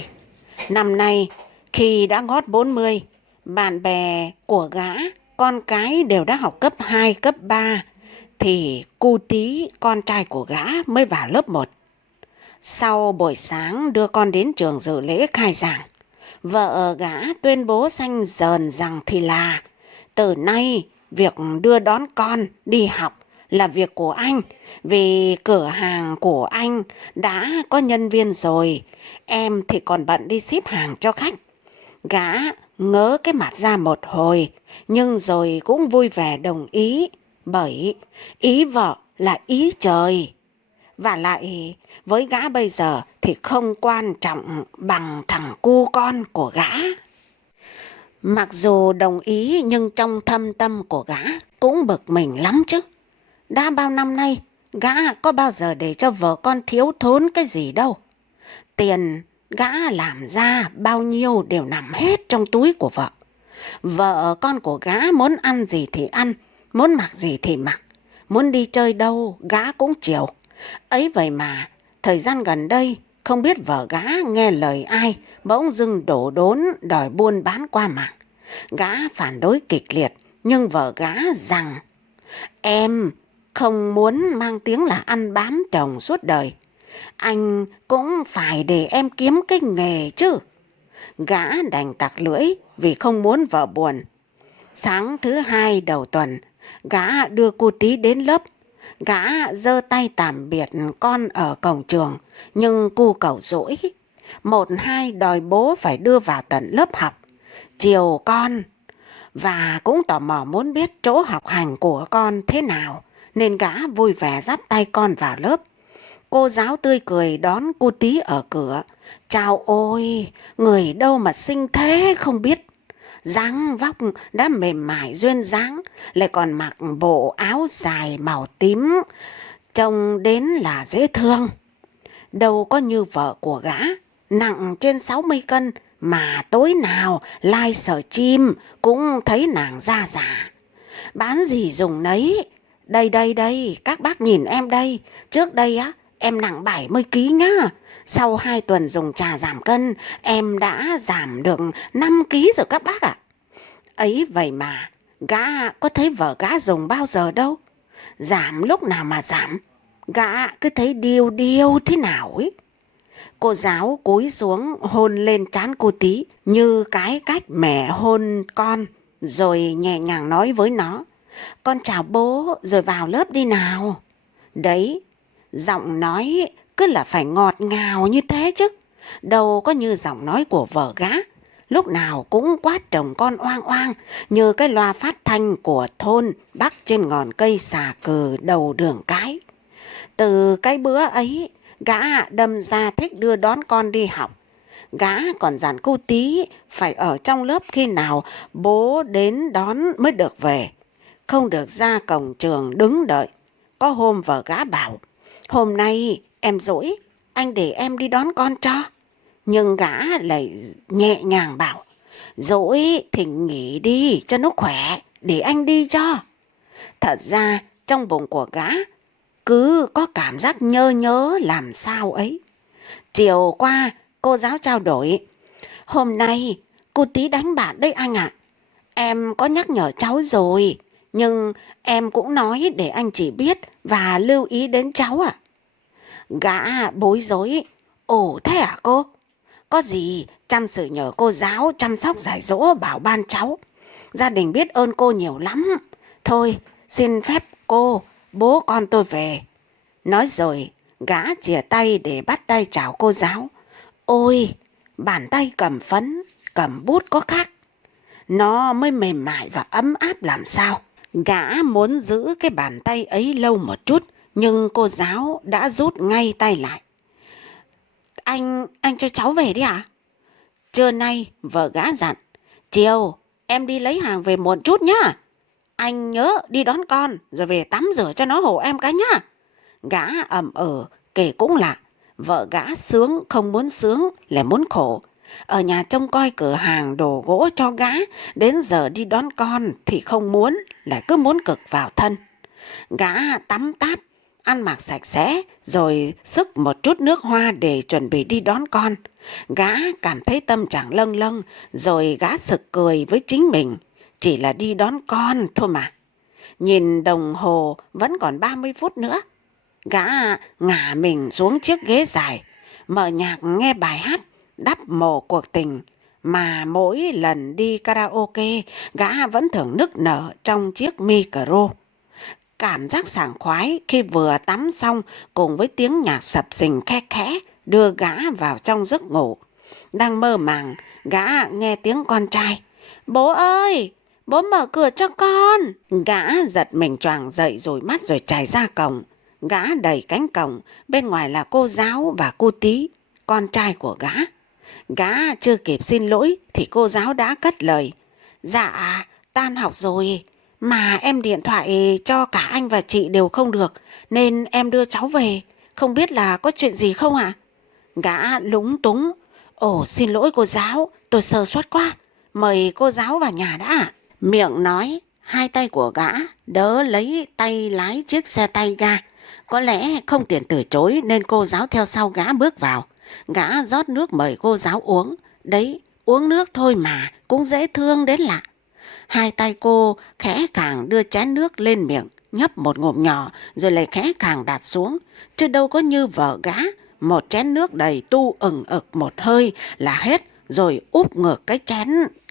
Năm nay khi đã ngót 40, bạn bè của gã, con cái đều đã học cấp 2, cấp 3, thì cu tí con trai của gã mới vào lớp 1. Sau buổi sáng đưa con đến trường dự lễ khai giảng, vợ gã tuyên bố xanh dờn rằng thì là từ nay việc đưa đón con đi học là việc của anh, vì cửa hàng của anh đã có nhân viên rồi, em thì còn bận đi ship hàng cho khách. Gã ngớ cái mặt ra một hồi, nhưng rồi cũng vui vẻ đồng ý, bởi ý vợ là ý trời. Và lại với gã bây giờ thì không quan trọng bằng thằng cu con của gã. Mặc dù đồng ý nhưng trong thâm tâm của gã cũng bực mình lắm chứ. Đã bao năm nay gã có bao giờ để cho vợ con thiếu thốn cái gì đâu. Tiền gã làm ra bao nhiêu đều nằm hết trong túi của vợ. Vợ con của gã muốn ăn gì thì ăn, muốn mặc gì thì mặc, muốn đi chơi đâu gã cũng chiều. Ấy vậy mà thời gian gần đây không biết vợ gã nghe lời ai bỗng dưng đổ đốn đòi buôn bán qua mạng. Gã phản đối kịch liệt, nhưng vợ gã rằng em không muốn mang tiếng là ăn bám chồng suốt đời. Anh cũng phải để em kiếm cái nghề chứ. Gã đành tặc lưỡi vì không muốn vợ buồn. Sáng thứ hai đầu tuần, gã đưa cô Tí đến lớp. Gã giơ tay tạm biệt con ở cổng trường, nhưng cu cẩu dỗi. Một hai đòi bố phải đưa vào tận lớp học. Chiều con, và cũng tò mò muốn biết chỗ học hành của con thế nào, nên gã vui vẻ dắt tay con vào lớp. Cô giáo tươi cười đón cô Tí ở cửa. Chào ôi, người đâu mà xinh thế không biết. Dáng vóc đã mềm mại duyên dáng, lại còn mặc bộ áo dài màu tím, trông đến là dễ thương. Đâu có như vợ của gã, nặng trên 60 cân, mà tối nào lai sở chim cũng thấy nàng da giả. Bán gì dùng nấy. Đây, các bác nhìn em đây. Trước đây á, em nặng 70 kg nhá. Sau 2 tuần dùng trà giảm cân, em đã giảm được 5 kg rồi các bác ạ. Ấy vậy mà, gã có thấy vợ gã dùng bao giờ đâu. Giảm lúc nào mà giảm, gã cứ thấy điêu điêu thế nào ấy. Cô giáo cúi xuống hôn lên trán cô Tí như cái cách mẹ hôn con, rồi nhẹ nhàng nói với nó. Con chào bố rồi vào lớp đi nào. Đấy, Giọng nói cứ là phải ngọt ngào như thế chứ, đâu có như giọng nói của vợ gã, lúc nào cũng quát chồng con oang oang như cái loa phát thanh của thôn bắc trên ngọn cây xà cừ đầu đường cái. Từ cái bữa ấy, gã đâm ra thích đưa đón con đi học. Gã còn dặn cô Tí phải ở trong lớp khi nào bố đến đón mới được về, không được ra cổng trường đứng đợi. Có hôm vợ gã bảo, hôm nay em rỗi, anh để em đi đón con cho. Nhưng gã lại nhẹ nhàng bảo, rỗi thì nghỉ đi cho nó khỏe, để anh đi cho. Thật ra trong bụng của gã cứ có cảm giác nhớ nhớ làm sao ấy. Chiều qua cô giáo trao đổi, hôm nay cô Tí đánh bạn đấy anh ạ. Em có nhắc nhở cháu rồi, nhưng em cũng nói để anh chỉ biết và lưu ý đến cháu ạ. Gã bối rối, ồ thế à cô? Có gì chăm sự nhờ cô giáo chăm sóc dạy dỗ bảo ban cháu. Gia đình biết ơn cô nhiều lắm. Thôi, xin phép cô, bố con tôi về. Nói rồi, gã chìa tay để bắt tay chào cô giáo. Ôi, bàn tay cầm phấn, cầm bút có khác. Nó mới mềm mại và ấm áp làm sao. Gã muốn giữ cái bàn tay ấy lâu một chút, nhưng cô giáo đã rút ngay tay lại. Anh cho cháu về đi ạ. Trưa nay vợ gã dặn, chiều em đi lấy hàng về muộn chút nhá. Anh nhớ đi đón con rồi về tắm rửa cho nó hộ em cái nhá. Gã kể cũng lạ. Vợ gã sướng không muốn sướng lại muốn khổ. Ở nhà trông coi cửa hàng đồ gỗ cho gã, đến giờ đi đón con thì không muốn, lại cứ muốn cực vào thân. Gã tắm táp, ăn mặc sạch sẽ, rồi xức một chút nước hoa để chuẩn bị đi đón con. Gã cảm thấy tâm trạng lâng lâng, rồi gã sực cười với chính mình. Chỉ là đi đón con thôi mà. Nhìn đồng hồ vẫn còn 30 phút nữa. Gã ngả mình xuống chiếc ghế dài, mở nhạc nghe bài hát đắp mồ cuộc tình mà mỗi lần đi karaoke gã vẫn thường nức nở trong chiếc micro. Cảm giác sảng khoái khi vừa tắm xong cùng với tiếng nhạc sập sình khe khẽ đưa gã vào trong giấc ngủ. Đang mơ màng, gã nghe tiếng con trai. Bố ơi, bố mở cửa cho con. Gã giật mình choàng dậy rồi mắt rồi chạy ra cổng. Gã đẩy cánh cổng, bên ngoài là cô giáo và cô Tí, con trai của gã. Gã chưa kịp xin lỗi thì cô giáo đã cất lời. Dạ, tan học rồi, mà em điện thoại cho cả anh và chị đều không được, nên em đưa cháu về, không biết là có chuyện gì không ạ? Gã lúng túng. Ồ, xin lỗi cô giáo, tôi sơ suất quá, mời cô giáo vào nhà đã ạ. Miệng nói, hai tay của gã đỡ lấy tay lái chiếc xe tay ga. Có lẽ không tiện từ chối nên cô giáo theo sau gã bước vào. Gã rót nước mời cô giáo uống. Đấy, uống nước thôi mà, cũng dễ thương đến lạ. Hai tay cô khẽ khàng đưa chén nước lên miệng, nhấp một ngụm nhỏ rồi lại khẽ khàng đặt xuống. Chứ đâu có như vợ gã, một chén nước đầy tu ửng ực một hơi là hết, rồi úp ngược cái chén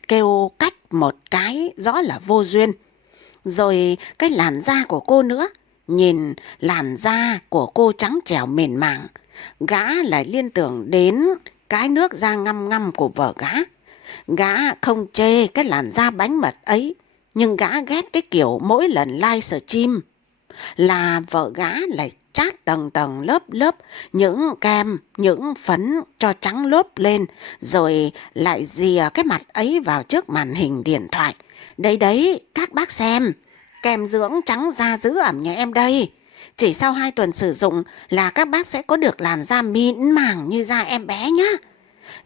kêu cách một cái rõ là vô duyên. Rồi cái làn da của cô nữa, nhìn làn da của cô trắng trẻo mềm màng, gã lại liên tưởng đến cái nước da ngăm ngăm của vợ gã. Gã không chê cái làn da bánh mật ấy, nhưng gã ghét cái kiểu mỗi lần livestream là vợ gã lại chát tầng tầng lớp lớp những kem, những phấn cho trắng lốp lên, rồi lại dìa cái mặt ấy vào trước màn hình điện thoại. Đấy đấy, các bác xem, kem dưỡng trắng da giữ ẩm nhà em đây. Chỉ sau 2 tuần sử dụng là các bác sẽ có được làn da mịn màng như da em bé nhá.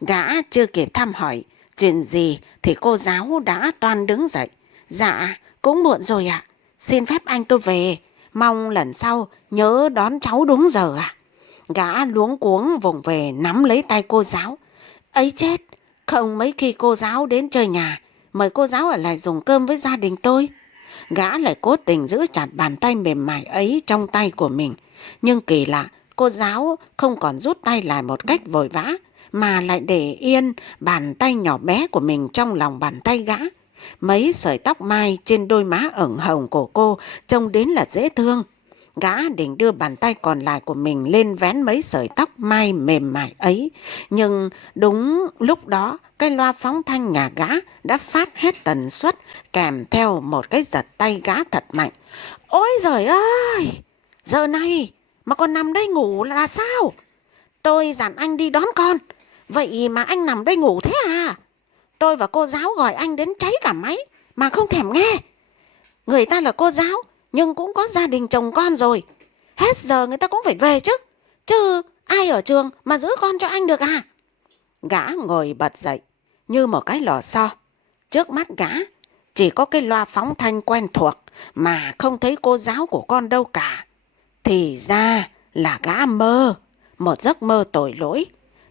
Gã chưa kịp thăm hỏi chuyện gì thì cô giáo đã toan đứng dậy. Dạ, cũng muộn rồi ạ. Xin phép anh tôi về. Mong lần sau nhớ đón cháu đúng giờ ạ. Gã luống cuống vùng về nắm lấy tay cô giáo. Ấy chết, không mấy khi cô giáo đến chơi nhà, mời cô giáo ở lại dùng cơm với gia đình tôi. Gã lại cố tình giữ chặt bàn tay mềm mại ấy trong tay của mình. Nhưng kỳ lạ, cô giáo không còn rút tay lại một cách vội vã, mà lại để yên bàn tay nhỏ bé của mình trong lòng bàn tay gã. Mấy sợi tóc mai trên đôi má ửng hồng của cô trông đến là dễ thương. Gã định đưa bàn tay còn lại của mình lên vén mấy sợi tóc mai mềm mại ấy. Nhưng đúng lúc đó, cái loa phóng thanh nhà gã đã phát hết tần suất, kèm theo một cái giật tay gã thật mạnh. Ôi giời ơi! Giờ này mà còn nằm đây ngủ là sao? Tôi dặn anh đi đón con, vậy mà anh nằm đây ngủ thế à? Tôi và cô giáo gọi anh đến cháy cả máy mà không thèm nghe. Người ta là cô giáo nhưng cũng có gia đình chồng con rồi. Hết giờ người ta cũng phải về chứ. Chứ ai ở trường mà giữ con cho anh được à? Gã ngồi bật dậy như một cái lò xo. Trước mắt gã chỉ có cái loa phóng thanh quen thuộc mà không thấy cô giáo của con đâu cả. Thì ra là gã mơ, một giấc mơ tội lỗi.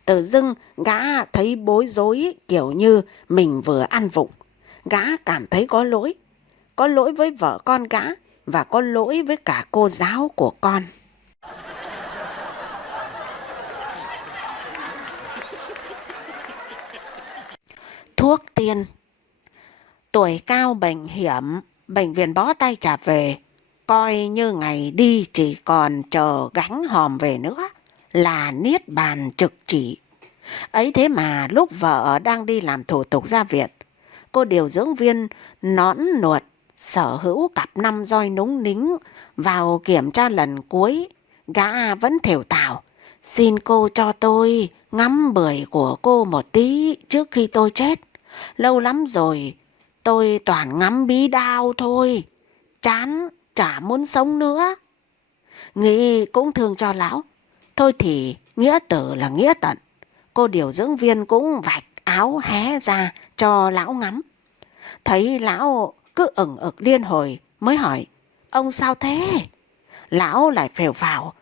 Tự dưng gã thấy bối rối kiểu như mình vừa ăn vụng. Gã cảm thấy có lỗi với vợ con gã và có lỗi với cả cô giáo của con. Thuốc tiên. Tuổi cao bệnh hiểm, bệnh viện bó tay trả về, coi như ngày đi chỉ còn chờ gánh hòm về nữa là niết bàn trực chỉ. Ấy thế mà lúc vợ đang đi làm thủ tục ra viện, cô điều dưỡng viên nõn nuột sở hữu cặp 5 roi núng nính vào kiểm tra lần cuối, gã vẫn thều thào: xin cô cho tôi ngắm bưởi của cô một tí trước khi tôi chết. Lâu lắm rồi tôi toàn ngắm bí đao thôi, chán chả muốn sống nữa. Nghĩ cũng thương cho lão, thôi thì nghĩa tử là nghĩa tận. Cô điều dưỡng viên cũng vạch áo hé ra cho lão ngắm. Thấy lão cứ ửng ực liên hồi mới hỏi: ông sao thế? Lão lại phều phào: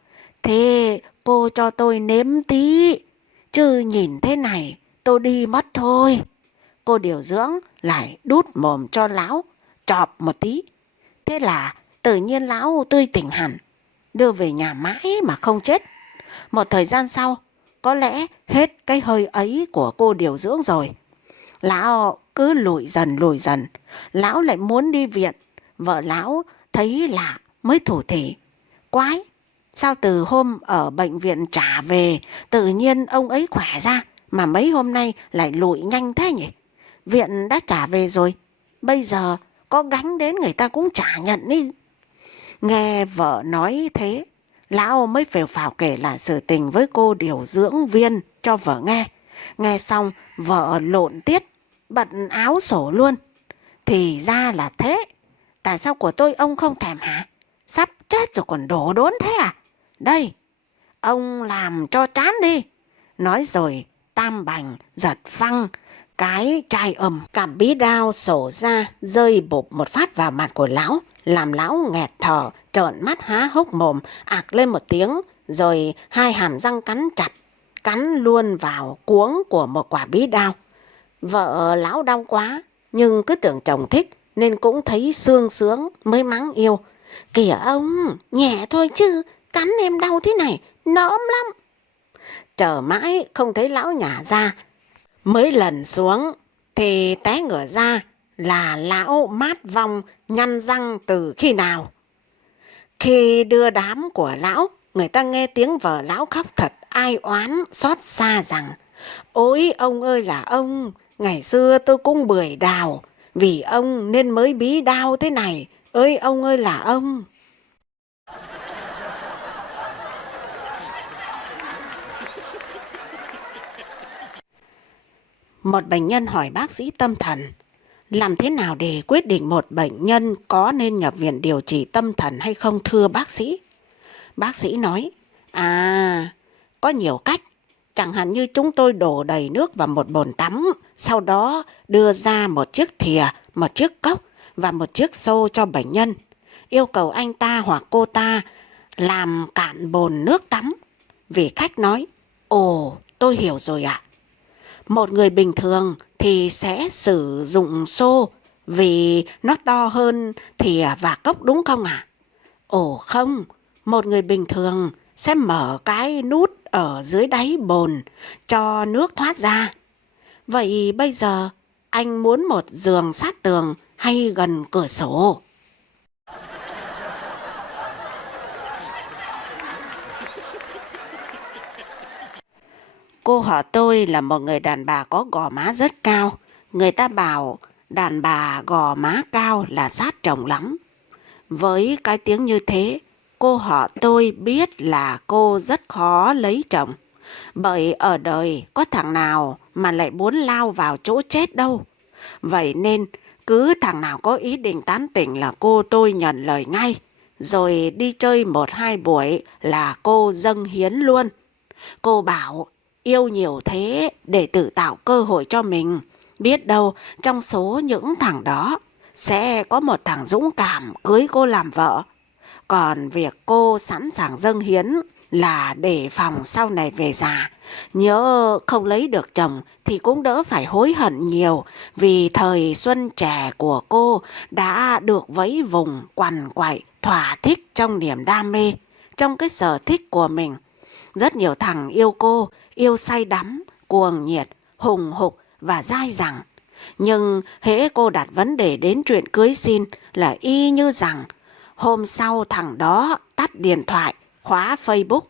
thế cô cho tôi nếm tí, chứ nhìn thế này tôi đi mất thôi. Cô điều dưỡng lại đút mồm cho lão chọp một tí. Thế là tự nhiên lão tươi tỉnh hẳn, đưa về nhà mãi mà không chết. Một thời gian sau, có lẽ hết cái hơi ấy của cô điều dưỡng rồi, lão cứ lùi dần, lão lại muốn đi viện. Vợ lão thấy lạ mới thủ thỉ: quái, sao từ hôm ở bệnh viện trả về tự nhiên ông ấy khỏe ra mà mấy hôm nay lại lụi nhanh thế nhỉ? Viện đã trả về rồi, bây giờ có gánh đến người ta cũng chả nhận đi. Nghe vợ nói thế, lão mới phều phào kể lại sự tình với cô điều dưỡng viên cho vợ nghe. Nghe xong vợ lộn tiết, bận áo sổ luôn: thì ra là thế, tại sao của tôi ông không thèm hả? Sắp chết rồi còn đổ đốn thế à? Đây, ông làm cho chán đi. Nói rồi tam bành giật phăng cái chai cảm bí đao sổ ra rơi bụp một phát vào mặt của lão, làm lão nghẹt thở, trợn mắt há hốc mồm, ạc lên một tiếng, rồi hai hàm răng cắn chặt, cắn luôn vào cuống của một quả bí đao. Vợ lão đau quá, nhưng cứ tưởng chồng thích nên cũng thấy sương sướng mới mắng yêu: kìa ông, nhẹ thôi chứ, cắn em đau thế này, nỡm lắm. Chờ mãi không thấy lão nhả ra, mới lần xuống thì té ngửa ra là lão mát vong nhăn răng từ khi nào. Khi đưa đám của lão, người ta nghe tiếng vợ lão khóc thật ai oán xót xa rằng: ôi ông ơi là ông, ngày xưa tôi cũng bưởi đào, vì ông nên mới bí đao thế này, ơi ông ơi là ông. Một bệnh nhân hỏi bác sĩ tâm thần: làm thế nào để quyết định một bệnh nhân có nên nhập viện điều trị tâm thần hay không thưa bác sĩ? Bác sĩ nói: có nhiều cách. Chẳng hạn như chúng tôi đổ đầy nước vào một bồn tắm, sau đó đưa ra một chiếc thìa, một chiếc cốc và một chiếc xô cho bệnh nhân. Yêu cầu anh ta hoặc cô ta làm cạn bồn nước tắm. Vị khách nói: ồ, tôi hiểu rồi ạ. Một người bình thường thì sẽ sử dụng xô vì nó to hơn thìa và cốc đúng không ạ? Ồ không, một người bình thường sẽ mở cái nút ở dưới đáy bồn cho nước thoát ra. Vậy bây giờ anh muốn một giường sát tường hay gần cửa sổ? Cô họ tôi là một người đàn bà có gò má rất cao. Người ta bảo đàn bà gò má cao là sát chồng lắm. Với cái tiếng như thế, cô họ tôi biết là cô rất khó lấy chồng. Bởi ở đời có thằng nào mà lại muốn lao vào chỗ chết đâu. Vậy nên cứ thằng nào có ý định tán tỉnh là cô tôi nhận lời ngay. Rồi đi chơi 1-2 buổi là cô dâng hiến luôn. Cô bảo yêu nhiều thế để tự tạo cơ hội cho mình. Biết đâu trong số những thằng đó sẽ có một thằng dũng cảm cưới cô làm vợ. Còn việc cô sẵn sàng dâng hiến là để phòng sau này về già. Nhớ không lấy được chồng thì cũng đỡ phải hối hận nhiều, vì thời xuân trẻ của cô đã được vẫy vùng quằn quại thỏa thích trong niềm đam mê, trong cái sở thích của mình. Rất nhiều thằng yêu cô, yêu say đắm, cuồng nhiệt, hùng hục và dai dẳng. Nhưng hễ cô đặt vấn đề đến chuyện cưới xin là y như rằng hôm sau thằng đó tắt điện thoại, khóa Facebook.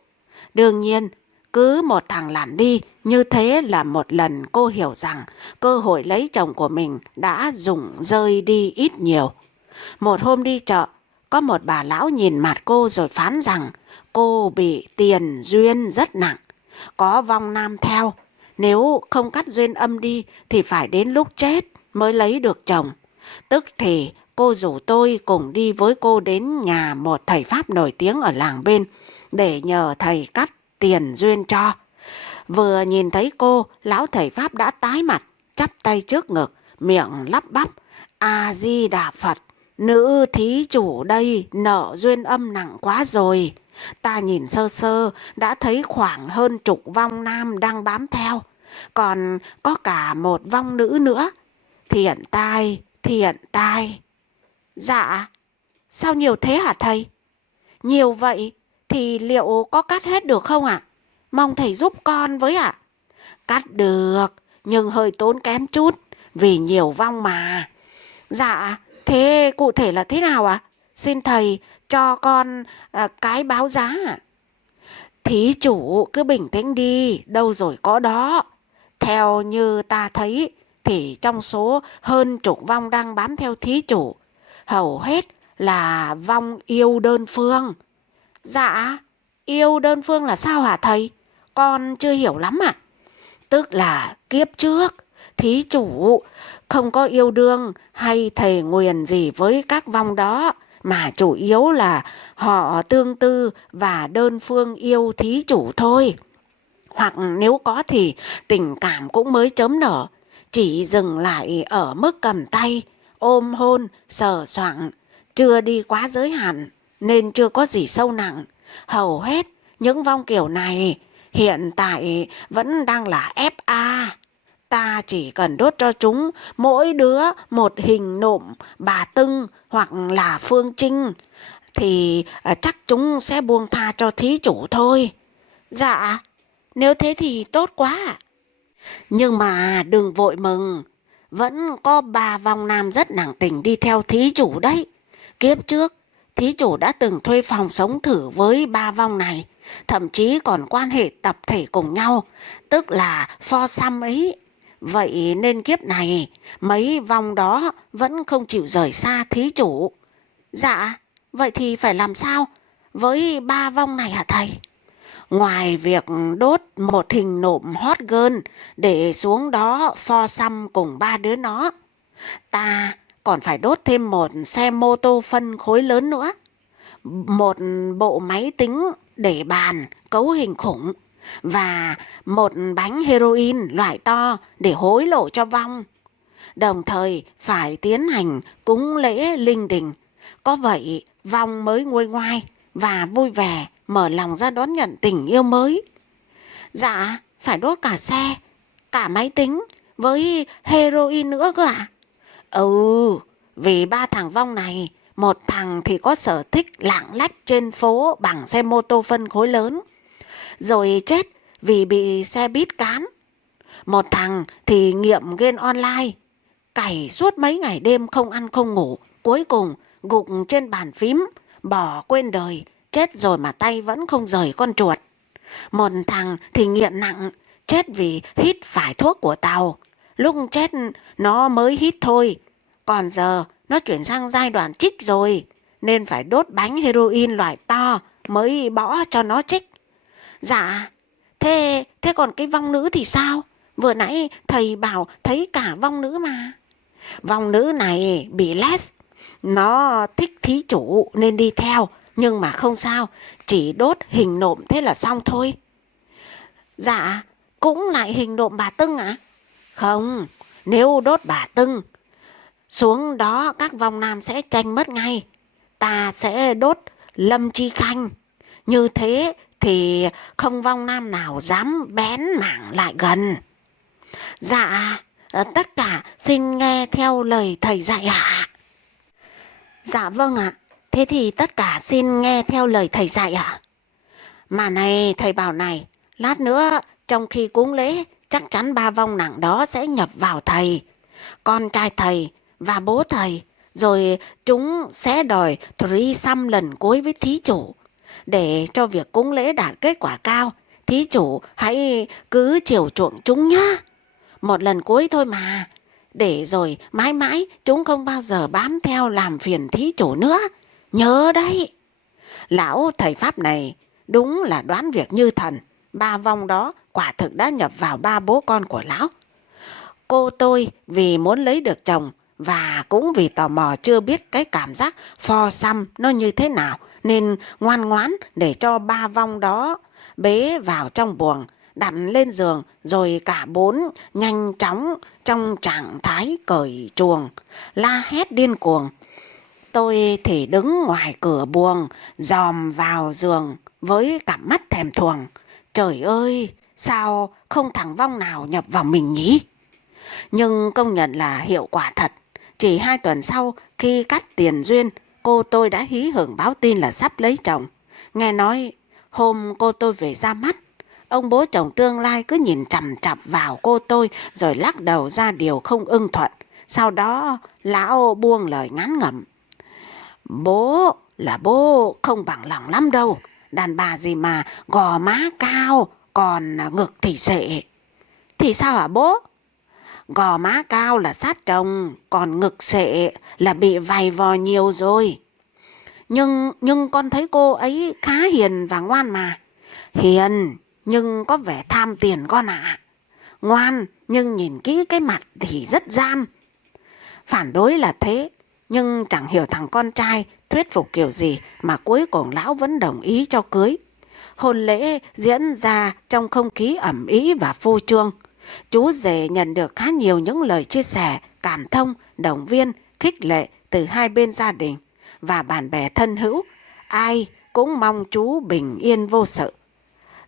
Đương nhiên, cứ một thằng lản đi như thế là một lần cô hiểu rằng cơ hội lấy chồng của mình đã rụng rơi đi ít nhiều. Một hôm đi chợ, có một bà lão nhìn mặt cô rồi phán rằng cô bị tiền duyên rất nặng, có vong nam theo. Nếu không cắt duyên âm đi thì phải đến lúc chết mới lấy được chồng. Tức thì cô rủ tôi cùng đi với cô đến nhà một thầy Pháp nổi tiếng ở làng bên để nhờ thầy cắt tiền duyên cho. Vừa nhìn thấy cô, lão thầy Pháp đã tái mặt, chắp tay trước ngực, miệng lắp bắp: A Di Đà Phật, nữ thí chủ đây nợ duyên âm nặng quá rồi. Ta nhìn sơ sơ đã thấy khoảng hơn 10 vong nam đang bám theo, còn có cả một vong nữ nữa. Thiện tai, thiện tai. Dạ, sao nhiều thế hả thầy? Nhiều vậy thì liệu có cắt hết được không ạ? Mong thầy giúp con với ạ. Cắt được, nhưng hơi tốn kém chút, vì nhiều vong mà. Dạ, thế cụ thể là thế nào ạ? Xin thầy cho con cái báo giá ạ. Thí chủ cứ bình tĩnh đi, đâu rồi có đó. Theo như ta thấy thì trong số hơn 10 vong đang bám theo thí chủ, hầu hết là vong yêu đơn phương. Dạ, yêu đơn phương là sao hả thầy? Con chưa hiểu lắm ạ. Tức là kiếp trước thí chủ không có yêu đương hay thề nguyền gì với các vong đó, mà chủ yếu là họ tương tư và đơn phương yêu thí chủ thôi. Hoặc nếu có thì tình cảm cũng mới chớm nở, chỉ dừng lại ở mức cầm tay, ôm hôn, sờ soạng, chưa đi quá giới hạn nên chưa có gì sâu nặng. Hầu hết những vong kiểu này hiện tại vẫn đang là FA. Ta chỉ cần đốt cho chúng mỗi đứa một hình nộm bà Tưng hoặc là Phương Trinh thì chắc chúng sẽ buông tha cho thí chủ thôi. Dạ, nếu thế thì tốt quá. Nhưng mà đừng vội mừng, vẫn có 3 vong nam rất nặng tình đi theo thí chủ đấy. Kiếp trước, thí chủ đã từng thuê phòng sống thử với 3 vong này, thậm chí còn quan hệ tập thể cùng nhau, tức là foursome ấy. Vậy nên kiếp này, mấy vong đó vẫn không chịu rời xa thí chủ. Dạ, vậy thì phải làm sao với 3 vong này hả thầy? Ngoài việc đốt một hình nộm hot girl để xuống đó foursome cùng 3 đứa nó, ta còn phải đốt thêm một xe mô tô phân khối lớn nữa, một bộ máy tính để bàn cấu hình khủng và một bánh heroin loại to để hối lộ cho vong. Đồng thời phải tiến hành cúng lễ linh đình. Có vậy vong mới nguôi ngoai và vui vẻ mở lòng ra đón nhận tình yêu mới. Dạ, phải đốt cả xe, cả máy tính với heroin nữa cơ ạ. Ừ, vì 3 thằng vong này, một thằng thì có sở thích lạng lách trên phố bằng xe mô tô phân khối lớn, rồi chết vì bị xe buýt cán. Một thằng thì nghiện game online, cày suốt mấy ngày đêm không ăn không ngủ, cuối cùng gục trên bàn phím, bỏ quên đời, chết rồi mà tay vẫn không rời con chuột. Một thằng thì nghiện nặng, chết vì hít phải thuốc của tàu. Lúc chết nó mới hít thôi, còn giờ nó chuyển sang giai đoạn chích rồi, nên phải đốt bánh heroin loại to mới bỏ cho nó chích. Dạ, thế còn cái vong nữ thì sao? Vừa nãy thầy bảo thấy cả vong nữ mà. Vong nữ này bị less, nó thích thí chủ nên đi theo, nhưng mà không sao, chỉ đốt hình nộm thế là xong thôi. Dạ, cũng lại hình nộm bà Tưng ạ? Không, nếu đốt bà Tưng, xuống đó các vong nam sẽ tranh mất ngay. Ta sẽ đốt Lâm Chi Khanh. Như thế thì không vong nam nào dám bén mảng lại gần. Dạ, tất cả xin nghe theo lời thầy dạy ạ. Dạ vâng ạ, thế thì tất cả xin nghe theo lời thầy dạy ạ. Mà này thầy bảo này, lát nữa trong khi cúng lễ chắc chắn ba vong nặng đó sẽ nhập vào thầy, con trai thầy và bố thầy, rồi chúng sẽ đòi threesome lần cuối với thí chủ. Để cho việc cúng lễ đạt kết quả cao, thí chủ hãy cứ chiều chuộng chúng nhá. Một lần cuối thôi mà, để rồi mãi mãi chúng không bao giờ bám theo làm phiền thí chủ nữa. Nhớ đấy. Lão thầy Pháp này đúng là đoán việc như thần. Ba vong đó quả thực đã nhập vào ba bố con của lão. Cô tôi vì muốn lấy được chồng và cũng vì tò mò chưa biết cái cảm giác foursome nó như thế nào, nên ngoan ngoãn để cho ba vong đó bế vào trong buồng, đặt lên giường, rồi cả bốn nhanh chóng trong trạng thái cởi chuồng, la hét điên cuồng. Tôi thì đứng ngoài cửa buồng, dòm vào giường với cặp mắt thèm thuồng. Trời ơi, sao không thằng vong nào nhập vào mình nhỉ? Nhưng công nhận là hiệu quả thật. Chỉ 2 tuần sau, khi cắt tiền duyên, cô tôi đã hí hửng báo tin là sắp lấy chồng. Nghe nói hôm cô tôi về ra mắt, ông bố chồng tương lai cứ nhìn chằm chằm vào cô tôi rồi lắc đầu ra điều không ưng thuận. Sau đó lão buông lời ngán ngẩm: Bố là bố không bằng lòng lắm đâu. Đàn bà gì mà gò má cao, còn ngực thì sệ. Thì sao hả bố? Gò má cao là sát chồng, còn ngực sệ là bị vầy vò nhiều rồi. Nhưng con thấy cô ấy khá hiền và ngoan mà. Hiền nhưng có vẻ tham tiền con ạ. Ngoan nhưng nhìn kỹ cái mặt thì rất gian. Phản đối là thế, nhưng chẳng hiểu thằng con trai thuyết phục kiểu gì mà cuối cùng lão vẫn đồng ý cho cưới. Hôn lễ diễn ra trong không khí ẩm ý và phô trương. Chú rể nhận được khá nhiều những lời chia sẻ, cảm thông, động viên, khích lệ từ hai bên gia đình và bạn bè thân hữu. Ai cũng mong chú bình yên vô sự,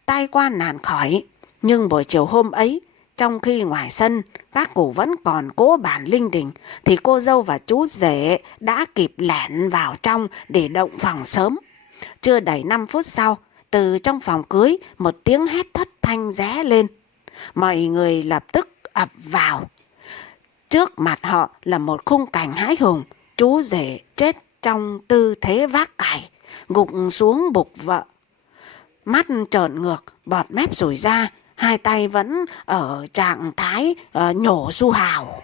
tai qua nạn khỏi. Nhưng buổi chiều hôm ấy, trong khi ngoài sân các cụ vẫn còn cố bàn linh đình, thì cô dâu và chú rể đã kịp lẻn vào trong để động phòng sớm. Chưa đầy 5 phút sau, từ trong phòng cưới một tiếng hét thất thanh ré lên. Mọi người lập tức ập vào. Trước mặt họ là một khung cảnh hãi hùng. Chú rể chết trong tư thế vác cày, gục xuống bục vợ, mắt trợn ngược, bọt mép rủi ra, hai tay vẫn ở trạng thái nhổ su hào.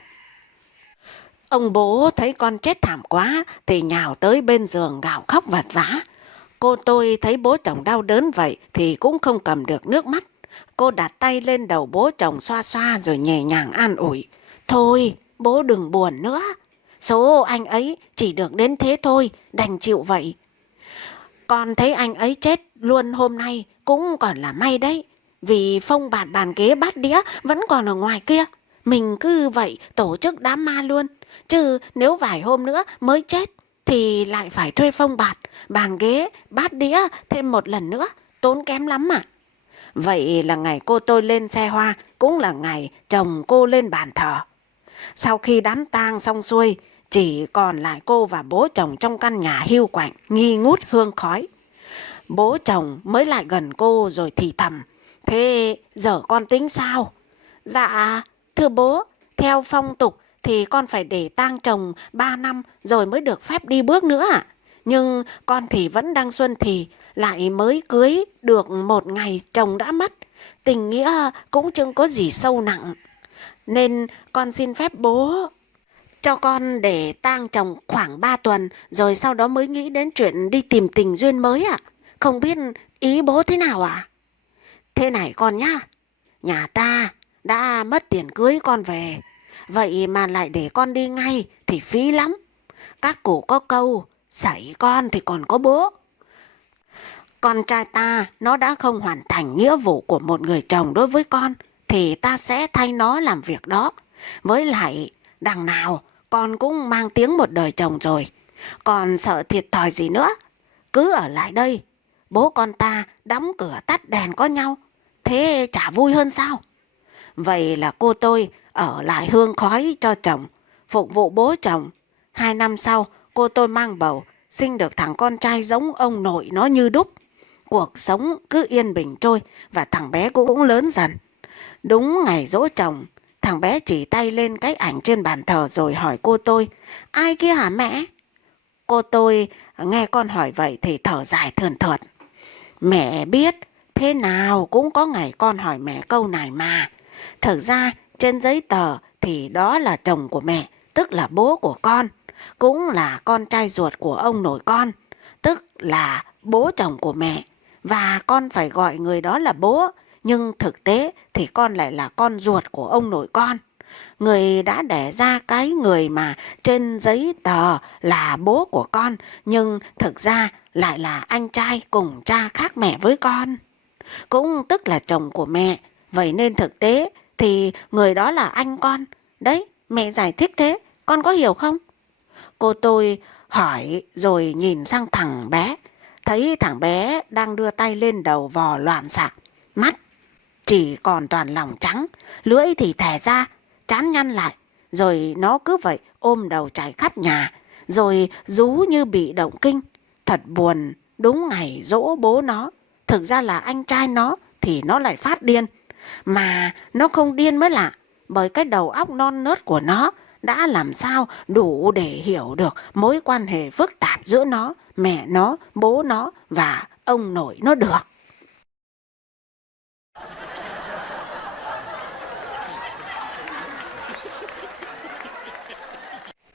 Ông bố thấy con chết thảm quá thì nhào tới bên giường gào khóc vật vã. Cô tôi thấy bố chồng đau đớn vậy thì cũng không cầm được nước mắt. Cô đặt tay lên đầu bố chồng xoa xoa rồi nhẹ nhàng an ủi: Thôi, bố đừng buồn nữa. Số anh ấy chỉ được đến thế thôi, đành chịu vậy. Con thấy anh ấy chết luôn hôm nay cũng còn là may đấy. Vì phông bạt bàn ghế bát đĩa vẫn còn ở ngoài kia. Mình cứ vậy tổ chức đám ma luôn. Chứ nếu vài hôm nữa mới chết thì lại phải thuê phông bạt, bàn ghế, bát đĩa thêm một lần nữa. Tốn kém lắm mà. Vậy là ngày cô tôi lên xe hoa cũng là ngày chồng cô lên bàn thờ. Sau khi đám tang xong xuôi, chỉ còn lại cô và bố chồng trong căn nhà hiu quạnh, nghi ngút hương khói. Bố chồng mới lại gần cô rồi thì thầm: Thế giờ con tính sao? Dạ, thưa bố, theo phong tục thì con phải để tang chồng 3 năm rồi mới được phép đi bước nữa ạ. Nhưng con thì vẫn đang xuân thì, lại mới cưới được 1 ngày chồng đã mất. Tình nghĩa cũng chẳng có gì sâu nặng, nên con xin phép bố cho con để tang chồng khoảng 3 tuần, rồi sau đó mới nghĩ đến chuyện đi tìm tình duyên mới ạ. Không biết ý bố thế nào ạ? Thế này con nhá, nhà ta đã mất tiền cưới con về, vậy mà lại để con đi ngay thì phí lắm. Các cụ có câu, sảy con thì còn có bố. Con trai ta nó đã không hoàn thành nghĩa vụ của một người chồng đối với con, thì ta sẽ thay nó làm việc đó. Với lại, đằng nào con cũng mang tiếng một đời chồng rồi, còn sợ thiệt thòi gì nữa. Cứ ở lại đây, bố con ta đóng cửa tắt đèn có nhau, thế chả vui hơn sao? Vậy là cô tôi ở lại hương khói cho chồng, phục vụ bố chồng. 2 năm sau, cô tôi mang bầu, sinh được thằng con trai giống ông nội nó như đúc. Cuộc sống cứ yên bình trôi và thằng bé cũng lớn dần. Đúng ngày giỗ chồng, thằng bé chỉ tay lên cái ảnh trên bàn thờ rồi hỏi cô tôi, ai kia hả mẹ? Cô tôi nghe con hỏi vậy thì thở dài thườn thượt. Mẹ biết, thế nào cũng có ngày con hỏi mẹ câu này mà. Thực ra trên giấy tờ thì đó là chồng của mẹ, tức là bố của con, cũng là con trai ruột của ông nội con, tức là bố chồng của mẹ. Và con phải gọi người đó là bố, nhưng thực tế thì con lại là con ruột của ông nội con. Người đã đẻ ra cái người mà trên giấy tờ là bố của con, nhưng thực ra lại là anh trai cùng cha khác mẹ với con, cũng tức là chồng của mẹ. Vậy nên thực tế thì người đó là anh con. Đấy, mẹ giải thích thế, con có hiểu không? Cô tôi hỏi rồi nhìn sang thằng bé, thấy thằng bé đang đưa tay lên đầu vò loạn xạ, mắt chỉ còn toàn lòng trắng, lưỡi thì thè ra, trán nhăn lại, rồi nó cứ vậy ôm đầu chạy khắp nhà, rồi rú như bị động kinh. Thật buồn, đúng ngày giỗ bố nó, thực ra là anh trai nó, thì nó lại phát điên. Mà nó không điên mới lạ, bởi cái đầu óc non nớt của nó đã làm sao đủ để hiểu được mối quan hệ phức tạp giữa nó, mẹ nó, bố nó và ông nội nó được.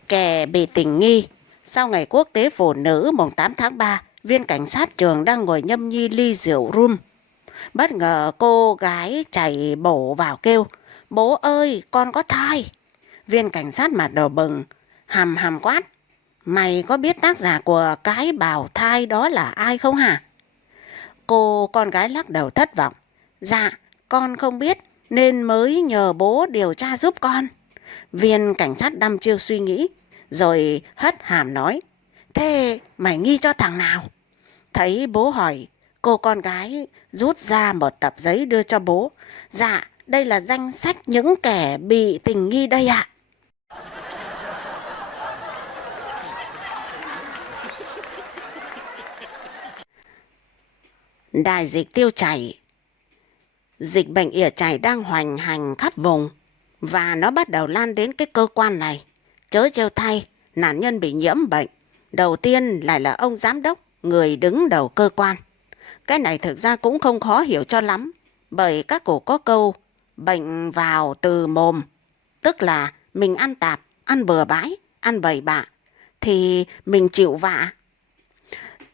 Kẻ bị tình nghi. Sau ngày quốc tế phụ nữ mùng 8 tháng 3, viên cảnh sát trường đang ngồi nhâm nhi ly rượu rum. Bất ngờ cô gái chạy bổ vào kêu, bố ơi, con có thai. Viên cảnh sát mặt đỏ bừng, hầm hầm quát, mày có biết tác giả của cái bào thai đó là ai không hả? Cô con gái lắc đầu thất vọng, dạ, con không biết nên mới nhờ bố điều tra giúp con. Viên cảnh sát đăm chiêu suy nghĩ, rồi hất hàm nói, thế mày nghi cho thằng nào? Thấy bố hỏi, cô con gái rút ra một tập giấy đưa cho bố. Dạ, đây là danh sách những kẻ bị tình nghi đây ạ. Đại dịch tiêu chảy. Dịch bệnh ỉa chảy đang hoành hành khắp vùng, và nó bắt đầu lan đến cái cơ quan này. Chớ trêu thay, nạn nhân bị nhiễm bệnh đầu tiên lại là ông giám đốc, người đứng đầu cơ quan. Cái này thực ra cũng không khó hiểu cho lắm, bởi các cụ có câu bệnh vào từ mồm, tức là mình ăn tạp, ăn bừa bãi, ăn bậy bạ, thì mình chịu vạ,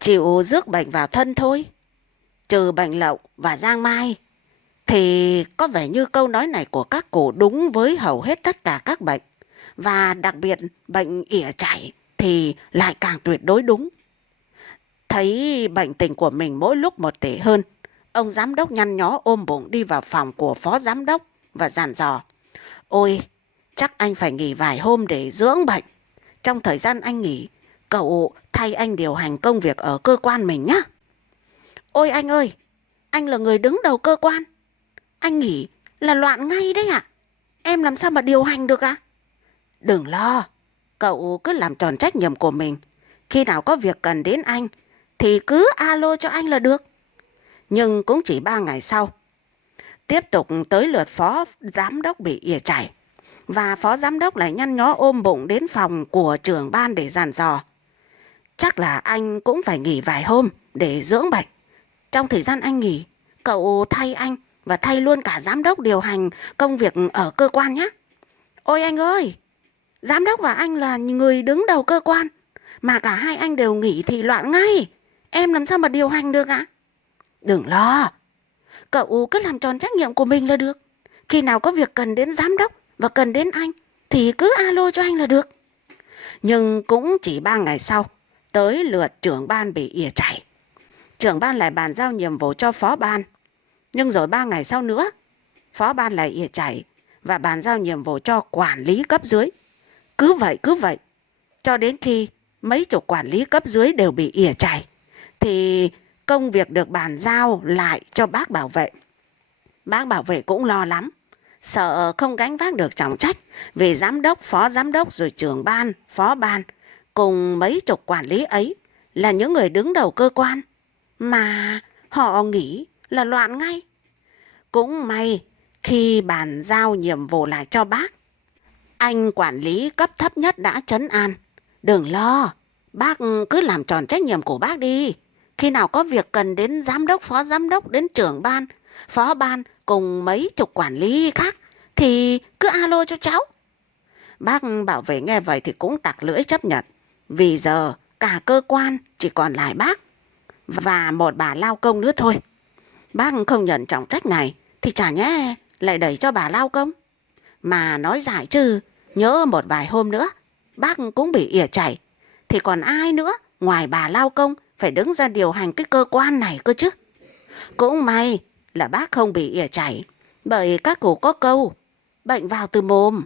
chịu rước bệnh vào thân thôi. Trừ bệnh lậu và giang mai, thì có vẻ như câu nói này của các cụ đúng với hầu hết tất cả các bệnh, và đặc biệt bệnh ỉa chảy thì lại càng tuyệt đối đúng. Thấy bệnh tình của mình mỗi lúc một tệ hơn, ông giám đốc nhăn nhó ôm bụng đi vào phòng của phó giám đốc và dặn dò, ôi, chắc anh phải nghỉ vài hôm để dưỡng bệnh. Trong thời gian anh nghỉ, cậu thay anh điều hành công việc ở cơ quan mình nhé. Ôi anh ơi, anh là người đứng đầu cơ quan, anh nghỉ là loạn ngay đấy ạ. Em làm sao mà điều hành được ạ? Đừng lo, cậu cứ làm tròn trách nhiệm của mình. Khi nào có việc cần đến anh thì cứ alo cho anh là được. Nhưng cũng chỉ 3 ngày sau, tiếp tục tới lượt phó giám đốc bị ỉa chảy, và phó giám đốc lại nhăn nhó ôm bụng đến phòng của trưởng ban để dặn dò, chắc là anh cũng phải nghỉ vài hôm để dưỡng bệnh. Trong thời gian anh nghỉ, cậu thay anh và thay luôn cả giám đốc điều hành công việc ở cơ quan nhé. Ôi anh ơi, giám đốc và anh là người đứng đầu cơ quan, mà cả hai anh đều nghỉ thì loạn ngay. Em làm sao mà điều hành được ạ? Đừng lo, cậu cứ làm tròn trách nhiệm của mình là được. Khi nào có việc cần đến giám đốc và cần đến anh thì cứ alo cho anh là được. Nhưng cũng chỉ 3 ngày sau, tới lượt trưởng ban bị ỉa chảy. Trưởng ban lại bàn giao nhiệm vụ cho phó ban. Nhưng rồi 3 ngày sau nữa, phó ban lại ỉa chảy và bàn giao nhiệm vụ cho quản lý cấp dưới. Cứ vậy, cho đến khi mấy chục quản lý cấp dưới đều bị ỉa chảy, thì công việc được bàn giao lại cho bác bảo vệ. Bác bảo vệ cũng lo lắm, sợ không gánh vác được trọng trách, vì giám đốc, phó giám đốc rồi trưởng ban, phó ban cùng mấy chục quản lý ấy là những người đứng đầu cơ quan, mà họ nghỉ là loạn ngay. Cũng may khi bàn giao nhiệm vụ lại cho bác, anh quản lý cấp thấp nhất đã trấn an. Đừng lo, bác cứ làm tròn trách nhiệm của bác đi. Khi nào có việc cần đến giám đốc, phó giám đốc, đến trưởng ban, phó ban cùng mấy chục quản lý khác thì cứ alo cho cháu. Bác bảo vệ nghe vậy thì cũng tặc lưỡi chấp nhận. Vì giờ cả cơ quan chỉ còn lại bác và một bà lao công nữa thôi. Bác không nhận trọng trách này thì chả nhẽ lại đẩy cho bà lao công. Mà nói dại chứ, nhớ một vài hôm nữa bác cũng bị ỉa chảy thì còn ai nữa ngoài bà lao công phải đứng ra điều hành cái cơ quan này cơ chứ. Cũng may là bác không bị ỉa chảy, bởi các cụ có câu bệnh vào từ mồm.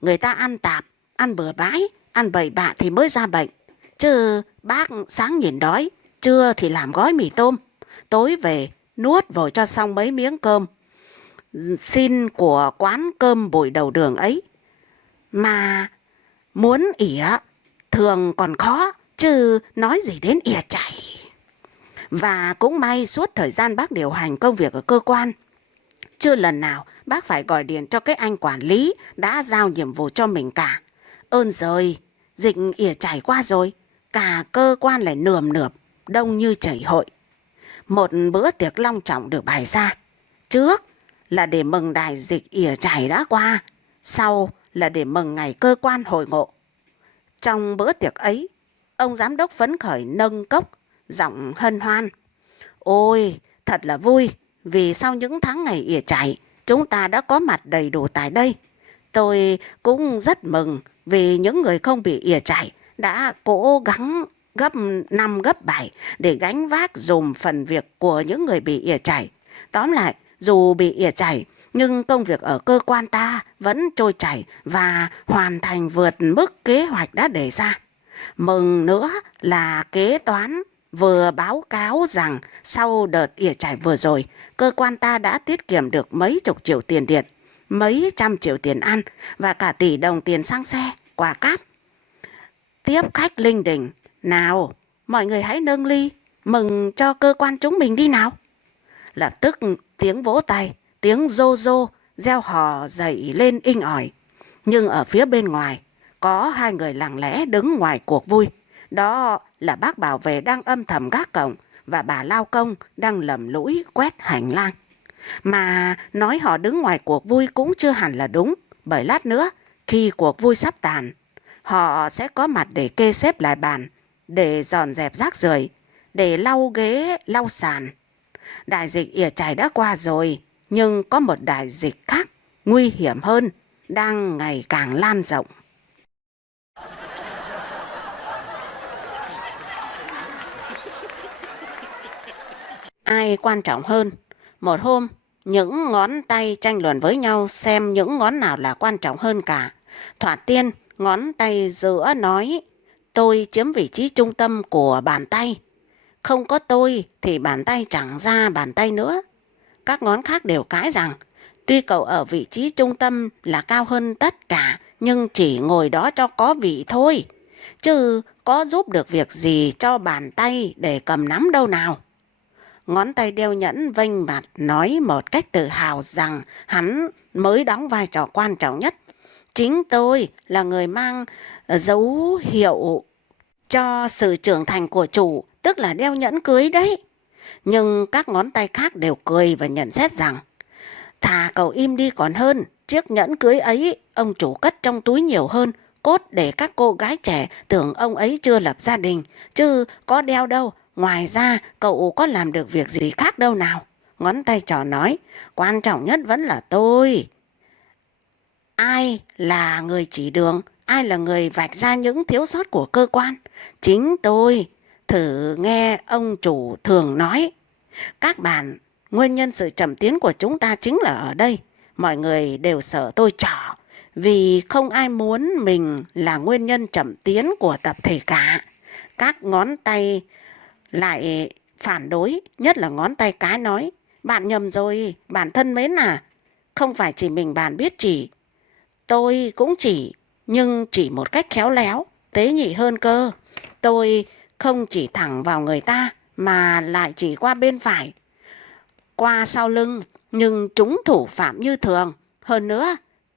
Người ta ăn tạp, ăn bừa bãi, ăn bậy bạ thì mới ra bệnh. Chứ bác sáng nhìn đói, trưa thì làm gói mì tôm, tối về nuốt vội cho xong mấy miếng cơm xin của quán cơm bụi đầu đường ấy. Mà muốn ỉa thường còn khó, chứ nói gì đến ỉa chảy. Và cũng may suốt thời gian bác điều hành công việc ở cơ quan, chưa lần nào bác phải gọi điện cho cái anh quản lý đã giao nhiệm vụ cho mình cả. Ơn giời, dịch ỉa chảy qua rồi, cả cơ quan lại nườm nượp, đông như chảy hội. Một bữa tiệc long trọng được bày ra. Trước là để mừng đại dịch ỉa chảy đã qua, sau là để mừng ngày cơ quan hội ngộ. Trong bữa tiệc ấy, ông giám đốc phấn khởi nâng cốc, giọng hân hoan. Ôi, thật là vui, vì sau những tháng ngày ỉa chảy, chúng ta đã có mặt đầy đủ tại đây. Tôi cũng rất mừng vì những người không bị ỉa chảy đã cố gắng gấp 5 gấp 7 để gánh vác dùm phần việc của những người bị ỉa chảy. Tóm lại, dù bị ỉa chảy, nhưng công việc ở cơ quan ta vẫn trôi chảy và hoàn thành vượt mức kế hoạch đã đề ra. Mừng nữa là kế toán vừa báo cáo rằng sau đợt ỉa chảy vừa rồi, cơ quan ta đã tiết kiệm được mấy chục triệu tiền điện, mấy trăm triệu tiền ăn và cả tỷ đồng tiền xăng xe, quà cáp. Tiếp khách linh đình, nào, mọi người hãy nâng ly, mừng cho cơ quan chúng mình đi nào. Lập tức tiếng vỗ tay, tiếng rô rô, reo hò dậy lên inh ỏi. Nhưng ở phía bên ngoài, có hai người lặng lẽ đứng ngoài cuộc vui. Đó là bác bảo vệ đang âm thầm gác cổng và bà lao công đang lầm lũi quét hành lang. Mà nói họ đứng ngoài cuộc vui cũng chưa hẳn là đúng, bởi lát nữa khi cuộc vui sắp tàn, họ sẽ có mặt để kê xếp lại bàn, để dọn dẹp rác rưởi, để lau ghế, lau sàn. Đại dịch ỉa chảy đã qua rồi, nhưng có một đại dịch khác, nguy hiểm hơn, đang ngày càng lan rộng. Ai quan trọng hơn? Một hôm, những ngón tay tranh luận với nhau xem những ngón nào là quan trọng hơn cả. Thoạt tiên, ngón tay giữa nói, tôi chiếm vị trí trung tâm của bàn tay. Không có tôi thì bàn tay chẳng ra bàn tay nữa. Các ngón khác đều cãi rằng, tuy cậu ở vị trí trung tâm là cao hơn tất cả, nhưng chỉ ngồi đó cho có vị thôi, chứ có giúp được việc gì cho bàn tay để cầm nắm đâu nào. Ngón tay đeo nhẫn vênh mặt nói một cách tự hào rằng hắn mới đóng vai trò quan trọng nhất. Chính tôi là người mang dấu hiệu cho sự trưởng thành của chủ, tức là đeo nhẫn cưới đấy. Nhưng các ngón tay khác đều cười và nhận xét rằng Thà cậu im đi còn hơn. Chiếc nhẫn cưới ấy ông chủ cất trong túi nhiều hơn, cốt để các cô gái trẻ tưởng ông ấy chưa lập gia đình, chứ có đeo đâu. Ngoài ra cậu có làm được việc gì khác đâu nào. Ngón tay trỏ nói, quan trọng nhất vẫn là tôi. Ai là người chỉ đường, ai là người vạch ra những thiếu sót của cơ quan? Chính tôi. Thử nghe ông chủ thường nói, các bạn, nguyên nhân sự chậm tiến của chúng ta chính là ở đây. Mọi người đều sợ tôi trỏ, vì không ai muốn mình là nguyên nhân chậm tiến của tập thể cả. Các ngón tay lại phản đối, nhất là ngón tay cái nói, bạn nhầm rồi, bạn thân mến à. Không phải chỉ mình bạn biết chỉ, tôi cũng chỉ, nhưng chỉ một cách khéo léo, tế nhị hơn cơ. Tôi không chỉ thẳng vào người ta, mà lại chỉ qua bên phải, qua sau lưng, nhưng trúng thủ phạm như thường. Hơn nữa,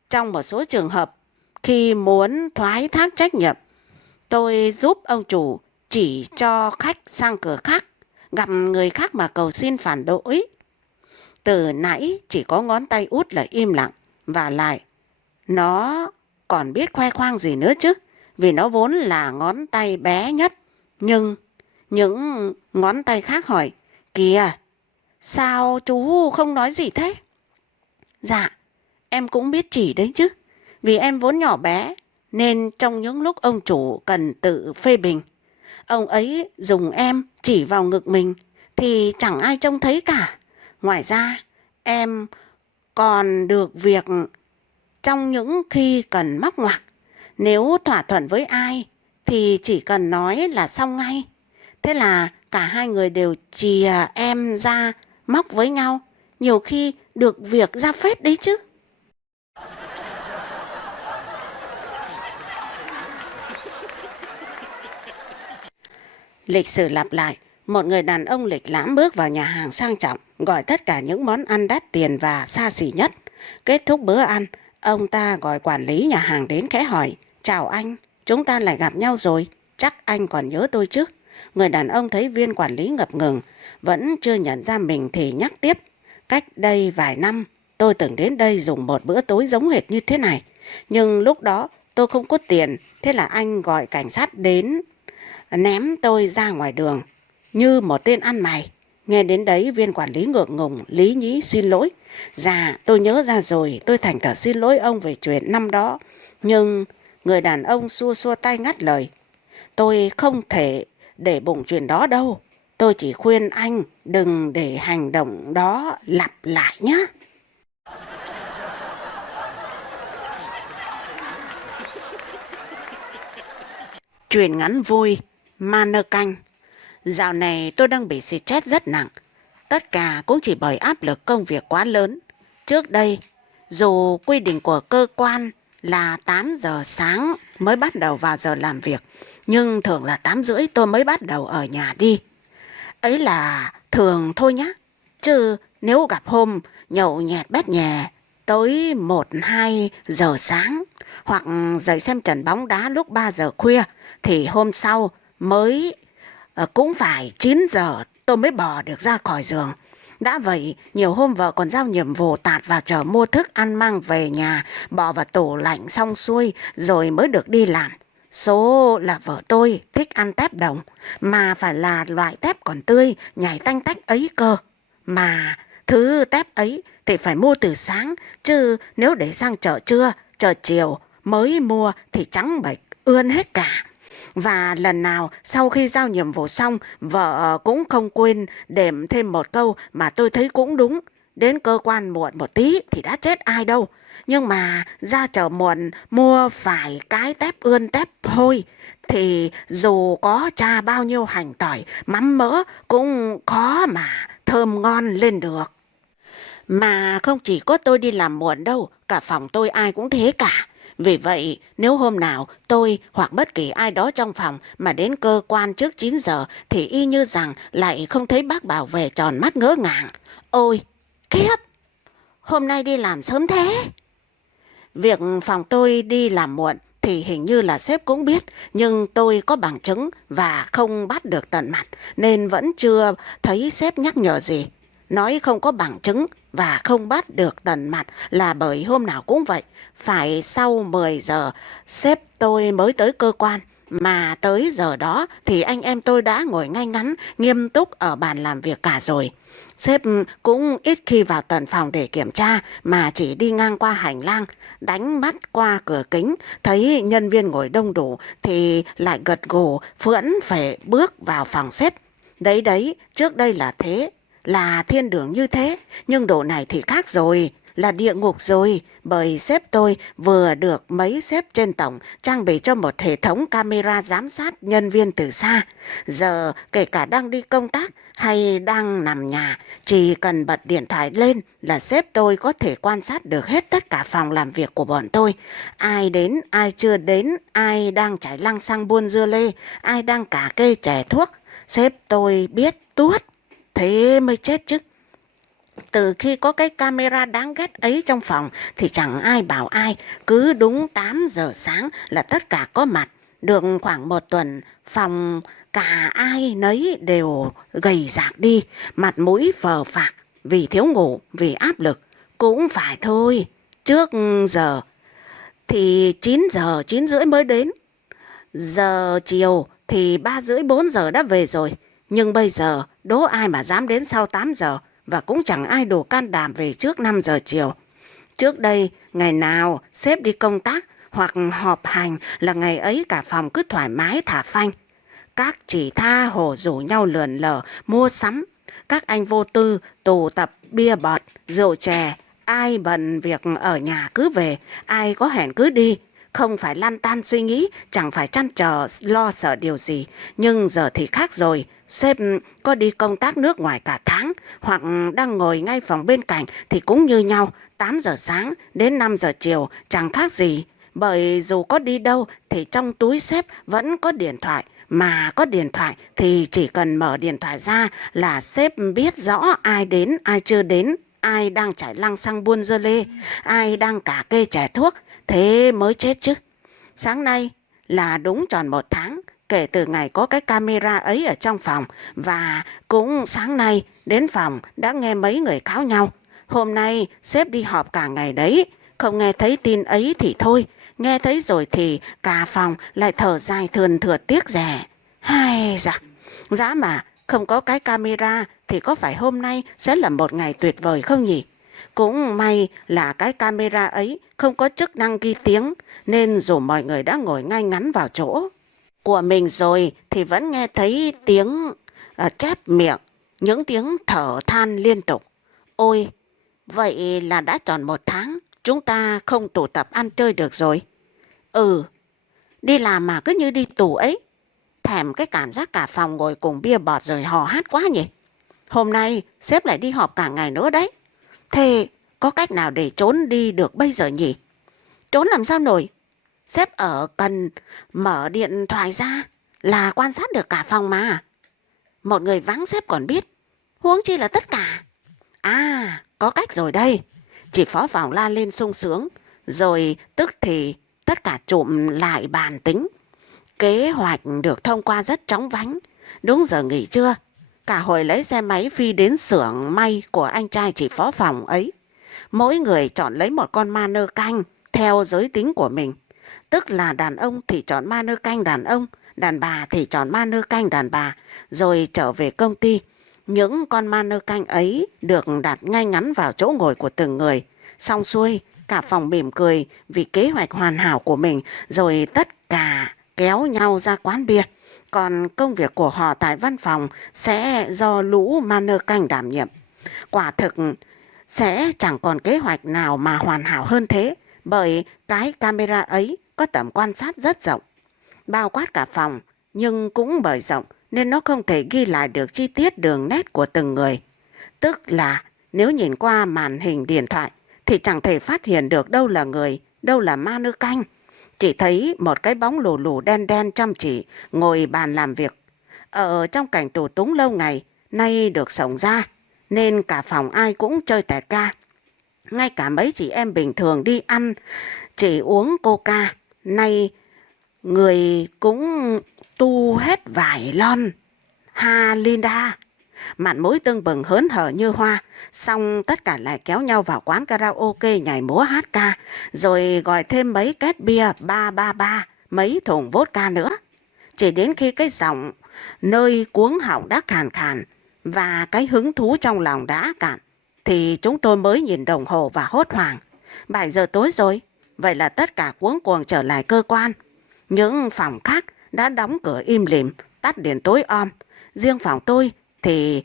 trong một số trường hợp, khi muốn thoái thác trách nhiệm, tôi giúp ông chủ chỉ cho khách sang cửa khác, gặp người khác mà cầu xin phản đối. Từ nãy chỉ có ngón tay út là im lặng, và lại nó còn biết khoe khoang gì nữa chứ, vì nó vốn là ngón tay bé nhất. Nhưng những ngón tay khác hỏi, kìa, sao chú không nói gì thế? Dạ, em cũng biết chỉ đấy chứ, vì em vốn nhỏ bé, nên trong những lúc ông chủ cần tự phê bình, ông ấy dùng em chỉ vào ngực mình thì chẳng ai trông thấy cả. Ngoài ra, em còn được việc trong những khi cần móc ngoặc. Nếu thỏa thuận với ai thì chỉ cần nói là xong ngay. Thế là cả hai người đều chìa em ra móc với nhau. Nhiều khi được việc ra phết đấy chứ. Lịch sử lặp lại. Một người đàn ông lịch lãm bước vào nhà hàng sang trọng, gọi tất cả những món ăn đắt tiền và xa xỉ nhất. Kết thúc bữa ăn, ông ta gọi quản lý nhà hàng đến khẽ hỏi, chào anh, chúng ta lại gặp nhau rồi, chắc anh còn nhớ tôi chứ? Người đàn ông thấy viên quản lý ngập ngừng, vẫn chưa nhận ra mình thì nhắc tiếp, cách đây vài năm, tôi từng đến đây dùng một bữa tối giống hệt như thế này. Nhưng lúc đó tôi không có tiền, thế là anh gọi cảnh sát đến ném tôi ra ngoài đường như một tên ăn mày. Nghe đến đấy, viên quản lý ngượng ngùng lý nhí xin lỗi. Dạ, tôi nhớ ra rồi, tôi thành thật xin lỗi ông về chuyện năm đó. Nhưng người đàn ông xua xua tay ngắt lời. Tôi không thể để bụng chuyện đó đâu. Tôi chỉ khuyên anh đừng để hành động đó lặp lại nhé. Chuyện ngắn vui, ma nơ canh. Dạo này tôi đang bị stress rất nặng. Tất cả cũng chỉ bởi áp lực công việc quá lớn. Trước đây, dù quy định của cơ quan là 8 giờ sáng mới bắt đầu vào giờ làm việc, nhưng thường là 8 rưỡi tôi mới bắt đầu ở nhà đi. Ấy là thường thôi nhá. Chứ nếu gặp hôm nhậu nhẹt bét nhè tới 1-2 giờ sáng, hoặc dậy xem trận bóng đá lúc 3 giờ khuya, thì hôm sau mới cũng phải 9 giờ tôi mới bò được ra khỏi giường. Đã vậy, nhiều hôm vợ còn giao nhiệm vụ tạt vào chợ mua thức ăn mang về nhà, bỏ vào tủ lạnh xong xuôi rồi mới được đi làm. Số là vợ tôi thích ăn tép đồng, mà phải là loại tép còn tươi, nhảy tanh tách ấy cơ. Mà thứ tép ấy thì phải mua từ sáng, chứ nếu để sang chợ trưa, chợ chiều mới mua thì trắng bệch, ươn hết cả. Và lần nào sau khi giao nhiệm vụ xong, vợ cũng không quên đệm thêm một câu mà tôi thấy cũng đúng. Đến cơ quan muộn một tí thì đã chết ai đâu. Nhưng mà ra chợ muộn mua phải cái tép ươn tép hôi thì dù có cha bao nhiêu hành tỏi, mắm mỡ cũng khó mà thơm ngon lên được. Mà không chỉ có tôi đi làm muộn đâu, cả phòng tôi ai cũng thế cả. Vì vậy, nếu hôm nào tôi hoặc bất kỳ ai đó trong phòng mà đến cơ quan trước 9 giờ thì y như rằng lại không thấy bác bảo vệ tròn mắt ngỡ ngàng. Ôi, khiếp! Hôm nay đi làm sớm thế. Việc phòng tôi đi làm muộn thì hình như là sếp cũng biết, nhưng tôi có bằng chứng và không bắt được tận mặt nên vẫn chưa thấy sếp nhắc nhở gì. Nói không có bằng chứng và không bắt được tận mặt là bởi hôm nào cũng vậy. Phải sau 10 giờ sếp tôi mới tới cơ quan. Mà tới giờ đó thì anh em tôi đã ngồi ngay ngắn, nghiêm túc ở bàn làm việc cả rồi. Sếp cũng ít khi vào tận phòng để kiểm tra mà chỉ đi ngang qua hành lang, đánh mắt qua cửa kính, thấy nhân viên ngồi đông đủ thì lại gật gù phưỡn phệ bước vào phòng sếp. Đấy đấy, trước đây là thế, là thiên đường như thế, nhưng độ này thì khác rồi, là địa ngục rồi, bởi sếp tôi vừa được mấy sếp trên tổng trang bị cho một hệ thống camera giám sát nhân viên từ xa. Giờ kể cả đang đi công tác hay đang nằm nhà, chỉ cần bật điện thoại lên là sếp tôi có thể quan sát được hết tất cả phòng làm việc của bọn tôi. Ai đến, ai chưa đến, ai đang chải lăng xăng buôn dưa lê, ai đang cà kê chè thuốc. Sếp tôi biết tuốt, thế mới chết chứ. Từ khi có cái camera đáng ghét ấy trong phòng thì chẳng ai bảo ai, cứ đúng 8 giờ sáng là tất cả có mặt. Được khoảng một tuần, phòng cả ai nấy đều gầy rạc đi, mặt mũi phờ phạc vì thiếu ngủ, vì áp lực. Cũng phải thôi, trước giờ thì 9 giờ, 9 rưỡi mới đến. Giờ chiều thì 3 rưỡi 4 giờ đã về rồi. Nhưng bây giờ đố ai mà dám đến sau 8 giờ, và cũng chẳng ai đủ can đảm về trước 5 giờ chiều. Trước đây, ngày nào sếp đi công tác hoặc họp hành là ngày ấy cả phòng cứ thoải mái thả phanh. Các chị tha hồ rủ nhau lượn lờ mua sắm. Các anh vô tư tụ tập bia bọt, rượu chè. Ai bận việc ở nhà cứ về, ai có hẹn cứ đi. Không phải lăn tan suy nghĩ, chẳng phải chăn trở lo sợ điều gì. Nhưng giờ thì khác rồi, sếp có đi công tác nước ngoài cả tháng hoặc đang ngồi ngay phòng bên cạnh thì cũng như nhau, 8 giờ sáng đến 5 giờ chiều chẳng khác gì. Bởi dù có đi đâu thì trong túi sếp vẫn có điện thoại, mà có điện thoại thì chỉ cần mở điện thoại ra là sếp biết rõ ai đến, ai chưa đến, ai đang chải lăng xăng buôn dưa lê, ai đang cà kê chè thuốc, thế mới chết chứ. Sáng nay là đúng tròn 1 tháng kể từ ngày có cái camera ấy ở trong phòng, và cũng sáng nay đến phòng đã nghe mấy người cáo nhau. Hôm nay sếp đi họp cả ngày đấy, không nghe thấy tin ấy thì thôi, nghe thấy rồi thì cả phòng lại thở dài thườn thượt tiếc rẻ. Hay dạ, giá mà không có cái camera thì có phải hôm nay sẽ là một ngày tuyệt vời không nhỉ? Cũng may là cái camera ấy không có chức năng ghi tiếng, nên dù mọi người đã ngồi ngay ngắn vào chỗ của mình rồi thì vẫn nghe thấy tiếng chép miệng, những tiếng thở than liên tục. Ôi, vậy là đã tròn 1 tháng, chúng ta không tụ tập ăn chơi được rồi. Ừ, đi làm mà cứ như đi tù ấy. Thèm cái cảm giác cả phòng ngồi cùng bia bọt rồi hò hát quá nhỉ. Hôm nay sếp lại đi họp cả ngày nữa đấy. Thế có cách nào để trốn đi được bây giờ nhỉ? Trốn làm sao nổi? Sếp ở cần mở điện thoại ra là quan sát được cả phòng mà. Một người vắng sếp còn biết, huống chi là tất cả. À, có cách rồi đây. Chỉ phó phòng la lên sung sướng, rồi tức thì tất cả trụm lại bàn tính. Kế hoạch được thông qua rất chóng vánh. Đúng giờ nghỉ trưa, cả hội lấy xe máy phi đến xưởng may của anh trai chỉ phó phòng ấy. Mỗi người chọn lấy một con ma nơ canh theo giới tính của mình. Tức là đàn ông thì chọn ma nơ canh đàn ông, đàn bà thì chọn ma nơ canh đàn bà, rồi trở về công ty. Những con ma nơ canh ấy được đặt ngay ngắn vào chỗ ngồi của từng người. Xong xuôi, cả phòng mỉm cười vì kế hoạch hoàn hảo của mình, rồi tất cả kéo nhau ra quán bia. Còn công việc của họ tại văn phòng sẽ do lũ ma nơ canh đảm nhiệm. Quả thực sẽ chẳng còn kế hoạch nào mà hoàn hảo hơn thế, bởi cái camera ấy có tầm quan sát rất rộng, bao quát cả phòng, nhưng cũng bởi rộng nên nó không thể ghi lại được chi tiết đường nét của từng người. Tức là nếu nhìn qua màn hình điện thoại thì chẳng thể phát hiện được đâu là người, đâu là ma nơ canh. Chỉ thấy một cái bóng lù lù đen đen chăm chỉ ngồi bàn làm việc. Ở trong cảnh tù túng lâu ngày, nay được sống ra, nên cả phòng ai cũng chơi tẹt ca. Ngay cả mấy chị em bình thường đi ăn chỉ uống coca, nay người cũng tu hết vải lon. Ha Linda, mặt mũi tưng bừng hớn hở như hoa. Xong tất cả lại kéo nhau vào quán karaoke nhảy múa hát ca, rồi gọi thêm mấy két bia 333, mấy thùng vodka nữa. Chỉ đến khi cái giọng nơi cuống họng đã khàn khàn và cái hứng thú trong lòng đã cạn, thì chúng tôi mới nhìn đồng hồ và hốt hoảng. 7 giờ tối rồi, vậy là tất cả cuống cuồng trở lại cơ quan. Những phòng khác đã đóng cửa im lìm, tắt đèn tối om. Riêng phòng tôi thì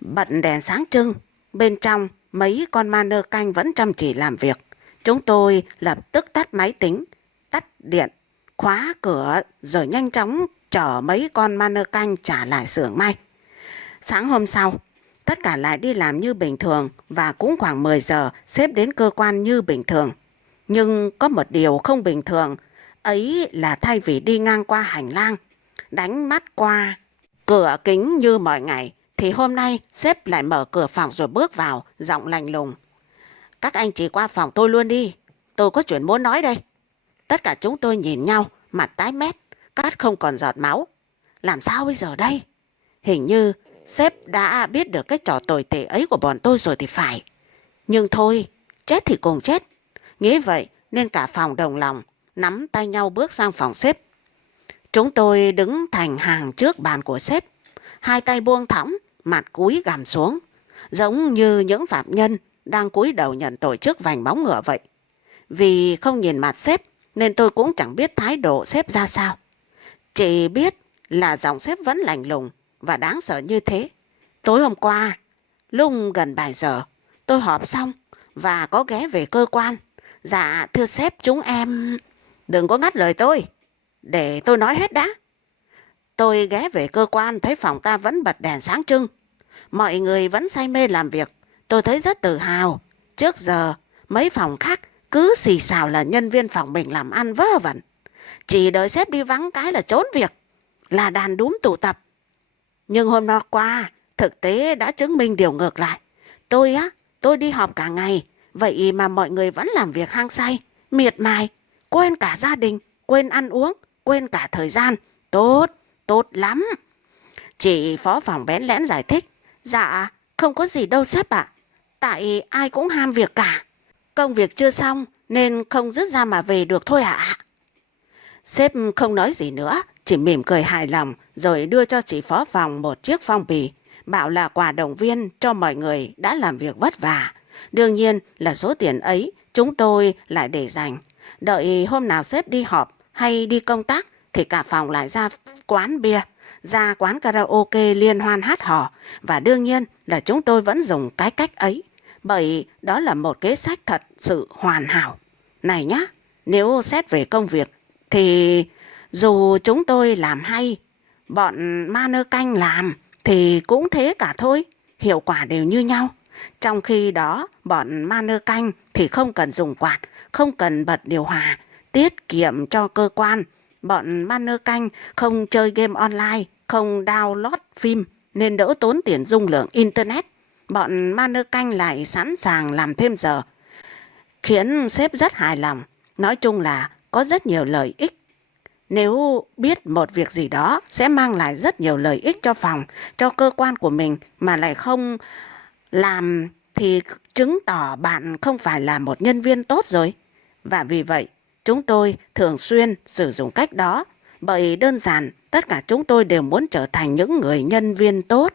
bật đèn sáng trưng. Bên trong, mấy con ma nơ canh vẫn chăm chỉ làm việc. Chúng tôi lập tức tắt máy tính, tắt điện, khóa cửa rồi nhanh chóng chở mấy con ma nơ canh trả lại xưởng may. Sáng hôm sau, tất cả lại đi làm như bình thường và cũng khoảng 10 giờ sếp đến cơ quan như bình thường. Nhưng có một điều không bình thường, ấy là thay vì đi ngang qua hành lang, đánh mắt qua cửa kính như mọi ngày, thì hôm nay sếp lại mở cửa phòng rồi bước vào, giọng lạnh lùng. Các anh chị qua phòng tôi luôn đi, tôi có chuyện muốn nói đây. Tất cả chúng tôi nhìn nhau, mặt tái mét, cát không còn giọt máu. Làm sao bây giờ đây? Hình như sếp đã biết được cái trò tồi tệ ấy của bọn tôi rồi thì phải. Nhưng thôi, chết thì cùng chết. Nghĩ vậy nên cả phòng đồng lòng, nắm tay nhau bước sang phòng sếp. Chúng tôi đứng thành hàng trước bàn của sếp, hai tay buông thõng, mặt cúi gằm xuống, giống như những phạm nhân đang cúi đầu nhận tội trước vành móng ngựa vậy. Vì không nhìn mặt sếp nên tôi cũng chẳng biết thái độ sếp ra sao. Chỉ biết là giọng sếp vẫn lạnh lùng và đáng sợ như thế. Tối hôm qua, lúc gần 7 giờ, tôi họp xong và có ghé về cơ quan. Dạ thưa sếp, chúng em... Đừng có ngắt lời tôi, để tôi nói hết đã. Tôi ghé về cơ quan thấy phòng ta vẫn bật đèn sáng trưng. Mọi người vẫn say mê làm việc. Tôi thấy rất tự hào. Trước giờ, mấy phòng khác cứ xì xào là nhân viên phòng mình làm ăn vớ vẩn. Chỉ đợi sếp đi vắng cái là trốn việc, là đàn đúm tụ tập. Nhưng hôm qua, thực tế đã chứng minh điều ngược lại. Tôi đi họp cả ngày, vậy mà mọi người vẫn làm việc hăng say, miệt mài, quên cả gia đình, quên ăn uống, quên cả thời gian. Tốt lắm. Chị phó phòng bén lẽn giải thích. Dạ, không có gì đâu sếp ạ. Tại ai cũng ham việc cả. Công việc chưa xong nên không dứt ra mà về được thôi ạ. Sếp không nói gì nữa, chỉ mỉm cười hài lòng rồi đưa cho chị phó phòng một chiếc phong bì, bảo là quà động viên cho mọi người đã làm việc vất vả. Đương nhiên là số tiền ấy chúng tôi lại để dành. Đợi hôm nào sếp đi họp hay đi công tác thì cả phòng lại ra quán bia, ra quán karaoke liên hoan hát hò. Và đương nhiên là chúng tôi vẫn dùng cái cách ấy, bởi đó là một kế sách thật sự hoàn hảo. Này nhá, nếu xét về công việc thì dù chúng tôi làm hay, bọn ma nơ canh làm thì cũng thế cả thôi, hiệu quả đều như nhau. Trong khi đó, bọn ma nơ canh thì không cần dùng quạt, không cần bật điều hòa, tiết kiệm cho cơ quan. Bọn ma nơ canh không chơi game online, không download phim nên đỡ tốn tiền dung lượng internet. Bọn ma nơ canh lại sẵn sàng làm thêm giờ, khiến sếp rất hài lòng. Nói chung là có rất nhiều lợi ích. Nếu biết một việc gì đó sẽ mang lại rất nhiều lợi ích cho phòng, cho cơ quan của mình mà lại không làm thì chứng tỏ bạn không phải là một nhân viên tốt rồi. Và vì vậy, chúng tôi thường xuyên sử dụng cách đó, bởi đơn giản tất cả chúng tôi đều muốn trở thành những người nhân viên tốt.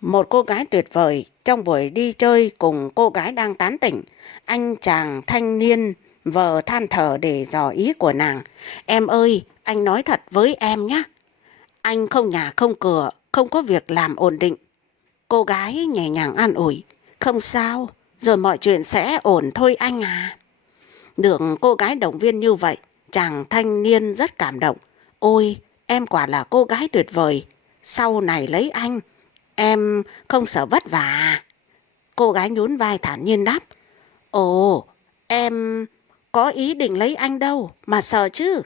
Một cô gái tuyệt vời trong buổi đi chơi cùng cô gái đang tán tỉnh. Anh chàng thanh niên vờ than thở để dò ý của nàng. Em ơi, anh nói thật với em nhé. Anh không nhà không cửa, không có việc làm ổn định. Cô gái nhẹ nhàng an ủi. Không sao, rồi mọi chuyện sẽ ổn thôi anh à. Được cô gái động viên như vậy, chàng thanh niên rất cảm động. Ôi, em quả là cô gái tuyệt vời. Sau này lấy anh, em không sợ vất vả à? Cô gái nhún vai thản nhiên đáp. Ồ, em có ý định lấy anh đâu mà sợ chứ.